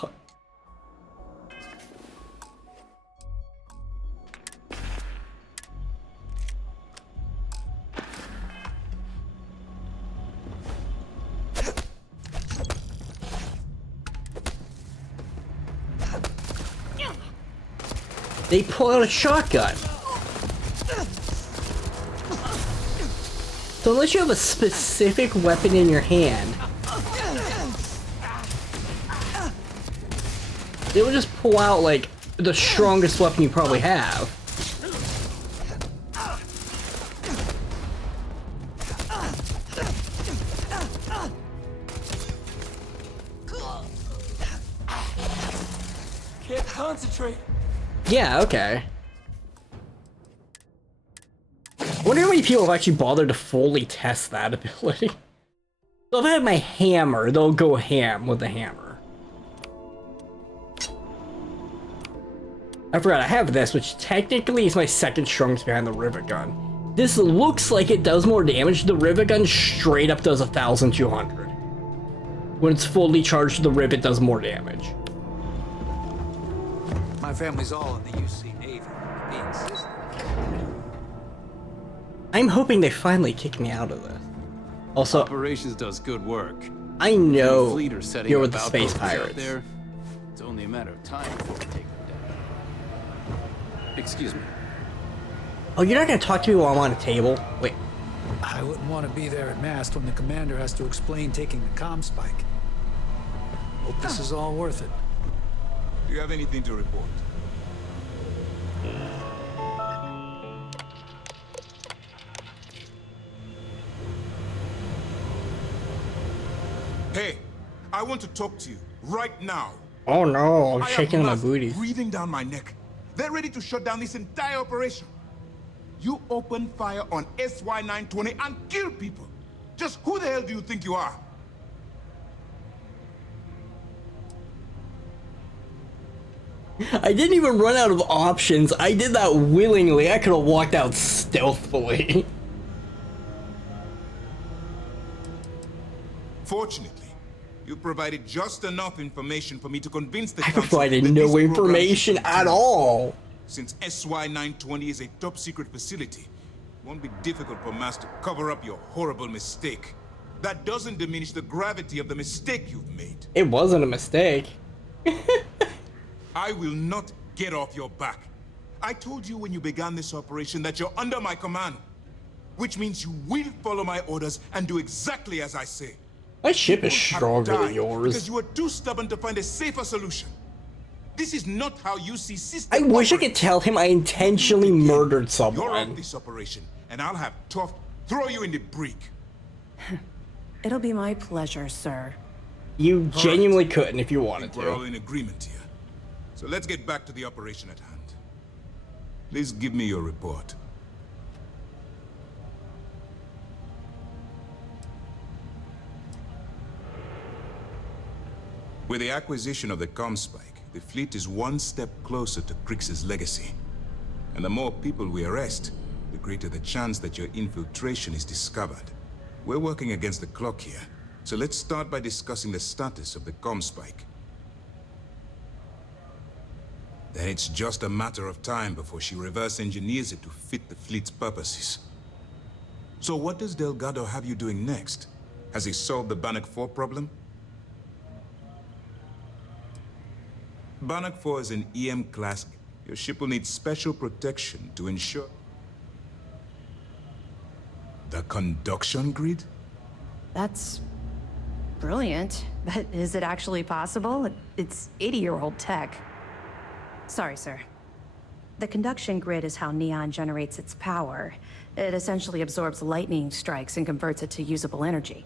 they pull out a shotgun. So unless you have a specific weapon in your hand, they will just pull out like the strongest weapon you probably have. Can't concentrate. Yeah, okay. I wonder how many people have actually bothered to fully test that ability. So if I have my hammer, they'll go ham with the hammer. I forgot I have this, which technically is my second strongest behind the rivet gun. This looks like it does more damage. The rivet gun straight up does 1,200. When it's fully charged, the rivet does more damage. My family's all in the UC Navy. They insist. I'm hoping they finally kick me out of this. Also, Operations does good work. I know The fleet are setting you're up with the space outposts out pirates. there. It's only a matter of time before we take them down. Excuse me. Oh, you're not gonna talk to me while I'm on a table? Wait. I wouldn't want to be there at mast when the commander has to explain taking the comm spike. Hope this is all worth it. Do you have anything to report? I want to talk to you right now. Oh no, I'm I have shaking my mass booties. breathing down my neck. They're ready to shut down this entire operation. You open fire on SY-920 and kill people. Just who the hell do you think you are? I didn't even run out of options. I did that willingly. I could have walked out stealthily. Fortunately, you provided just enough information for me to convince the I council provided that no this program information should at continue. all. Since SY-920 is a top-secret facility, it won't be difficult for Mass to cover up your horrible mistake. That doesn't diminish the gravity of the mistake you've made. It wasn't a mistake. I will not get off your back. I told you when you began this operation that you're under my command, which means you will follow my orders and do exactly as I say. My ship is People have stronger than died yours. because you were too stubborn to find a safer solution. This is not how you see I system wish I operates. could tell him I intentionally murdered You're off someone. this operation, and I'll have Toft throw you in the brig. It'll be my pleasure, sir. You genuinely couldn't if you wanted We're all to. in agreement here. So let's get back to the operation at hand. Please give me your report. With the acquisition of the Comspike, the fleet is one step closer to Krix's legacy. And the more people we arrest, the greater the chance that your infiltration is discovered. We're working against the clock here, so let's start by discussing the status of the Comspike. Then it's just a matter of time before she reverse engineers it to fit the fleet's purposes. So what does Delgado have you doing next? Has he solved the Bannock 4 problem? Bannock 4 is an EM class. Your ship will need special protection to ensure... The conduction grid? That's brilliant. But is it actually possible? It's 80-year-old tech. Sorry, sir. The conduction grid is how Neon generates its power. It essentially absorbs lightning strikes and converts it to usable energy.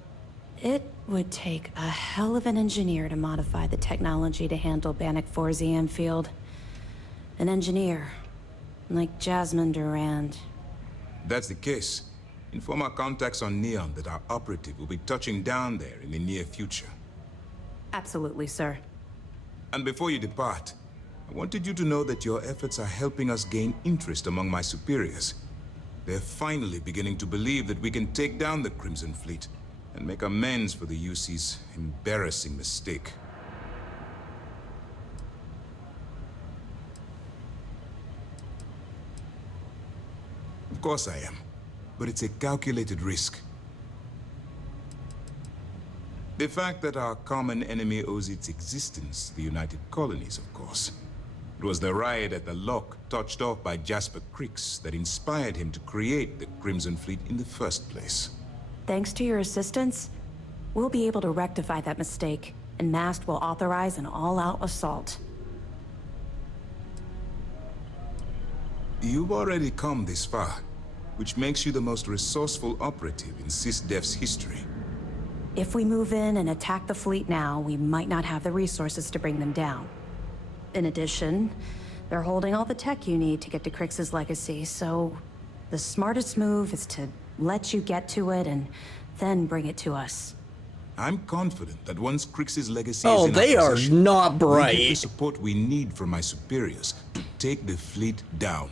It would take a hell of an engineer to modify the technology to handle Bannock 4's EM field. An engineer, like Jasmine Durand. That's the case. Inform our contacts on Neon that our operative will be touching down there in the near future. Absolutely, sir. And before you depart, I wanted you to know that your efforts are helping us gain interest among my superiors. They're finally beginning to believe that we can take down the Crimson Fleet and make amends for the UC's embarrassing mistake. Of course I am, but it's a calculated risk. The fact that our common enemy owes its existence to the United Colonies, of course. It was the riot at the Lock, touched off by Jasper Krix, that inspired him to create the Crimson Fleet in the first place. Thanks to your assistance, we'll be able to rectify that mistake, and Mast will authorize an all-out assault. You've already come this far, which makes you the most resourceful operative in SysDef's history. If we move in and attack the fleet now, we might not have the resources to bring them down. In addition, they're holding all the tech you need to get to Krix's legacy, so the smartest move is to let you get to it and then bring it to us. I'm confident that once Krix's legacy Oh, is in they our are possession, not we'll bright. get the support we need from my superiors to take the fleet down.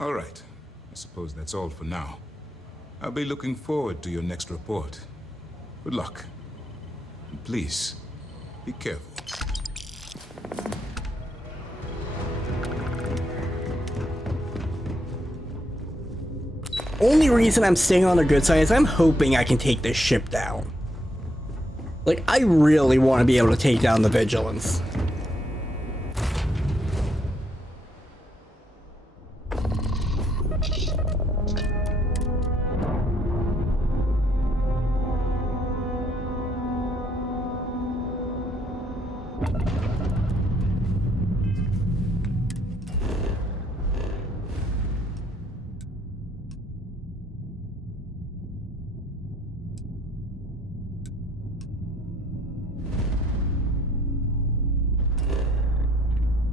All right, I suppose that's all for now. I'll be looking forward to your next report. Good luck. And please, be careful. Only reason I'm staying on the good side is I'm hoping I can take this ship down. Like, I really want to be able to take down the Vigilance.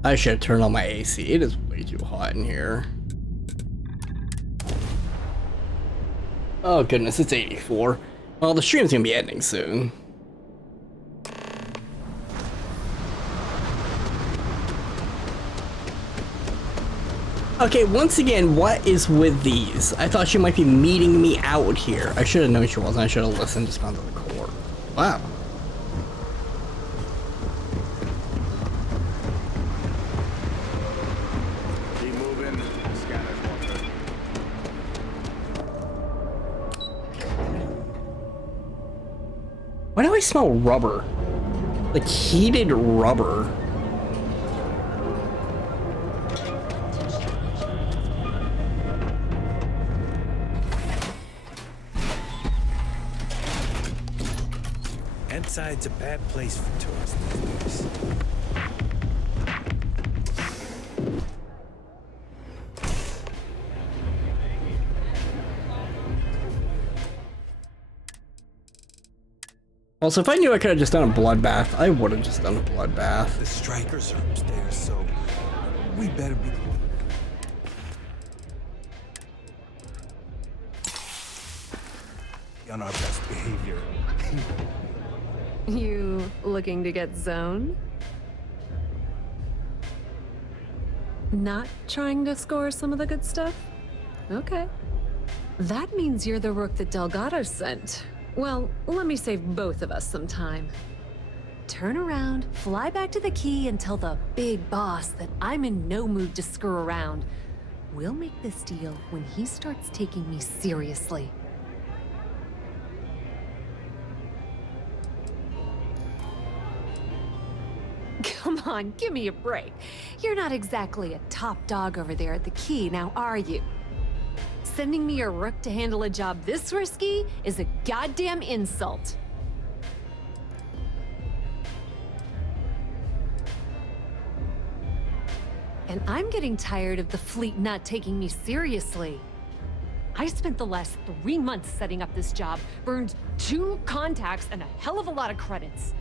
I should have turned on my AC. It is way too hot in here. Oh goodness, it's 84. Well, the stream's gonna be ending soon. Okay, once again, what is with these? I thought she might be meeting me out here. I should have known she wasn't. I should have listened, just gone to the core. Wow. Keep moving. Scanners won't hurt you. Why do I smell rubber? Like heated rubber. Inside's a bad place for tourists these days. Also, if I knew I could have just done a bloodbath, I would have just done a bloodbath. The strikers are upstairs, so we better be on our best behavior. You looking to get zoned? Not trying to score some of the good stuff? Okay. That means you're the rook that Delgado sent. Well, let me save both of us some time. Turn around, fly back to the key, and tell the big boss that I'm in no mood to screw around. We'll make this deal when he starts taking me seriously. Come on, give me a break. You're not exactly a top dog over there at the key, now are you? Sending me a rook to handle a job this risky is a goddamn insult. And I'm getting tired of the fleet not taking me seriously. I spent the last 3 months setting up this job, burned 2 contacts and a hell of a lot of credits.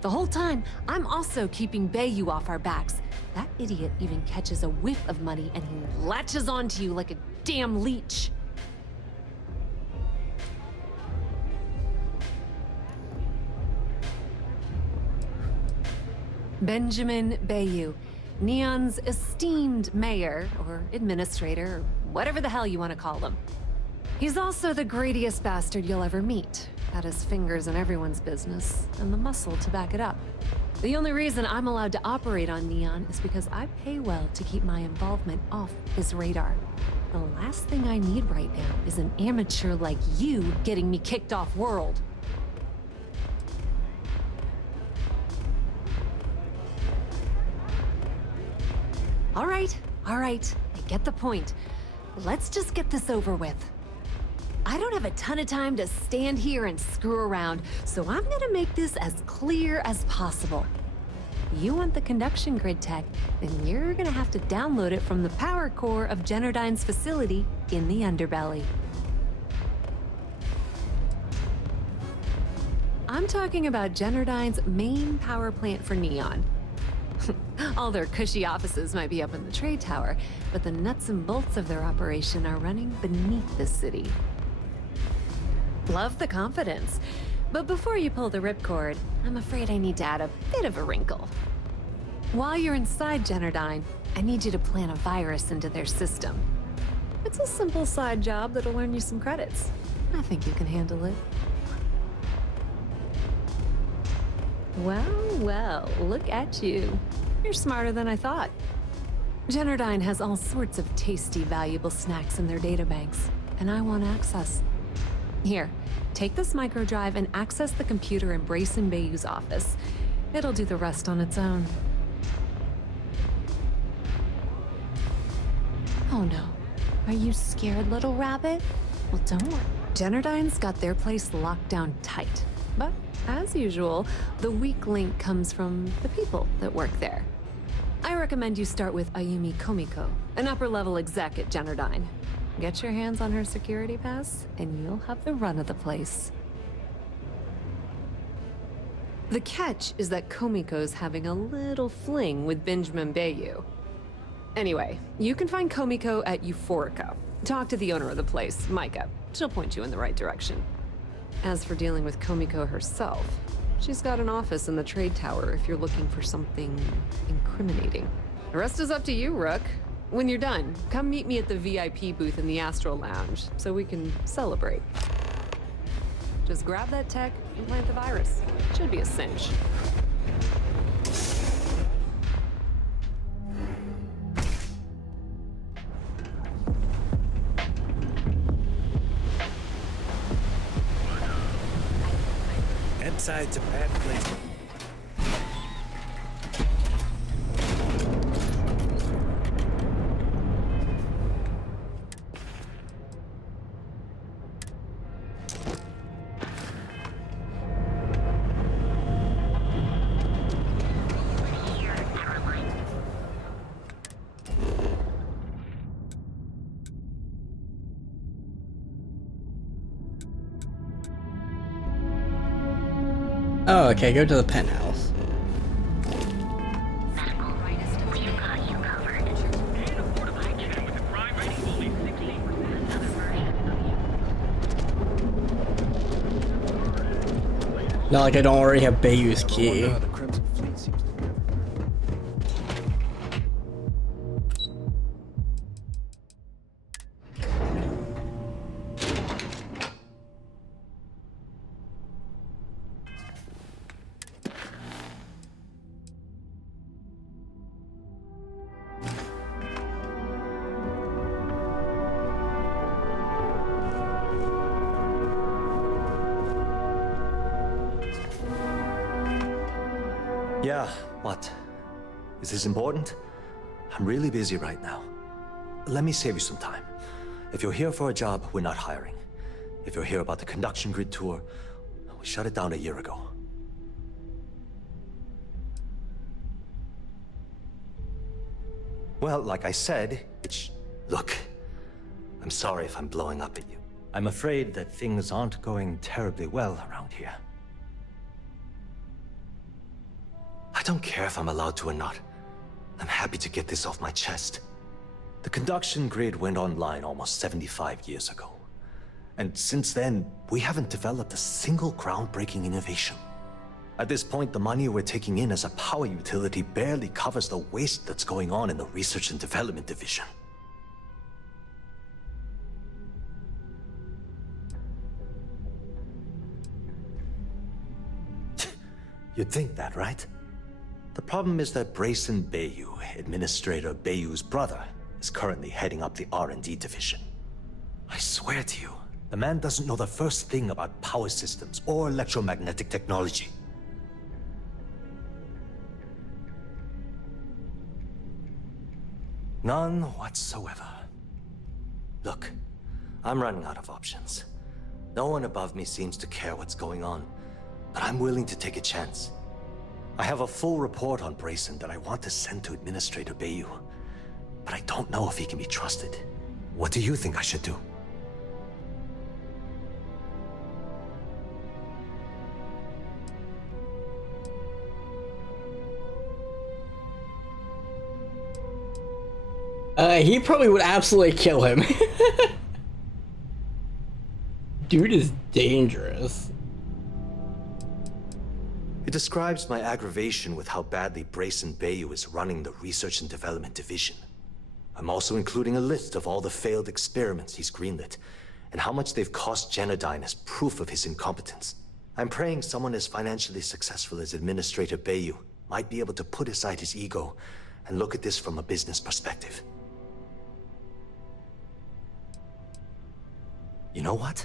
The whole time, I'm also keeping Bayou off our backs. That idiot even catches a whiff of money and he latches onto you like a damn leech. Benjamin Bayou, Neon's esteemed mayor, or administrator, or whatever the hell you want to call him. He's also the greediest bastard you'll ever meet. Got his fingers in everyone's business, and the muscle to back it up. The only reason I'm allowed to operate on Neon is because I pay well to keep my involvement off his radar. The last thing I need right now is an amateur like you getting me kicked off world. All right, I get the point. Let's just get this over with. I don't have a ton of time to stand here and screw around, so I'm gonna make this as clear as possible. You want the conduction grid tech, then you're gonna have to download it from the power core of Generdyne's facility in the underbelly. I'm talking about Generdyne's main power plant for Neon. All their cushy offices might be up in the trade tower, but the nuts and bolts of their operation are running beneath the city. Love the confidence, but before you pull the ripcord, I'm afraid I need to add a bit of a wrinkle. While you're inside Generdyne, I need you to plant a virus into their system. It's a simple side job that'll earn you some credits. I think you can handle it. Well, look at you. You're smarter than I thought. Generdyne has all sorts of tasty, valuable snacks in their databanks, and I want access. Here, take this microdrive and access the computer in Brayson Bayou's office. It'll do the rest on its own. Oh no. Are you scared, little rabbit? Well, don't worry. Generdyne's got their place locked down tight. But, as usual, the weak link comes from the people that work there. I recommend you start with Ayumi Komiko, an upper-level exec at Generdyne. Get your hands on her security pass, and you'll have the run of the place. The catch is that Komiko's having a little fling with Benjamin Bayou. Anyway, you can find Komiko at Euphorica. Talk to the owner of the place, Micah. She'll point you in the right direction. As for dealing with Komiko herself, she's got an office in the trade tower if you're looking for something incriminating. The rest is up to you, Rook. When you're done, come meet me at the VIP booth in the Astral Lounge so we can celebrate. Just grab that tech and plant the virus. Should be a cinch. Inside's a bad place. Oh, okay, go to the penthouse. Not like I don't already have Bayou's key. Yeah, what? Is this important? I'm really busy right now. Let me save you some time. If you're here for a job, we're not hiring. If you're here about the conduction grid tour, we shut it down a year ago. Well, like I said, look, I'm sorry if I'm blowing up at you. I'm afraid that things aren't going terribly well around here. I don't care if I'm allowed to or not. I'm happy to get this off my chest. The conduction grid went online almost 75 years ago. And since then, we haven't developed a single groundbreaking innovation. At this point, the money we're taking in as a power utility barely covers the waste that's going on in the research and development division. You'd think that, right? The problem is that Brayson Bayou, Administrator Bayou's brother, is currently heading up the R&D division. I swear to you, the man doesn't know the first thing about power systems or electromagnetic technology. None whatsoever. Look, I'm running out of options. No one above me seems to care what's going on, but I'm willing to take a chance. I have a full report on Brayson that I want to send to Administrator Bayou, but I don't know if he can be trusted. What do you think I should do? He probably would absolutely kill him. Dude is dangerous. It describes my aggravation with how badly Brayson Bayou is running the Research and Development Division. I'm also including a list of all the failed experiments he's greenlit, and how much they've cost Genodyne as proof of his incompetence. I'm praying someone as financially successful as Administrator Bayou might be able to put aside his ego and look at this from a business perspective. You know what?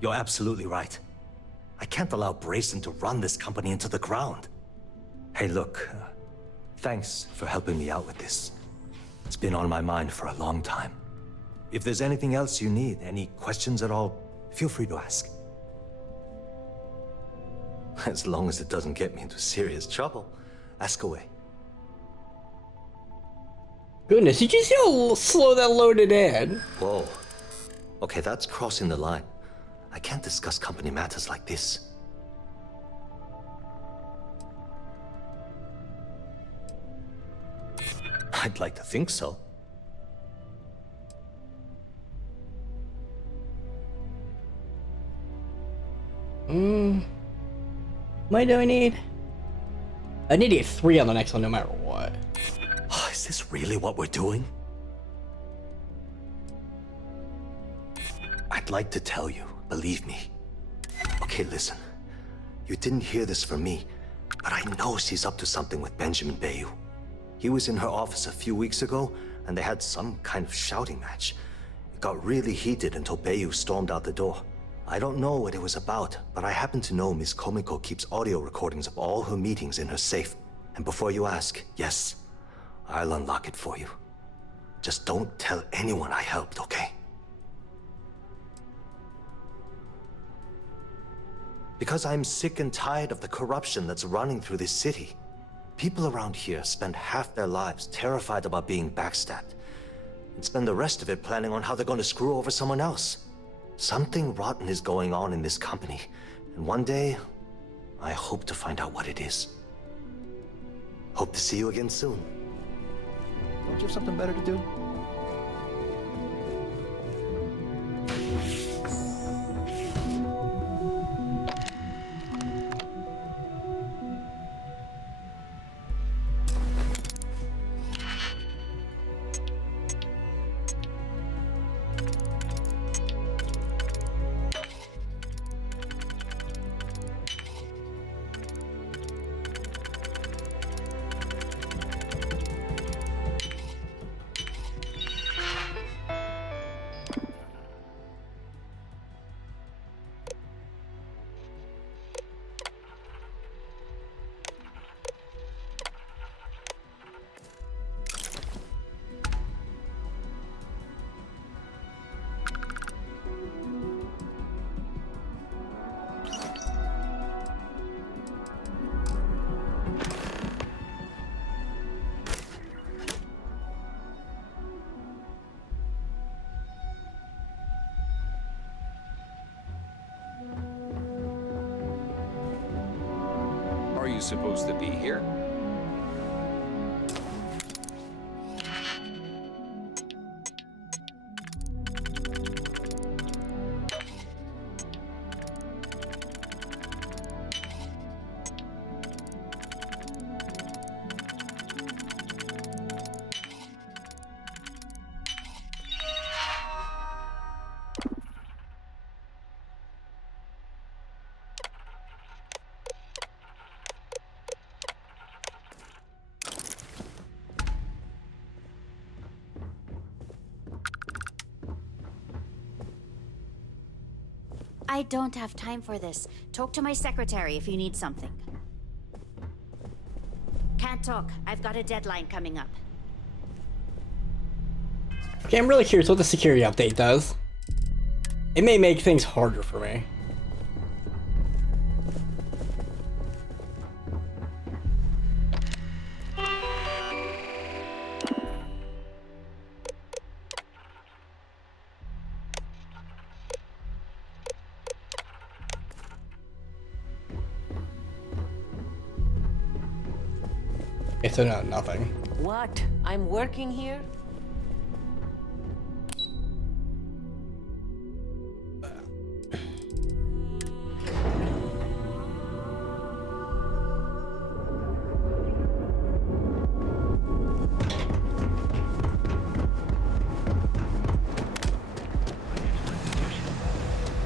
You're absolutely right. I can't allow Brayson to run this company into the ground. Hey, look, thanks for helping me out with this. It's been on my mind for a long time. If there's anything else you need, any questions at all, feel free to ask. As long as it doesn't get me into serious trouble, ask away. Goodness, did you see how slow that loaded in? Whoa. Okay, that's crossing the line. I can't discuss company matters like this. I'd like to think so. What do I need? I need to get 3 on the next one no matter what. Is this really what we're doing? I'd like to tell you, believe me. Okay, listen. You didn't hear this from me, but I know she's up to something with Benjamin Bayou. He was in her office a few weeks ago, and they had some kind of shouting match. It got really heated until Bayou stormed out the door. I don't know what it was about, but I happen to know Miss Komiko keeps audio recordings of all her meetings in her safe. And before you ask, yes, I'll unlock it for you. Just don't tell anyone I helped, okay? Because I'm sick and tired of the corruption that's running through this city. People around here spend half their lives terrified about being backstabbed, and spend the rest of it planning on how they're going to screw over someone else. Something rotten is going on in this company, and one day, I hope to find out what it is. Hope to see you again soon. Don't you have something better to do? Are you supposed to be here? I don't have time for this. Talk to my secretary if you need something. Can't talk. I've got a deadline coming up. Okay, I'm really curious what the security update does. It may make things harder for me. So no, nothing. What? I'm working here?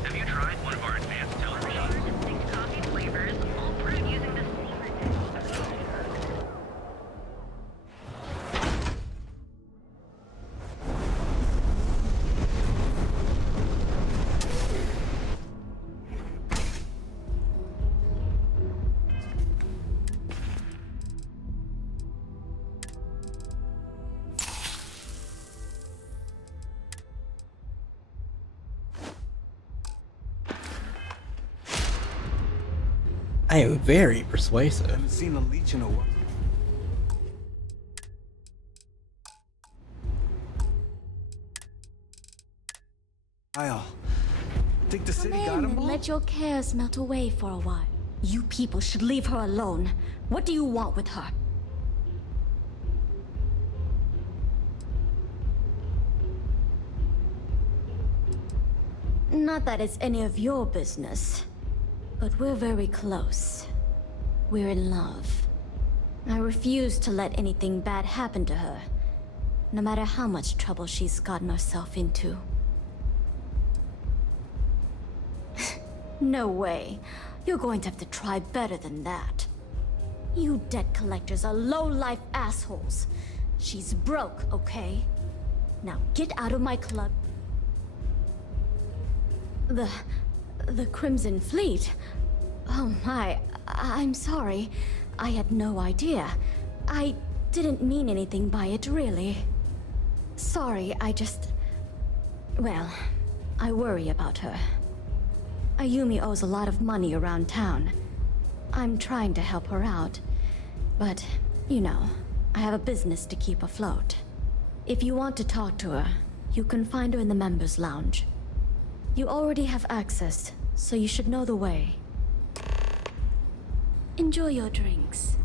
Have you tried one of our advanced televisions? Distinct coffee flavors, all brewed using the I am very persuasive. I haven't seen a leech in a while. I'll think the city got him all? Let your cares melt away for a while. You people should leave her alone. What do you want with her? Not that it's any of your business, but we're very close. We're in love. I refuse to let anything bad happen to her, no matter how much trouble she's gotten herself into. No way. You're going to have to try better than that. You debt collectors are low-life assholes. She's broke, okay? Now get out of my club. The Crimson Fleet? Oh my, I'm sorry. I had no idea. I didn't mean anything by it, really. Sorry, well, I worry about her. Ayumi owes a lot of money around town. I'm trying to help her out, but, you know, I have a business to keep afloat. If you want to talk to her, you can find her in the members' lounge. You already have access, so you should know the way. Enjoy your drinks.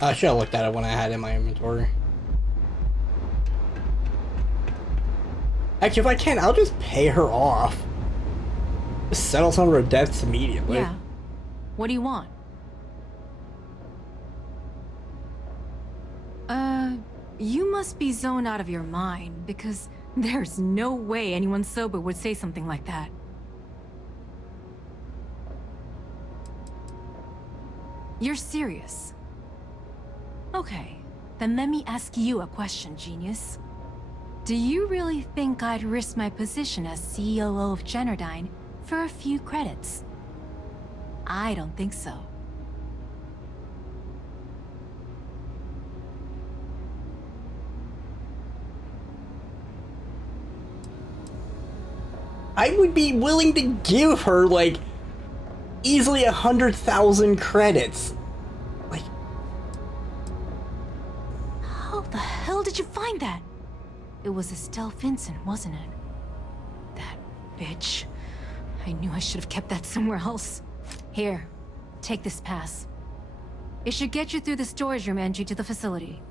I should have looked at it when I had it in my inventory. Actually, if I can, I'll just pay her off. Just settle some of her debts immediately. Yeah. What do you want? You must be zoned out of your mind, because there's no way anyone sober would say something like that. You're serious? Okay, then let me ask you a question, genius. Do you really think I'd risk my position as CEO of Generdyne for a few credits? I don't think so. I would be willing to give her, like, easily 100,000 credits. Like... How the hell did you find that? It was Estelle Vincent, wasn't it? That bitch. I knew I should have kept that somewhere else. Here, take this pass. It should get you through the storage room entry to the facility.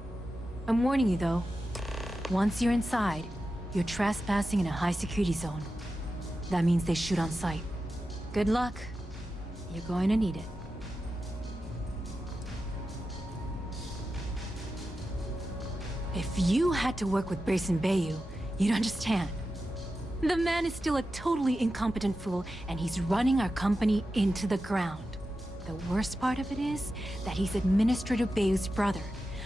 I'm warning you though. Once you're inside, you're trespassing in a high-security zone. That means they shoot on sight. Good luck. You're going to need it. If you had to work with Grayson Bayou, you'd understand. The man is still a totally incompetent fool, and he's running our company into the ground. The worst part of it is that he's Administrator Bayou's brother,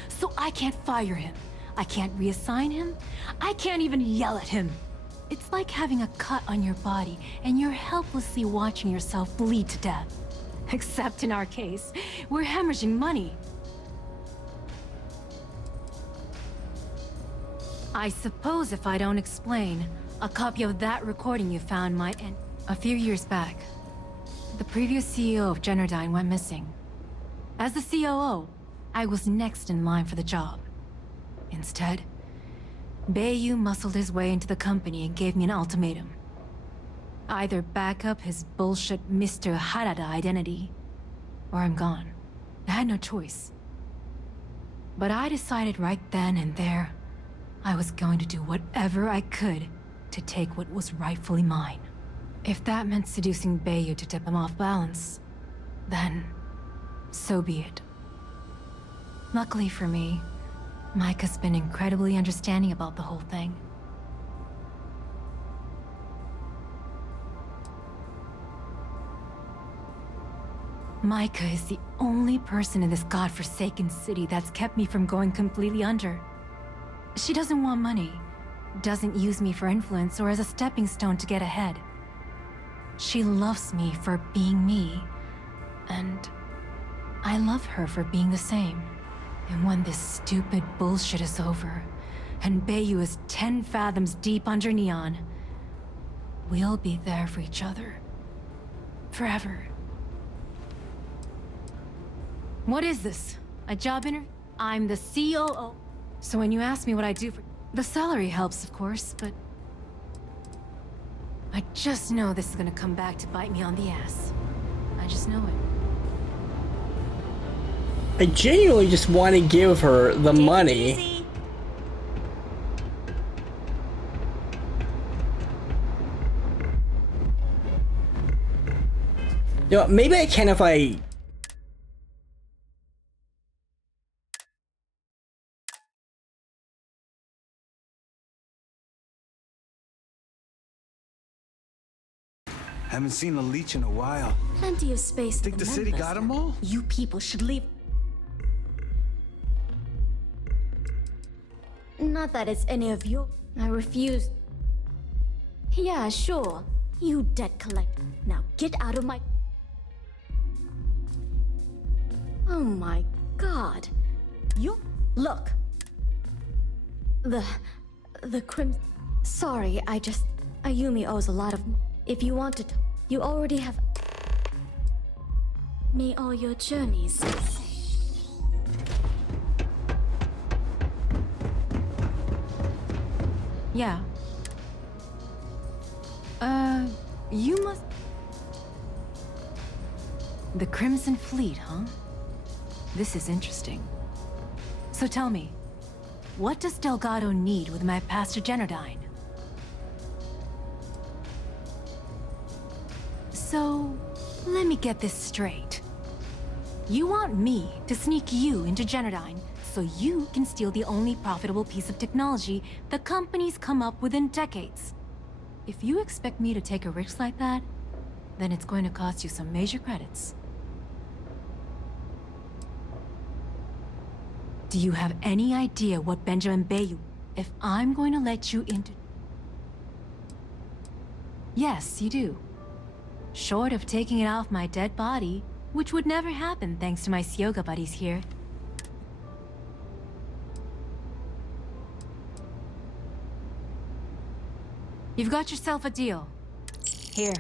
so I can't fire him. I can't reassign him. I can't even yell at him. It's like having a cut on your body, and you're helplessly watching yourself bleed to death. Except in our case, we're hemorrhaging money. I suppose if I don't explain, a copy of that recording you found might end. A few years back, the previous CEO of Generdyne went missing. As the COO, I was next in line for the job. Instead, Bayou muscled his way into the company and gave me an ultimatum. Either back up his bullshit Mr. Harada identity, or I'm gone. I had no choice. But I decided right then and there, I was going to do whatever I could to take what was rightfully mine. If that meant seducing Bayou to tip him off balance, then so be it. Luckily for me, Micah's been incredibly understanding about the whole thing. Micah is the only person in this godforsaken city that's kept me from going completely under. She doesn't want money, doesn't use me for influence or as a stepping stone to get ahead. She loves me for being me, and I love her for being the same. And when this stupid bullshit is over, and Bayou is 10 fathoms deep under Neon, we'll be there for each other. Forever. What is this? A job interview? I'm the COO. So when you ask me what I do for... The salary helps, of course, but... I just know this is gonna come back to bite me on the ass. I just know it. I genuinely just want to give her the money. You know, maybe I can if I... Haven't seen a leech in a while. Plenty of space. Think the city got them all? You people should leave. Not that it's any of your... I refuse. Yeah, sure. You debt collector. Now get out of my... Oh my god. You... Look. The crimson... Sorry, Ayumi owes a lot of... If you want to... You already have... Me all your journeys. Yeah. You must... The Crimson Fleet, huh? This is interesting. So tell me, what does Delgado need with my Pastor Generdyne? So, let me get this straight. You want me to sneak you into Generdyne so you can steal the only profitable piece of technology the company's come up with in decades. If you expect me to take a risk like that, then it's going to cost you some major credits. Do you have any idea what Benjamin Bayou... If I'm going to let you into... Yes, you do. Short of taking it off my dead body, which would never happen thanks to my Syoga buddies here. You've got yourself a deal. Here.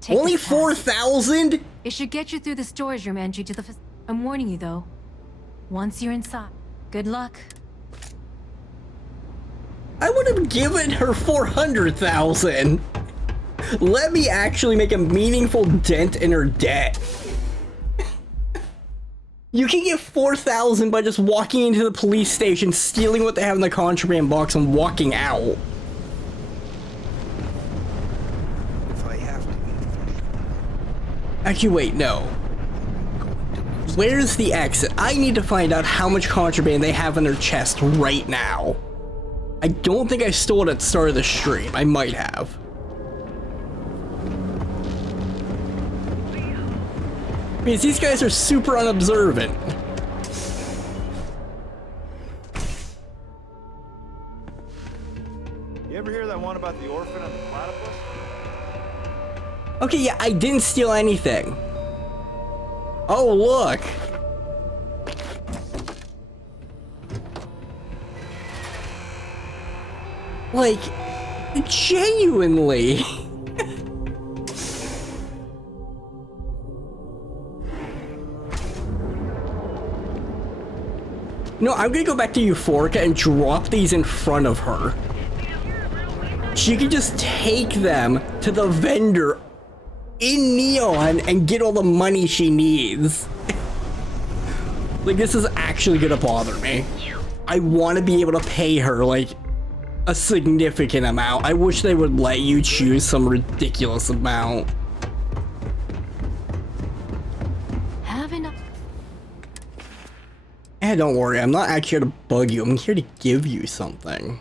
Take Only this pass. 4,000? It should get you through the storage room entry to the I'm warning you though. Once you're inside, good luck. I would have given her 400,000. Let me actually make a meaningful dent in her debt. You can get 4,000 by just walking into the police station, stealing what they have in the contraband box, and walking out. If I have to. Actually, wait, no. Where's the exit? I need to find out how much contraband they have in their chest right now. I don't think I stole it at the start of the stream. I might have. Because these guys are super unobservant. You ever hear that one about the orphan and the platypus? Okay, yeah, I didn't steal anything. Oh, look. Like, genuinely. No, I'm gonna go back to Euphorica and drop these in front of her. She can just take them to the vendor in Neon and get all the money she needs. Like, this is actually gonna bother me. I want to be able to pay her, like, a significant amount. I wish they would let you choose some ridiculous amount. And don't worry, I'm not actually here to bug you. I'm here to give you something.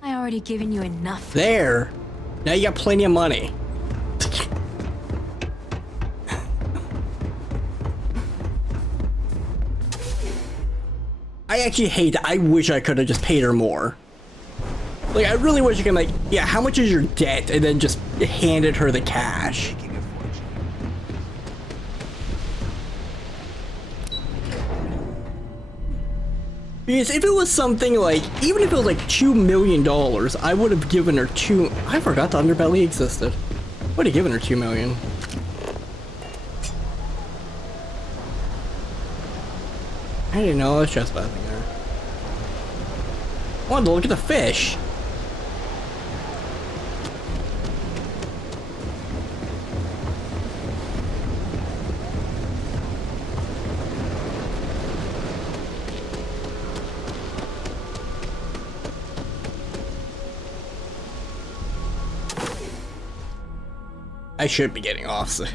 I already given you enough. There. Now you got plenty of money. I actually hate that. I wish I could have just paid her more. Like, I really wish I could, like, yeah, how much is your debt? And then just handed her the cash. Because if it was something like, even if it was like $2 million, I would have given her I forgot the underbelly existed. I would have given her $2 million. I didn't know, that's just bad thing there. I wanted to look at the fish. I should be getting off soon.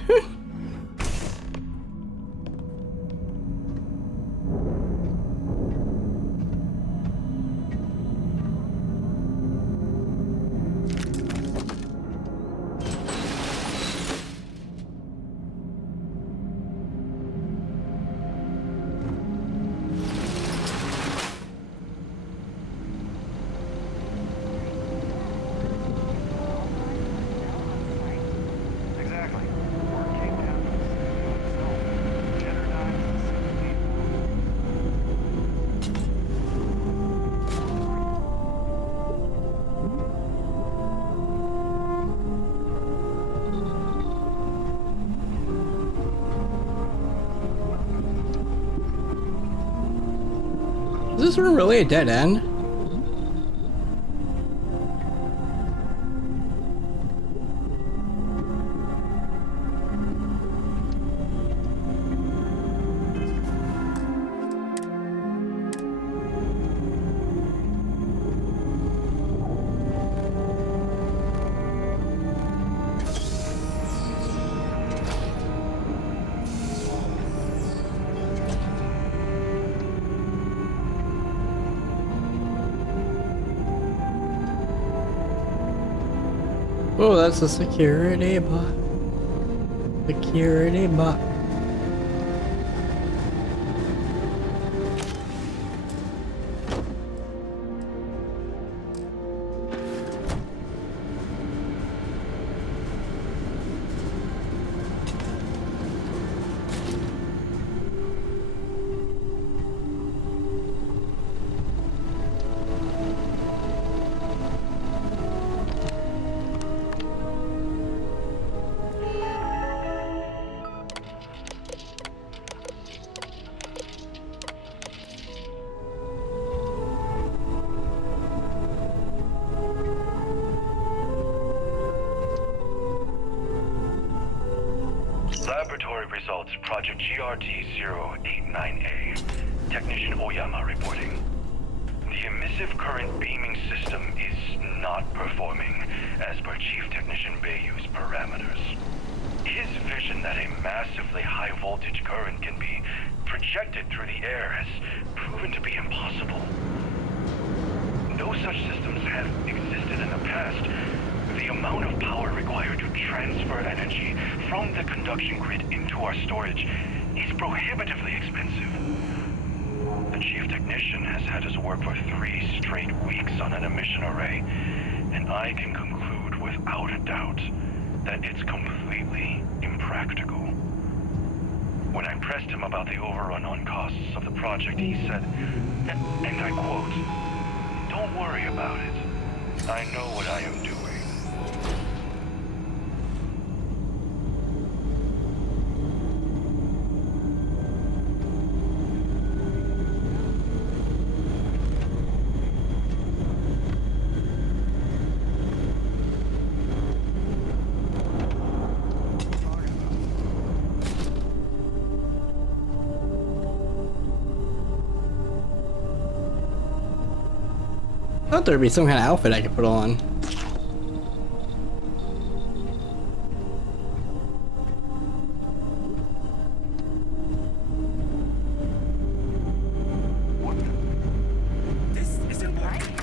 Is this room really a dead end? Oh, that's a security bot. Security bot. Laboratory results, Project GRT-089A. Technician Oyama reporting. The emissive current beaming system is not performing as per Chief Technician Bayou's parameters. His vision that a massively high voltage current can be projected through the air has proven to be impossible. No such systems have existed in the past. The amount of power required to transfer energy from the conduction grid into our storage is prohibitively expensive. The chief technician has had us work for 3 straight weeks on an emission array, and I can conclude without a doubt that it's completely impractical. When I pressed him about the overrun on costs of the project, he said, and I quote, "Don't worry about it. I know what I am doing." I thought there'd be some kind of outfit I could put on. This isn't working.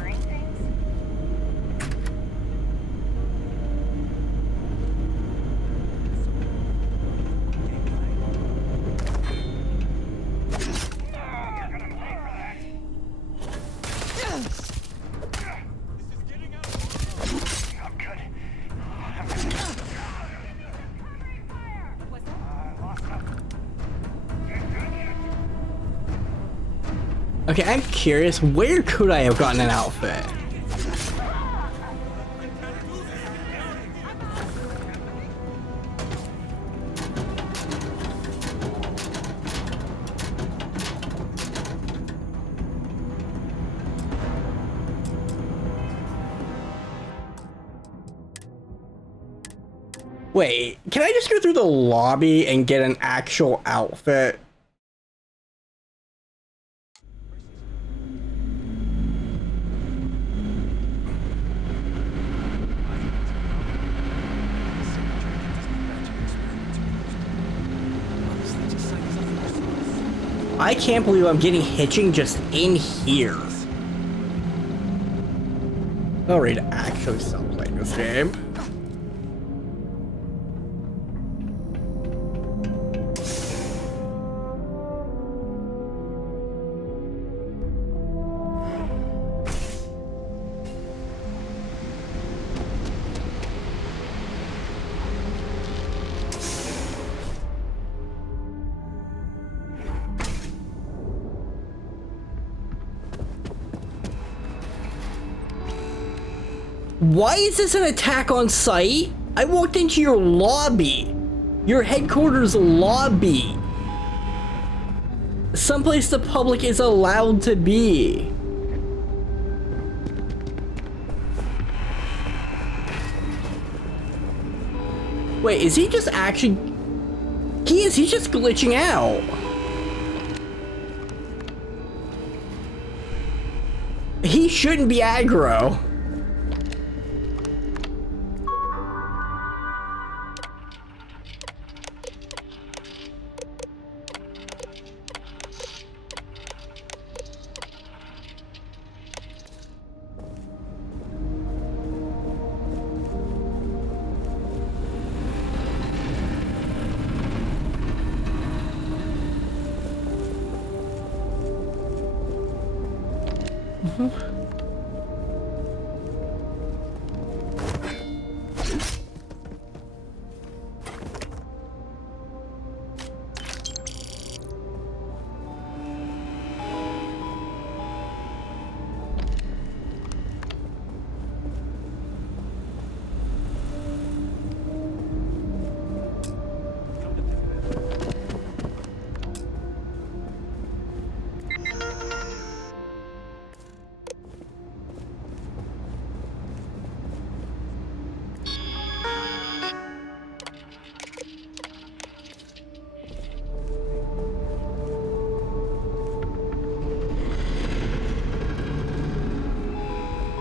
Okay, I'm curious, where could I have gotten an outfit? Wait, can I just go through the lobby and get an actual outfit? I can't believe I'm getting hitching just in here. I'm ready to actually stop playing this game. Why is this an attack on site? I walked into your lobby. Your headquarters lobby. Someplace the public is allowed to be. Wait, is he just actually... He's just glitching out. He shouldn't be aggro.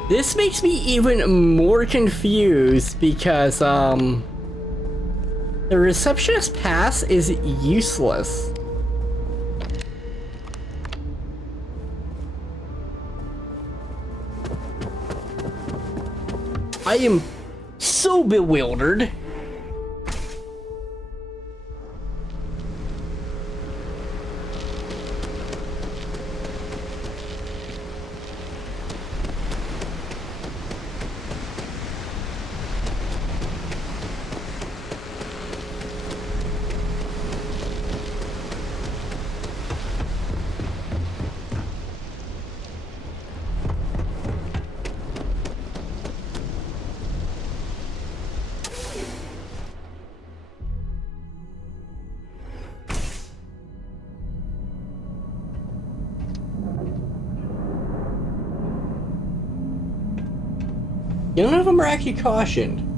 This makes me even more confused because, the receptionist pass is useless. I am so bewildered. None of them are actually cautioned.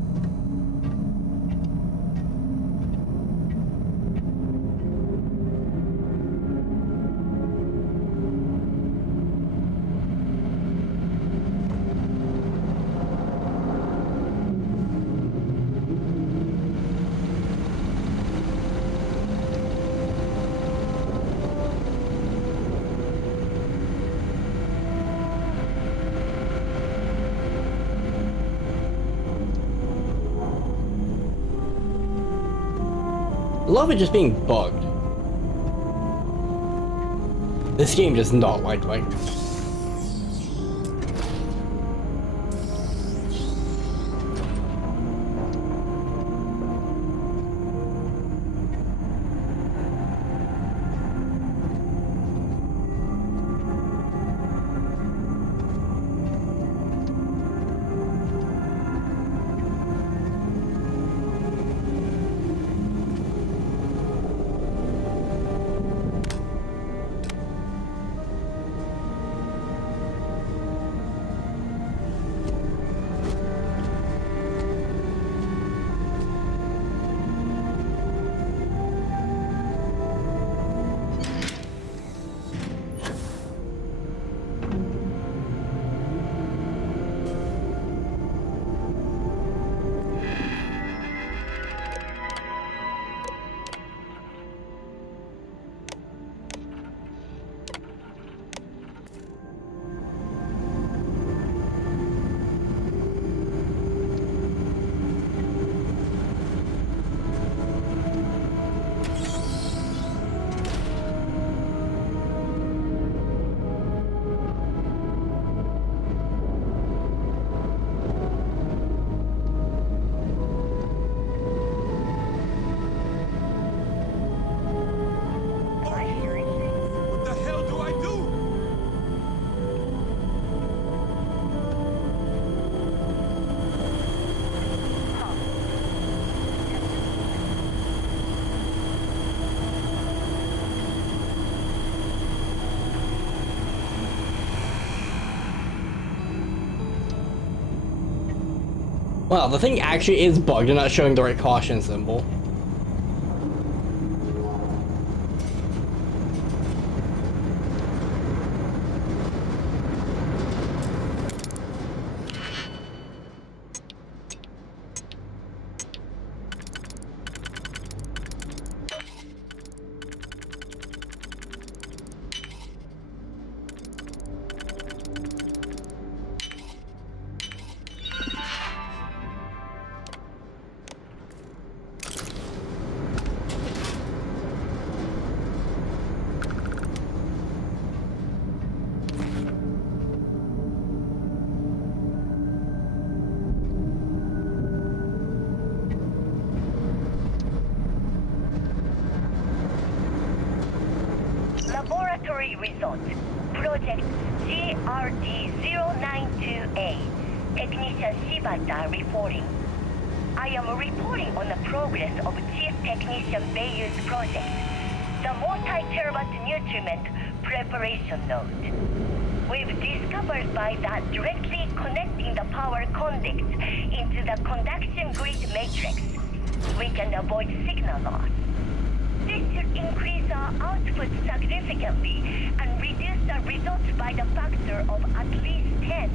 I love it just being bugged. This game does not like this. Wow, the thing actually is bugged and not showing the right caution symbol. Laboratory result. Project GRD-092A. Technician Shibata reporting. I am reporting on the progress of Chief Technician Bayu's project, the multi-terabyte nutriment preparation node. We've discovered by that directly connecting the power conducts into the conduction grid matrix, we can avoid signal loss. This should increase our output significantly and reduce the results by the factor of at least 10.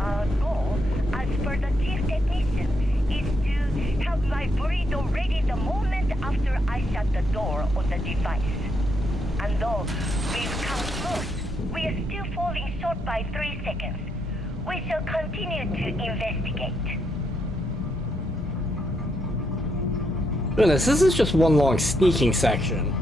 Our goal, as per the chief technician, is to have my burrito ready the moment after I shut the door on the device. And though we've come close, we are still falling short by 3 seconds. We shall continue to investigate. Goodness, this is just one long sneaking section.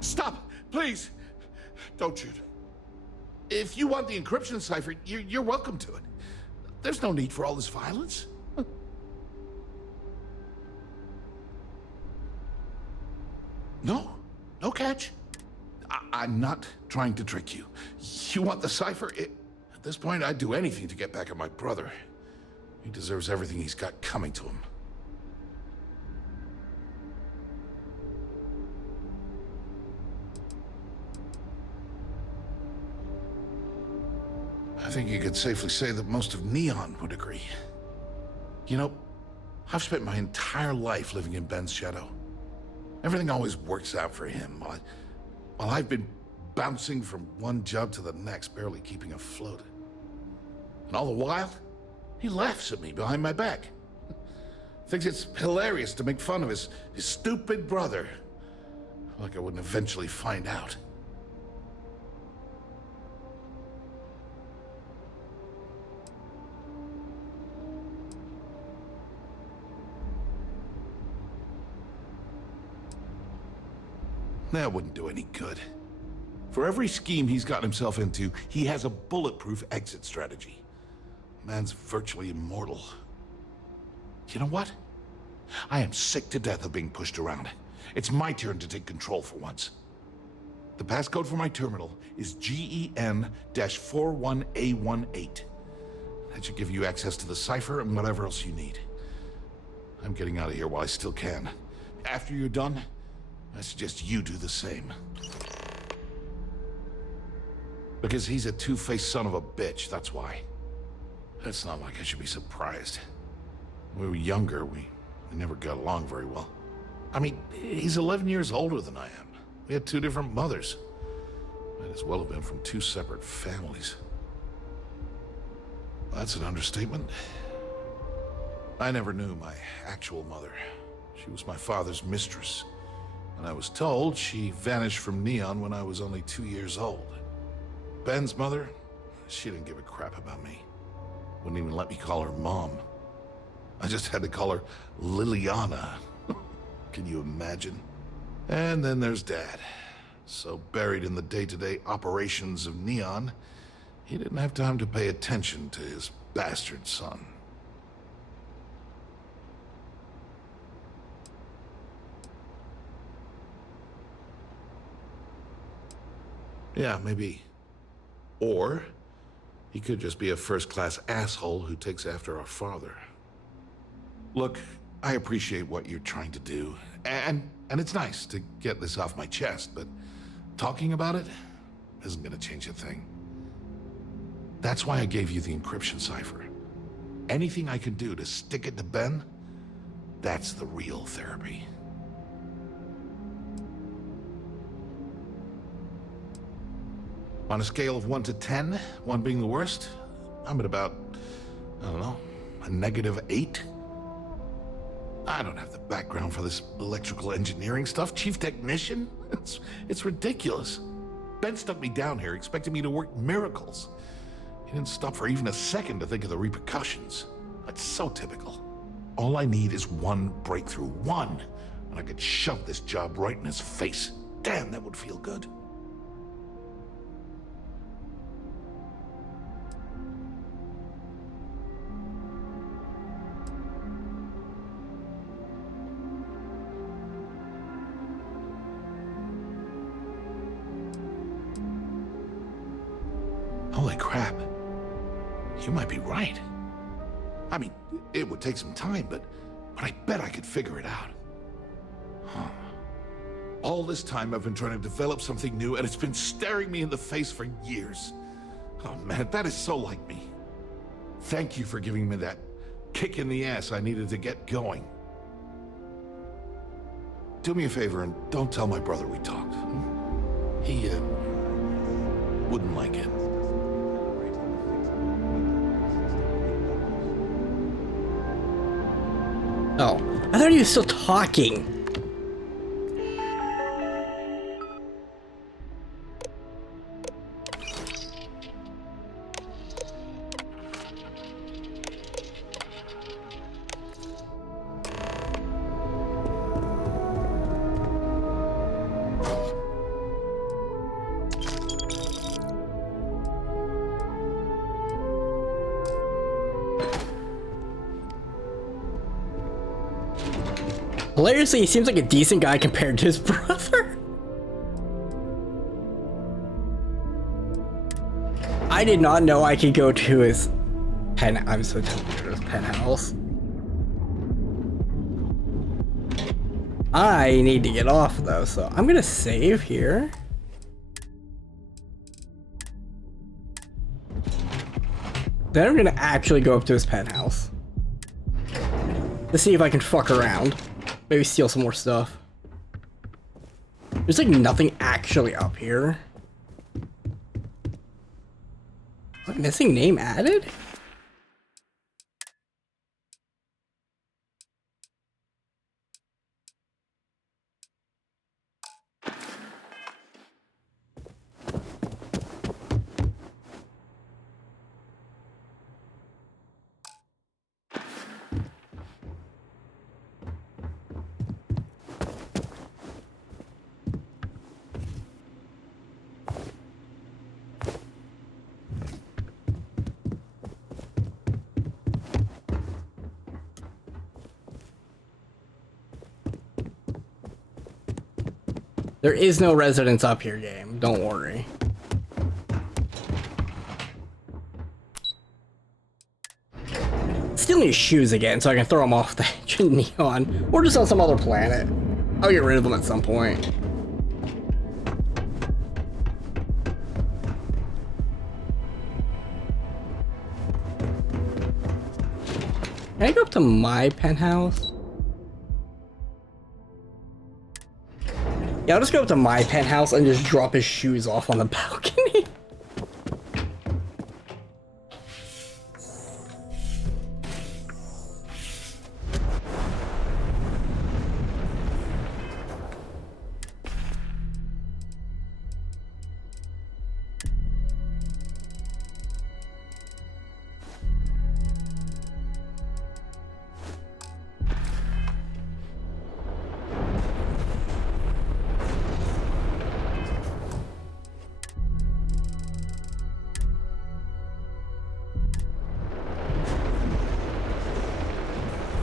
Stop! Please! Don't shoot. If you want the encryption cipher, you're welcome to it. There's no need for all this violence. No? No catch? I'm not trying to trick you. You want the cipher? At this point, I'd do anything to get back at my brother. He deserves everything he's got coming to him. I think you could safely say that most of Neon would agree. You know, I've spent my entire life living in Ben's shadow. Everything always works out for him, while I've been bouncing from one job to the next, barely keeping afloat. And all the while, he laughs at me behind my back. Thinks it's hilarious to make fun of his stupid brother. Like I wouldn't eventually find out. That wouldn't do any good. For every scheme he's gotten himself into, he has a bulletproof exit strategy. Man's virtually immortal. You know what? I am sick to death of being pushed around. It's my turn to take control for once. The passcode for my terminal is GEN-41A18. That should give you access to the cipher and whatever else you need. I'm getting out of here while I still can. After you're done, I suggest you do the same. Because he's a two-faced son of a bitch, that's why. It's not like I should be surprised. When we were younger, we never got along very well. I mean, he's 11 years older than I am. We had two different mothers. Might as well have been from two separate families. That's an understatement. I never knew my actual mother. She was my father's mistress. And I was told she vanished from Neon when I was only 2 years old. Ben's mother, she didn't give a crap about me. Wouldn't even let me call her Mom. I just had to call her Liliana. Can you imagine? And then there's Dad. So buried in the day-to-day operations of Neon, he didn't have time to pay attention to his bastard son. Yeah, maybe. Or he could just be a first-class asshole who takes after our father. Look, I appreciate what you're trying to do, and it's nice to get this off my chest, but talking about it isn't gonna change a thing. That's why I gave you the encryption cipher. Anything I can do to stick it to Ben, that's the real therapy. On a scale of 1 to 10, 1 being the worst, I'm at about, I don't know, a -8. I don't have the background for this electrical engineering stuff. Chief technician? It's ridiculous. Ben stuck me down here expecting me to work miracles. He didn't stop for even a second to think of the repercussions. That's so typical. All I need is one breakthrough, one, and I could shove this job right in his face. Damn, that would feel good. Holy crap. You might be right. I mean, it would take some time, but I bet I could figure it out. Huh. All this time I've been trying to develop something new, and it's been staring me in the face for years. Oh man, that is so like me. Thank you for giving me that kick in the ass I needed to get going. Do me a favor and don't tell my brother we talked. He, wouldn't like it. Oh, I thought he was still talking. Hilariously, he seems like a decent guy compared to his brother. I did not know I could go to his I'm so tempted to go to his penthouse. I need to get off though, so I'm gonna save here. Then I'm gonna actually go up to his penthouse to see if I can fuck around. Maybe steal some more stuff. There's like nothing actually up here. What, missing name added? There is no residence up here, game. Don't worry. Still need shoes again, so I can throw them off the edge of Neon, or just on some other planet. I'll get rid of them at some point. Can I go up to my penthouse? Yeah, I'll just go up to my penthouse and just drop his shoes off on the balcony.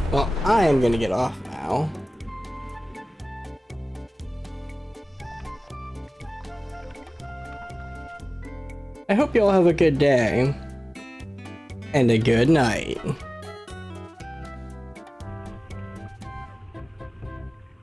Well, I am gonna get off now. I hope you all have a good day and a good night.